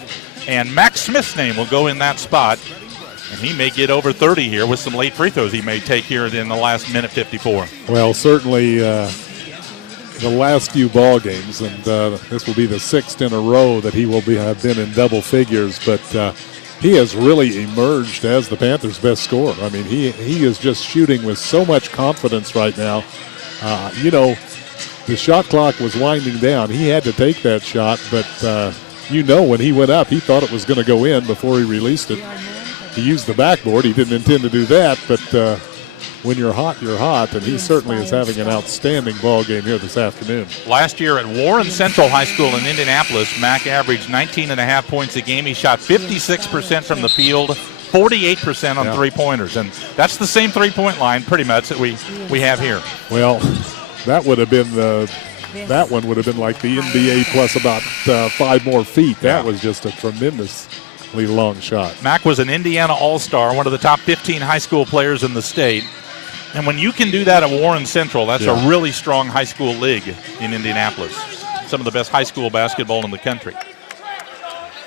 and Max Smith's name will go in that spot. And he may get over 30 here with some late free throws he may take here in the last minute 54. Well, certainly the last few ball games, and this will be the 6th in a row that he will have been in double figures, but he has really emerged as the Panthers' best scorer. I mean, he is just shooting with so much confidence right now. The shot clock was winding down. He had to take that shot, but when he went up, he thought it was going to go in before he released it. He used the backboard. He didn't intend to do that, but when you're hot, you're hot, and he certainly is having an outstanding ball game here this afternoon. Last year at Warren Central High School in Indianapolis, Mack averaged 19.5 points a game. He shot 56% from the field, 48% on three-pointers, and that's the same three-point line pretty much that we have here. Well, that would have been that one would have been like the NBA plus about 5 more feet. That was just a tremendously long shot. Mack was an Indiana All-Star, one of the top 15 high school players in the state. And when you can do that at Warren Central, that's a really strong high school league in Indianapolis. Some of the best high school basketball in the country.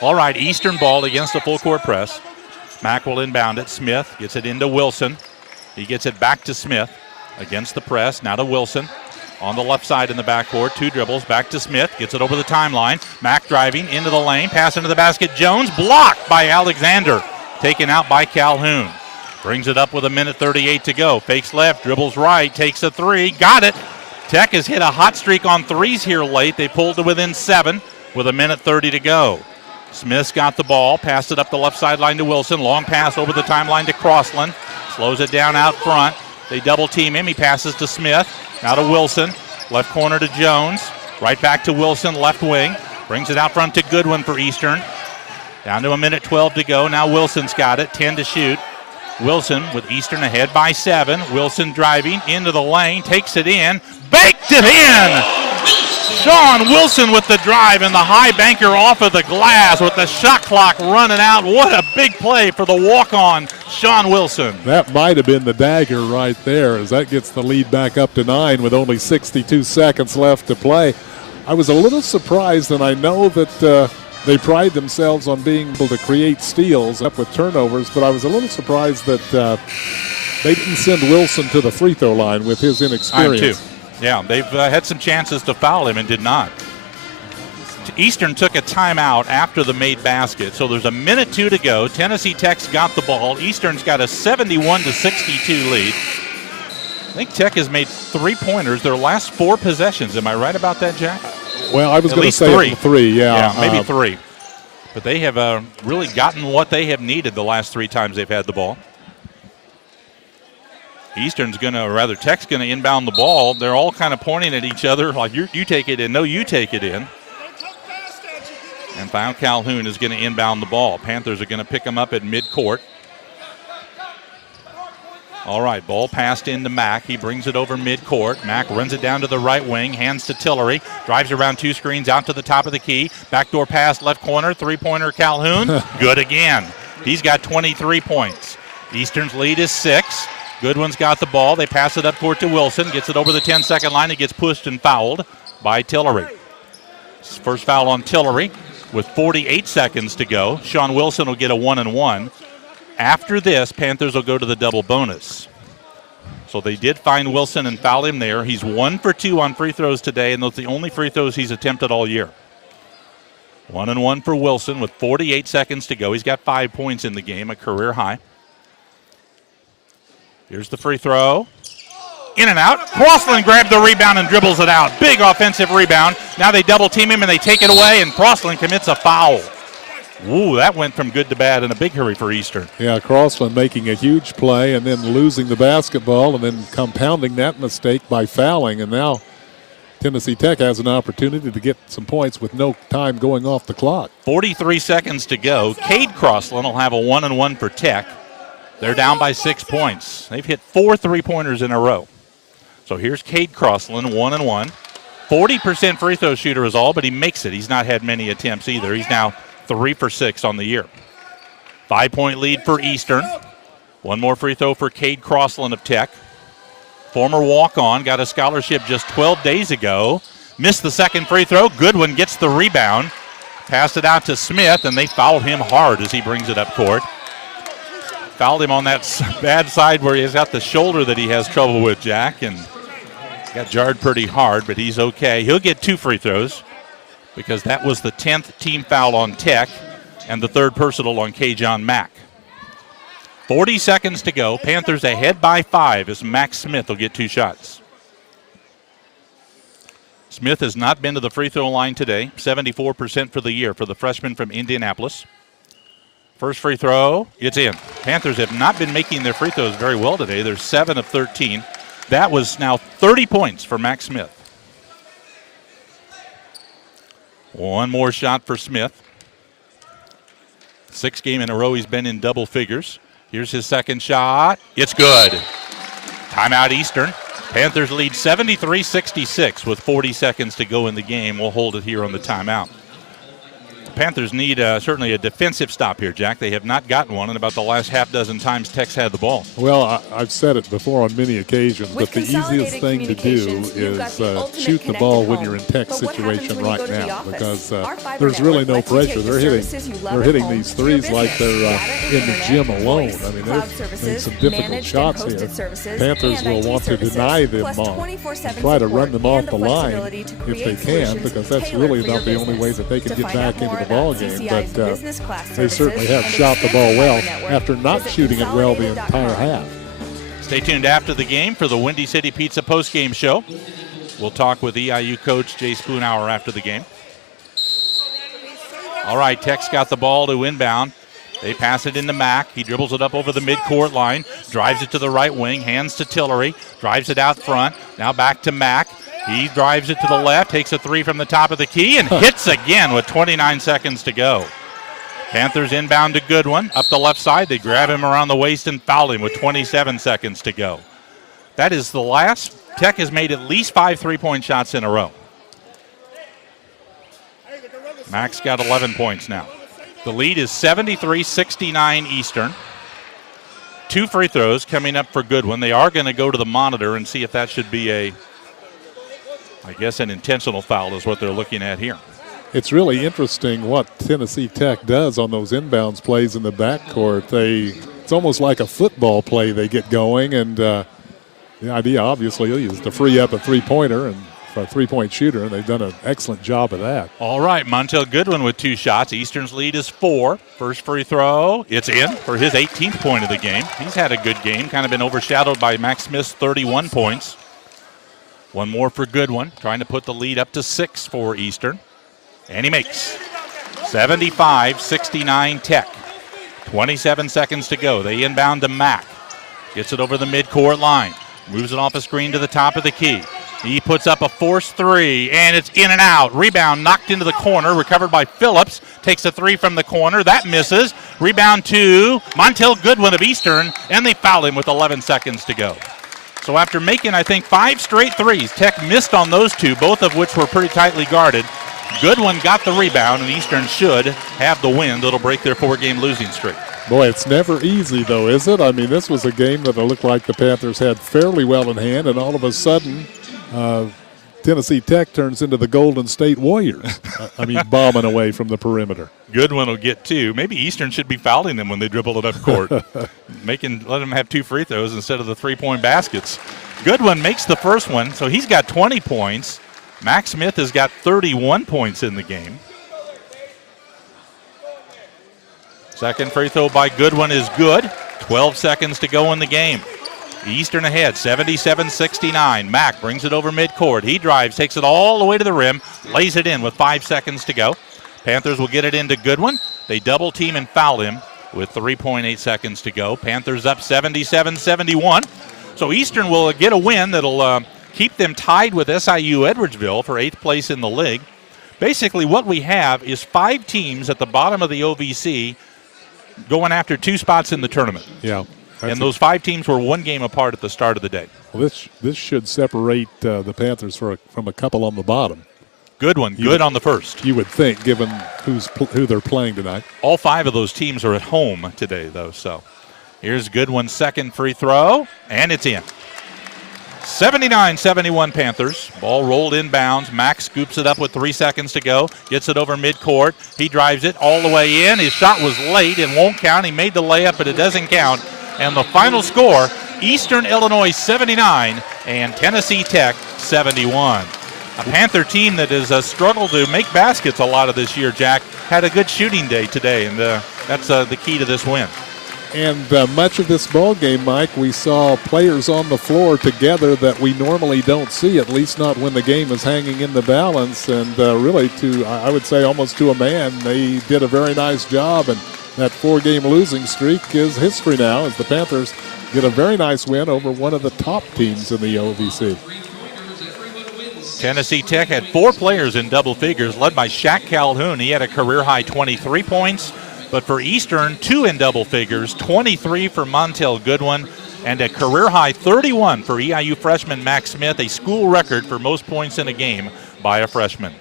All right, Eastern ball against a full court press. Mack will inbound it. Smith gets it into Wilson. He gets it back to Smith against the press. Now to Wilson on the left side in the backcourt. 2 dribbles. Back to Smith. Gets it over the timeline. Mack driving into the lane. Pass into the basket. Jones blocked by Alexander. Taken out by Calhoun. Brings it up with 1:38 to go. Fakes left, dribbles right, takes a 3. Got it. Tech has hit a hot streak on threes here late. They pulled to within 7 with 1:30 to go. Smith's got the ball. Passed it up the left sideline to Wilson. Long pass over the timeline to Crossland. Slows it down out front. They double team him. He passes to Smith. Now to Wilson. Left corner to Jones. Right back to Wilson, left wing. Brings it out front to Goodwin for Eastern. Down to 1:12 to go. Now Wilson's got it. 10 to shoot. Wilson with Eastern ahead by 7. Wilson driving into the lane. Takes it in. Baked it in! Sean Wilson with the drive and the high banker off of the glass with the shot clock running out. What a big play for the walk-on Sean Wilson. That might have been the dagger right there, as that gets the lead back up to 9 with only 62 seconds left to play. I was a little surprised, and I know that they pride themselves on being able to create steals up with turnovers, but I was a little surprised that they didn't send Wilson to the free throw line with his inexperience. I'm too. Yeah, they've had some chances to foul him and did not. Eastern took a timeout after the made basket, so there's 1:02 to go. Tennessee Tech's got the ball. Eastern's got a 71-62 lead. I think Tech has made 3-pointers their last 4 possessions. Am I right about that, Jack? Well, I was going to say 3, yeah. Yeah, maybe 3. But they have really gotten what they have needed the last 3 times they've had the ball. Tech's going to inbound the ball. They're all kind of pointing at each other like, you take it in. No, you take it in. And Val Calhoun is going to inbound the ball. Panthers are going to pick him up at midcourt. All right, ball passed into Mack. He brings it over midcourt. Mack runs it down to the right wing, hands to Tillery. Drives around 2 screens out to the top of the key. Backdoor pass, left corner, 3-pointer Calhoun. Good again. He's got 23 points. Eastern's lead is 6. Goodwin's got the ball. They pass it up court to Wilson. Gets it over the 10-second line. He gets pushed and fouled by Tillery. First foul on Tillery with 48 seconds to go. Sean Wilson will get a 1-and-1. After this, Panthers will go to the double bonus. So they did find Wilson and foul him there. He's 1 for 2 on free throws today, and those are the only free throws he's attempted all year. 1-and-1 for Wilson with 48 seconds to go. He's got 5 points in the game, a career high. Here's the free throw. In and out. Crossland grabbed the rebound and dribbles it out. Big offensive rebound. Now they double team him and they take it away, and Crossland commits a foul. Ooh, that went from good to bad in a big hurry for Eastern. Yeah, Crossland making a huge play and then losing the basketball and then compounding that mistake by fouling. And now Tennessee Tech has an opportunity to get some points with no time going off the clock. 43 seconds to go. Cade Crossland will have a 1-and-1 for Tech. They're down by 6 points. They've hit 4 3-pointers in a row. So here's Cade Crossland, 1-and-1. 40% free throw shooter is all, but he makes it. He's not had many attempts either. He's now 3 for 6 on the year. 5-point lead for Eastern. One more free throw for Cade Crossland of Tech. Former walk-on, got a scholarship just 12 days ago. Missed the second free throw. Goodwin gets the rebound. Passed it out to Smith, and they fouled him hard as he brings it up court. Fouled him on that bad side where he's got the shoulder that he has trouble with, Jack, and got jarred pretty hard, but he's okay. He'll get 2 free throws because that was the 10th team foul on Tech and the 3rd personal on K-John Mack. 40 seconds to go. Panthers ahead by 5 as Max Smith will get 2 shots. Smith has not been to the free throw line today. 74% for the year for the freshman from Indianapolis. First free throw, it's in. Panthers have not been making their free throws very well today. They're 7 of 13. That was now 30 points for Max Smith. One more shot for Smith. 6th game in a row he's been in double figures. Here's his second shot. It's good. Timeout Eastern. Panthers lead 73-66 with 40 seconds to go in the game. We'll hold it here on the timeout. Panthers need certainly a defensive stop here, Jack. They have not gotten one in about the last half dozen times Tech's had the ball. Well, I've said it before on many occasions, but the easiest thing to do is shoot the ball when you're in Tech's situation right now, because there's really no pressure. They're hitting these threes like they're in the gym alone. I mean, they're making some difficult shots here. Panthers will want to deny them and try to run them off the line if they can, because that's really about the only way that they can get back into the ball game, but they certainly have shot the ball well after not shooting it well the entire half. Stay tuned after the game for the Windy City Pizza postgame show. We'll talk with EIU coach Jay Spoonhour after the game. All right, Tech's got the ball to inbound. They pass it into Mack. He dribbles it up over the midcourt line, drives it to the right wing, hands to Tillery, drives it out front. Now back to Mack. He drives it to the left, takes a 3 from the top of the key, and hits again with 29 seconds to go. Panthers inbound to Goodwin. Up the left side, they grab him around the waist and foul him with 27 seconds to go. That is the last. Tech has made at least 5 3-point shots in a row. Max got 11 points now. The lead is 73-69 Eastern. 2 free throws coming up for Goodwin. They are going to go to the monitor and see if that should be I guess an intentional foul is what they're looking at here. It's really interesting what Tennessee Tech does on those inbounds plays in the backcourt. It's almost like a football play they get going, and the idea obviously is to free up a three-pointer and for a three-point shooter, and they've done an excellent job of that. All right, Montel Goodwin with 2 shots. Eastern's lead is 4. First free throw, it's in for his 18th point of the game. He's had a good game, kind of been overshadowed by Max Smith's 31 points. One more for Goodwin, trying to put the lead up to 6 for Eastern. And he makes 75-69 Tech. 27 seconds to go. They inbound to Mack. Gets it over the midcourt line. Moves it off a screen to the top of the key. He puts up a forced 3, and it's in and out. Rebound knocked into the corner, recovered by Phillips. Takes a 3 from the corner. That misses. Rebound to Montel Goodwin of Eastern, and they foul him with 11 seconds to go. So after making, I think, 5 straight threes, Tech missed on those 2, both of which were pretty tightly guarded. Goodwin got the rebound, and Eastern should have the win that'll break their 4-game losing streak. Boy, it's never easy, though, is it? I mean, this was a game that it looked like the Panthers had fairly well in hand, and all of a sudden, Tennessee Tech turns into the Golden State Warriors. Bombing away from the perimeter. Goodwin will get 2. Maybe Eastern should be fouling them when they dribble it up court. Let them have 2 free throws instead of the 3-point baskets. Goodwin makes the first one, so he's got 20 points. Max Smith has got 31 points in the game. Second free throw by Goodwin is good. 12 seconds to go in the game. Eastern ahead, 77-69. Mack brings it over midcourt. He drives, takes it all the way to the rim, lays it in with 5 seconds to go. Panthers will get it into Goodwin. They double team and foul him with 3.8 seconds to go. Panthers up 77-71. So Eastern will get a win that'll keep them tied with SIU Edwardsville for 8th place in the league. Basically what we have is 5 teams at the bottom of the OVC going after 2 spots in the tournament. Yeah. And those 5 teams were 1 game apart at the start of the day. Well, this should separate the Panthers from a couple on the bottom. Goodwin, good on the first. You would think, given who they're playing tonight. All 5 of those teams are at home today, though. So here's Goodwin's second free throw, and it's in. 79-71 Panthers. Ball rolled inbounds. Max scoops it up with 3 seconds to go. Gets it over midcourt. He drives it all the way in. His shot was late and won't count. He made the layup, but it doesn't count. And the final score, Eastern Illinois 79 and Tennessee Tech 71. A Panther team that has struggled to make baskets a lot of this year, Jack, had a good shooting day today, and that's the key to this win. And much of this ball game, Mike, we saw players on the floor together that we normally don't see, at least not when the game is hanging in the balance. And really, I would say almost to a man, they did a very nice job. And that 4-game losing streak is history now as the Panthers get a very nice win over one of the top teams in the OVC. Tennessee Tech had 4 players in double figures, led by Shaq Calhoun. He had a career-high 23 points. But for Eastern, 2 in double figures, 23 for Montel Goodwin, and a career-high 31 for EIU freshman Max Smith, a school record for most points in a game by a freshman.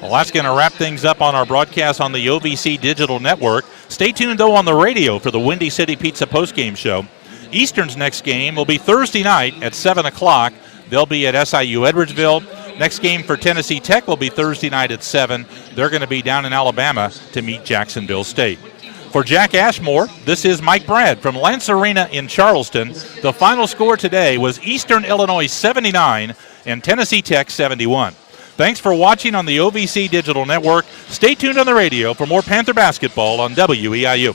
Well, that's going to wrap things up on our broadcast on the OVC Digital Network. Stay tuned, though, on the radio for the Windy City Pizza postgame show. Eastern's next game will be Thursday night at 7 o'clock. They'll be at SIU Edwardsville. Next game for Tennessee Tech will be Thursday night at 7. They're going to be down in Alabama to meet Jacksonville State. For Jack Ashmore, this is Mike Brad from Lance Arena in Charleston. The final score today was Eastern Illinois 79 and Tennessee Tech 71. Thanks for watching on the OVC Digital Network. Stay tuned on the radio for more Panther basketball on WEIU.